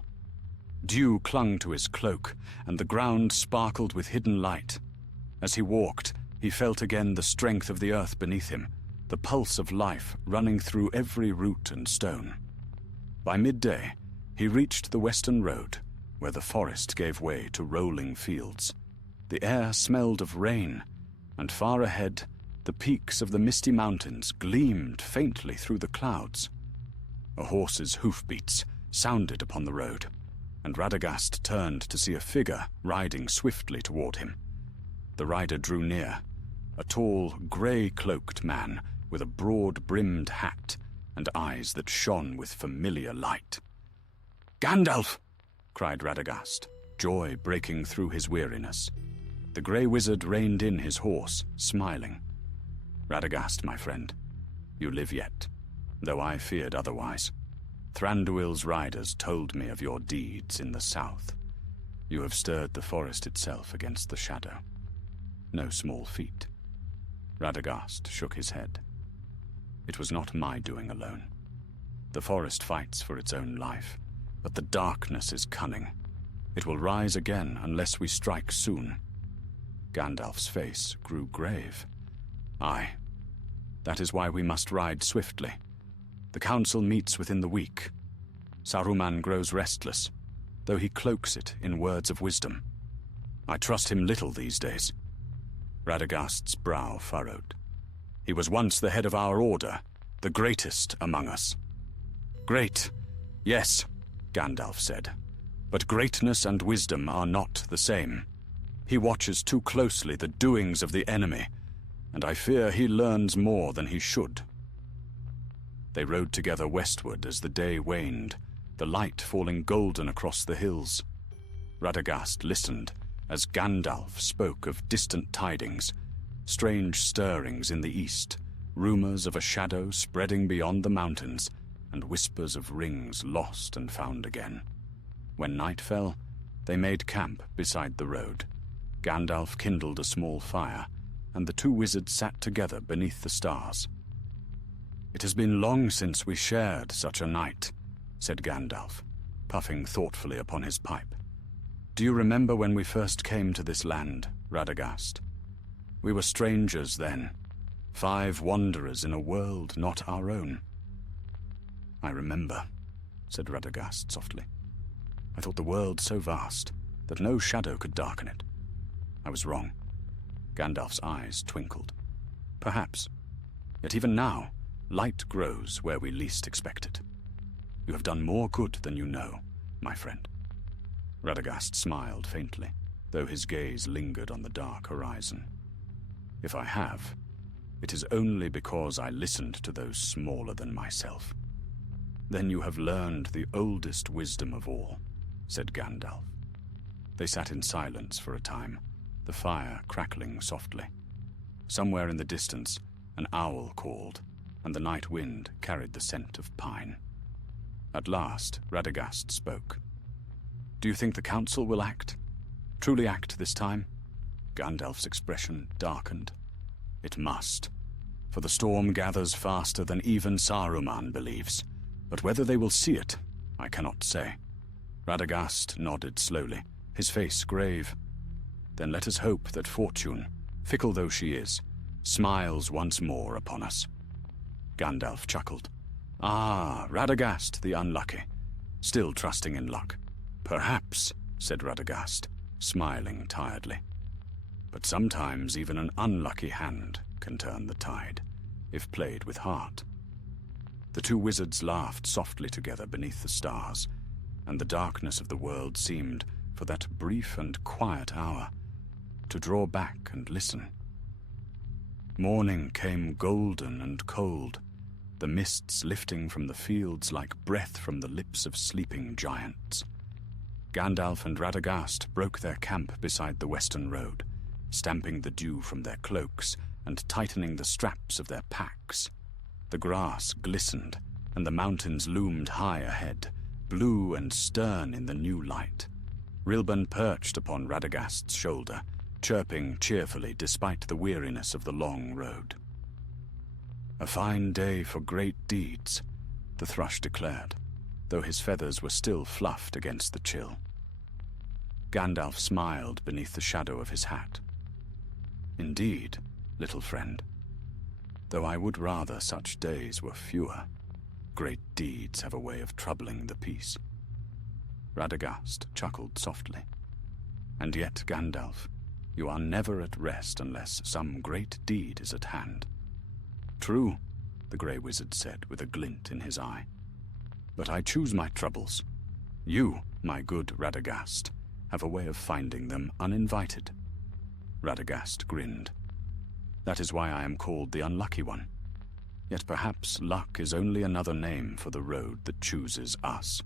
Dew clung to his cloak, and the ground sparkled with hidden light. As he walked, he felt again the strength of the earth beneath him, the pulse of life running through every root and stone. By midday, he reached the western road, where the forest gave way to rolling fields. The air smelled of rain, and far ahead, the peaks of the misty mountains gleamed faintly through the clouds. A horse's hoofbeats sounded upon the road, and Radagast turned to see a figure riding swiftly toward him. The rider drew near, a tall, grey-cloaked man with a broad-brimmed hat and eyes that shone with familiar light. "Gandalf!" cried Radagast, joy breaking through his weariness. The grey wizard reined in his horse, smiling. "Radagast, my friend, you live yet, though I feared otherwise. Thranduil's riders told me of your deeds in the south. You have stirred the forest itself against the shadow. No small feat." Radagast shook his head. "It was not my doing alone. The forest fights for its own life, but the darkness is cunning. It will rise again unless we strike soon." Gandalf's face grew grave. "Aye, that is why we must ride swiftly. The council meets within the week. Saruman grows restless, though he cloaks it in words of wisdom. I trust him little these days." Radagast's brow furrowed. "He was once the head of our order, the greatest among us." "Great, yes," Gandalf said, "but greatness and wisdom are not the same. He watches too closely the doings of the enemy, and I fear he learns more than he should." They rode together westward as the day waned, the light falling golden across the hills. Radagast listened as Gandalf spoke of distant tidings, strange stirrings in the east, rumors of a shadow spreading beyond the mountains, and whispers of rings lost and found again. When night fell, they made camp beside the road. Gandalf kindled a small fire, and the two wizards sat together beneath the stars. "It has been long since we shared such a night," said Gandalf, puffing thoughtfully upon his pipe. "Do you remember when we first came to this land, Radagast? We were strangers then, 5 wanderers in a world not our own." "I remember," said Radagast softly. "I thought the world so vast that no shadow could darken it. I was wrong." Gandalf's eyes twinkled. "Perhaps. Yet even now, light grows where we least expect it. You have done more good than you know, my friend." Radagast smiled faintly, though his gaze lingered on the dark horizon. "If I have, it is only because I listened to those smaller than myself." "Then you have learned the oldest wisdom of all," said Gandalf. They sat in silence for a time, the fire crackling softly. Somewhere in the distance, an owl called, and the night wind carried the scent of pine. At last, Radagast spoke. "Do you think the council will act? Truly act this time?" Gandalf's expression darkened. "It must, for the storm gathers faster than even Saruman believes. But whether they will see it, I cannot say." Radagast nodded slowly, his face grave. "Then let us hope that fortune, fickle though she is, smiles once more upon us." Gandalf chuckled. "Ah, Radagast the unlucky, still trusting in luck." "Perhaps," said Radagast, smiling tiredly. "But sometimes even an unlucky hand can turn the tide, if played with heart." The two wizards laughed softly together beneath the stars, and the darkness of the world seemed, for that brief and quiet hour, to draw back and listen. Morning came golden and cold, the mists lifting from the fields like breath from the lips of sleeping giants. Gandalf and Radagast broke their camp beside the western road, stamping the dew from their cloaks and tightening the straps of their packs. The grass glistened, and the mountains loomed high ahead, blue and stern in the new light. Rilban perched upon Radagast's shoulder, chirping cheerfully despite the weariness of the long road. "A fine day for great deeds," the thrush declared, though his feathers were still fluffed against the chill. Gandalf smiled beneath the shadow of his hat. "Indeed, little friend. though I would rather such days were fewer. Great deeds have a way of troubling the peace." Radagast chuckled softly. "And yet, Gandalf, you are never at rest unless some great deed is at hand." "True," the Grey Wizard said with a glint in his eye. "But I choose my troubles. You, my good Radagast, have a way of finding them uninvited." Radagast grinned. "That is why I am called the Unlucky One. Yet perhaps luck is only another name for the road that chooses us."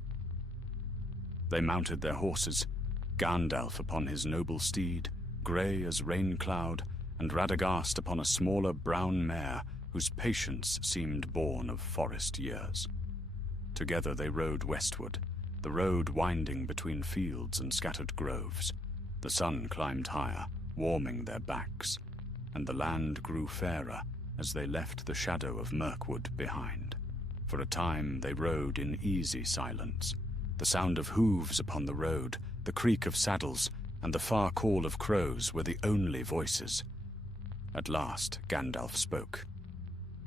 They mounted their horses, Gandalf upon his noble steed, grey as rain-cloud, and Radagast upon a smaller brown mare whose patience seemed born of forest years. Together they rode westward, the road winding between fields and scattered groves. The sun climbed higher, warming their backs, and the land grew fairer as they left the shadow of Mirkwood behind. For a time they rode in easy silence. The sound of hooves upon the road, the creak of saddles, and the far call of crows were the only voices. At last Gandalf spoke.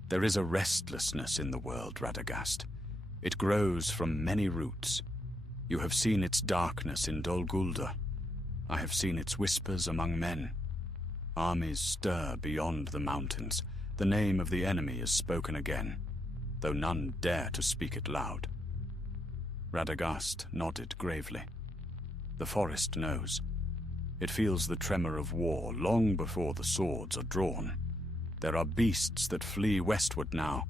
"There is a restlessness in the world, Radagast. It grows from many roots. You have seen its darkness in Dol Guldur. I have seen its whispers among men. Armies stir beyond the mountains. The name of the enemy is spoken again, though none dare to speak it loud." Radagast nodded gravely. "The forest knows. It feels the tremor of war long before the swords are drawn. There are beasts that flee westward now,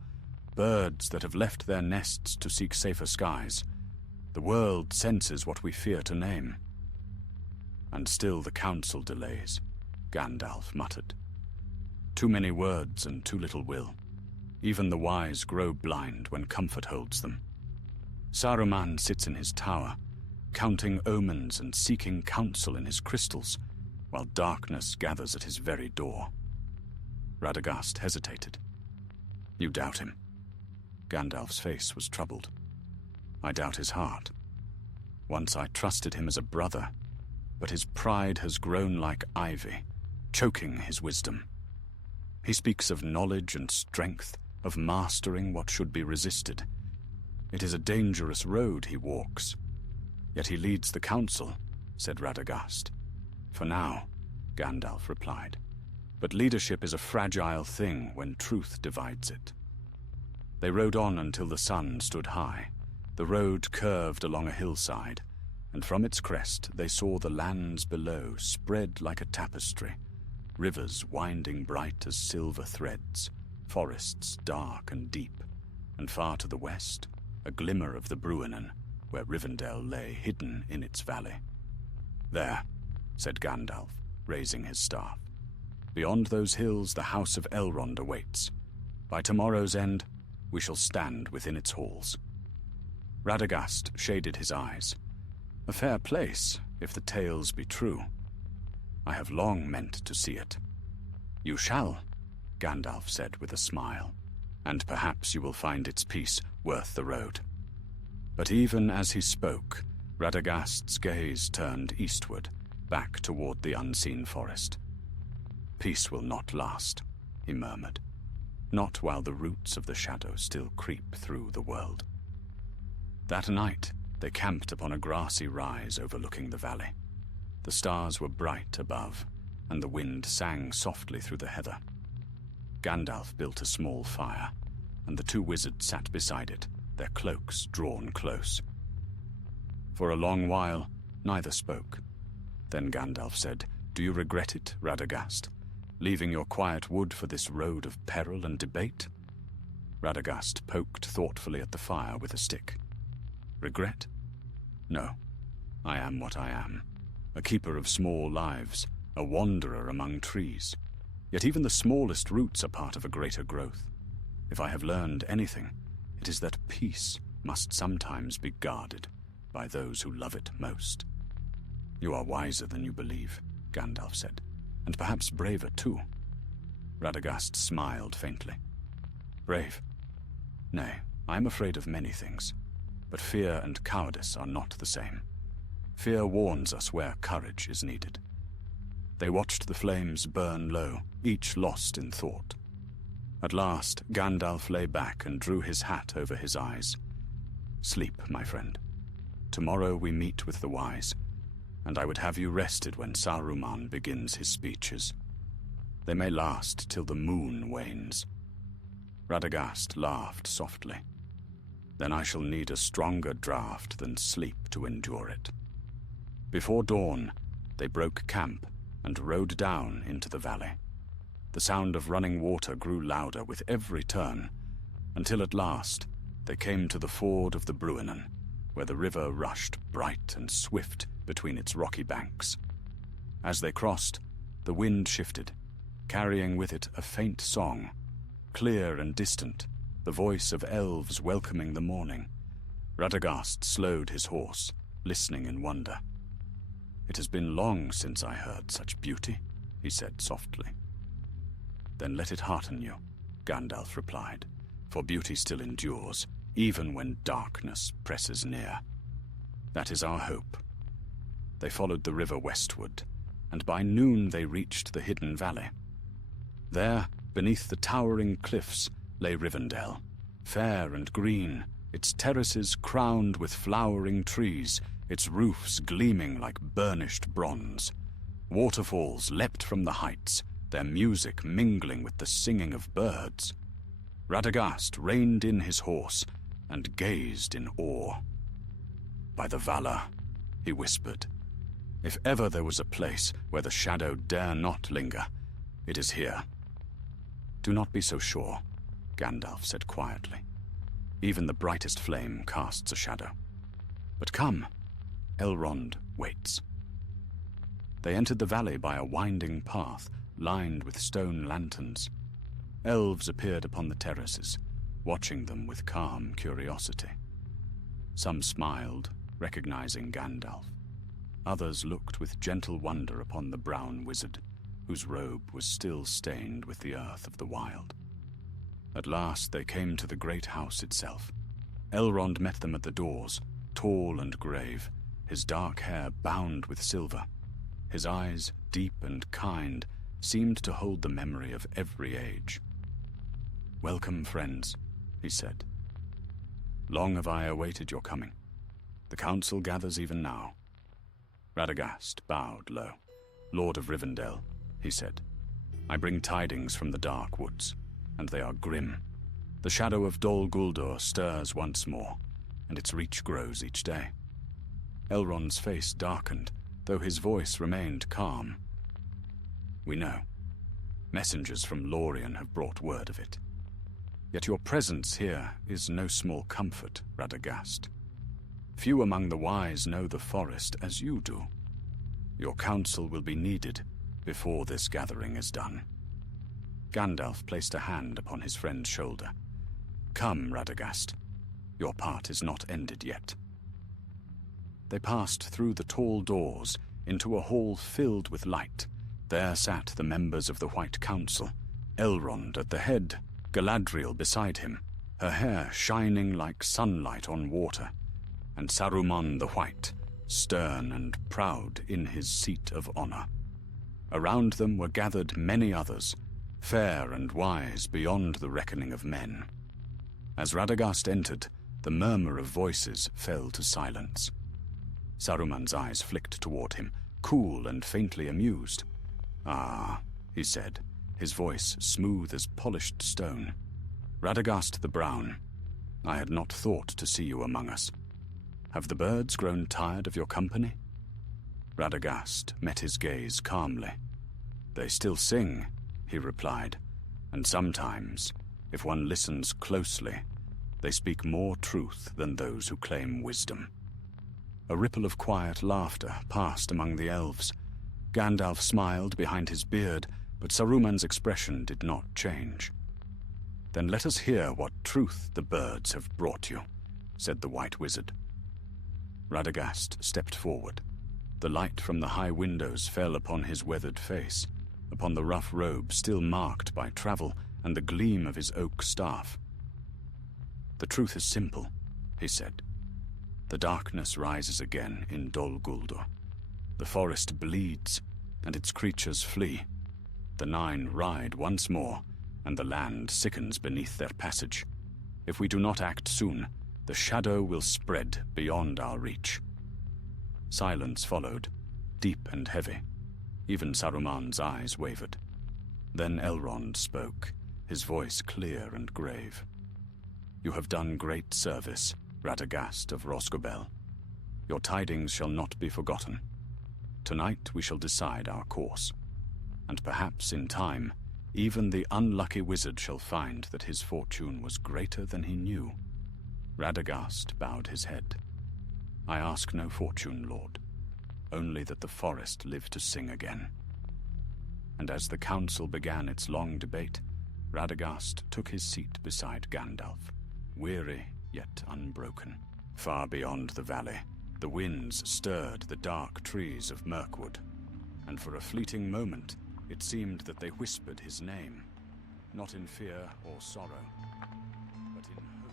birds that have left their nests to seek safer skies. The world senses what we fear to name." "And still the council delays," Gandalf muttered. "Too many words and too little will. Even the wise grow blind when comfort holds them. Saruman sits in his tower, counting omens and seeking counsel in his crystals, while darkness gathers at his very door." Radagast hesitated. "You doubt him?" Gandalf's face was troubled. "I doubt his heart. Once I trusted him as a brother, but his pride has grown like ivy, choking his wisdom. He speaks of knowledge and strength, of mastering what should be resisted. It is a dangerous road he walks. Yet he leads the council," said Radagast. "For now," Gandalf replied. "But leadership is a fragile thing when truth divides it." They rode on until the sun stood high. The road curved along a hillside, and from its crest they saw the lands below spread like a tapestry, rivers winding bright as silver threads, forests dark and deep, and far to the west, a glimmer of the Bruinen, where Rivendell lay hidden in its valley. "There," said Gandalf, raising his staff. "Beyond those hills the house of Elrond awaits. By tomorrow's end, we shall stand within its halls." Radagast shaded his eyes. "A fair place, if the tales be true. I have long meant to see it." "You shall," Gandalf said with a smile, "and perhaps you will find its peace worth the road." But even as he spoke, Radagast's gaze turned eastward, back toward the unseen forest. "Peace will not last," he murmured. "Not while the roots of the shadow still creep through the world." That night, they camped upon a grassy rise overlooking the valley. The stars were bright above, and the wind sang softly through the heather. Gandalf built a small fire, and the two wizards sat beside it, their cloaks drawn close. For a long while, neither spoke. Then Gandalf said, "Do you regret it, Radagast? Leaving your quiet wood for this road of peril and debate?" Radagast poked thoughtfully at the fire with a stick. "Regret? No. I am what I am. A keeper of small lives, a wanderer among trees. Yet even the smallest roots are part of a greater growth. If I have learned anything, it is that peace must sometimes be guarded by those who love it most." "You are wiser than you believe," Gandalf said, "and perhaps braver too." Radagast smiled faintly. "Brave? Nay, I am afraid of many things, but fear and cowardice are not the same. Fear warns us where courage is needed." They watched the flames burn low, each lost in thought. At last, Gandalf lay back and drew his hat over his eyes. "Sleep, my friend. Tomorrow we meet with the wise, and I would have you rested when Saruman begins his speeches. They may last till the moon wanes." Radagast laughed softly. "Then I shall need a stronger draught than sleep to endure it." Before dawn, they broke camp and rode down into the valley. The sound of running water grew louder with every turn, until at last they came to the ford of the Bruinen, where the river rushed bright and swift between its rocky banks. As they crossed, the wind shifted, carrying with it a faint song, clear and distant, the voice of elves welcoming the morning. Radagast slowed his horse, listening in wonder. "It has been long since I heard such beauty," he said softly. "Then let it hearten you," Gandalf replied, "for beauty still endures, even when darkness presses near. That is our hope." They followed the river westward, and by noon they reached the hidden valley. There, beneath the towering cliffs, lay Rivendell, fair and green, its terraces crowned with flowering trees, its roofs gleaming like burnished bronze. Waterfalls leapt from the heights, their music mingling with the singing of birds. Radagast reined in his horse and gazed in awe. "By the valor," he whispered, "if ever there was a place where the shadow dare not linger, it is here." "Do not be so sure," Gandalf said quietly. "Even the brightest flame casts a shadow. But come, Elrond waits." They entered the valley by a winding path lined with stone lanterns. Elves appeared upon the terraces, watching them with calm curiosity. Some smiled, recognizing Gandalf. Others looked with gentle wonder upon the brown wizard, whose robe was still stained with the earth of the wild. At last they came to the great house itself. Elrond met them at the doors, tall and grave, his dark hair bound with silver. His eyes, deep and kind, seemed to hold the memory of every age. "Welcome, friends," he said. "Long have I awaited your coming. The council gathers even now." Radagast bowed low. "Lord of Rivendell," he said, "I bring tidings from the dark woods, and they are grim. The shadow of Dol Guldur stirs once more, and its reach grows each day." Elrond's face darkened, though his voice remained calm. "We know. Messengers from Lorien have brought word of it. Yet your presence here is no small comfort, Radagast. Few among the wise know the forest as you do. Your counsel will be needed before this gathering is done." Gandalf placed a hand upon his friend's shoulder. "Come, Radagast. Your part is not ended yet." They passed through the tall doors into a hall filled with light. There sat the members of the White Council, Elrond at the head, Galadriel beside him, her hair shining like sunlight on water, and Saruman the White, stern and proud in his seat of honor. Around them were gathered many others, fair and wise beyond the reckoning of men. As Radagast entered, the murmur of voices fell to silence. Saruman's eyes flicked toward him, cool and faintly amused. "Ah," he said, his voice smooth as polished stone. "Radagast the Brown, I had not thought to see you among us. Have the birds grown tired of your company?" Radagast met his gaze calmly. "They still sing," he replied, "and sometimes, if one listens closely, they speak more truth than those who claim wisdom." A ripple of quiet laughter passed among the elves. Gandalf smiled behind his beard, but Saruman's expression did not change. "Then let us hear what truth the birds have brought you," said the White Wizard. Radagast stepped forward. The light from the high windows fell upon his weathered face, upon the rough robe still marked by travel, and the gleam of his oak staff. "The truth is simple," he said. "The darkness rises again in Dol Guldur. The forest bleeds, and its creatures flee. The Nine ride once more, and the land sickens beneath their passage. If we do not act soon, the shadow will spread beyond our reach." Silence followed, deep and heavy. Even Saruman's eyes wavered. Then Elrond spoke, his voice clear and grave. "You have done great service, Radagast of Rosgobel. Your tidings shall not be forgotten. Tonight we shall decide our course, and perhaps in time, even the unlucky wizard shall find that his fortune was greater than he knew." Radagast bowed his head. "I ask no fortune, Lord, only that the forest live to sing again." And as the council began its long debate, Radagast took his seat beside Gandalf, weary yet unbroken. Far beyond the valley, the winds stirred the dark trees of Mirkwood, and for a fleeting moment it seemed that they whispered his name, not in fear or sorrow, but in hope.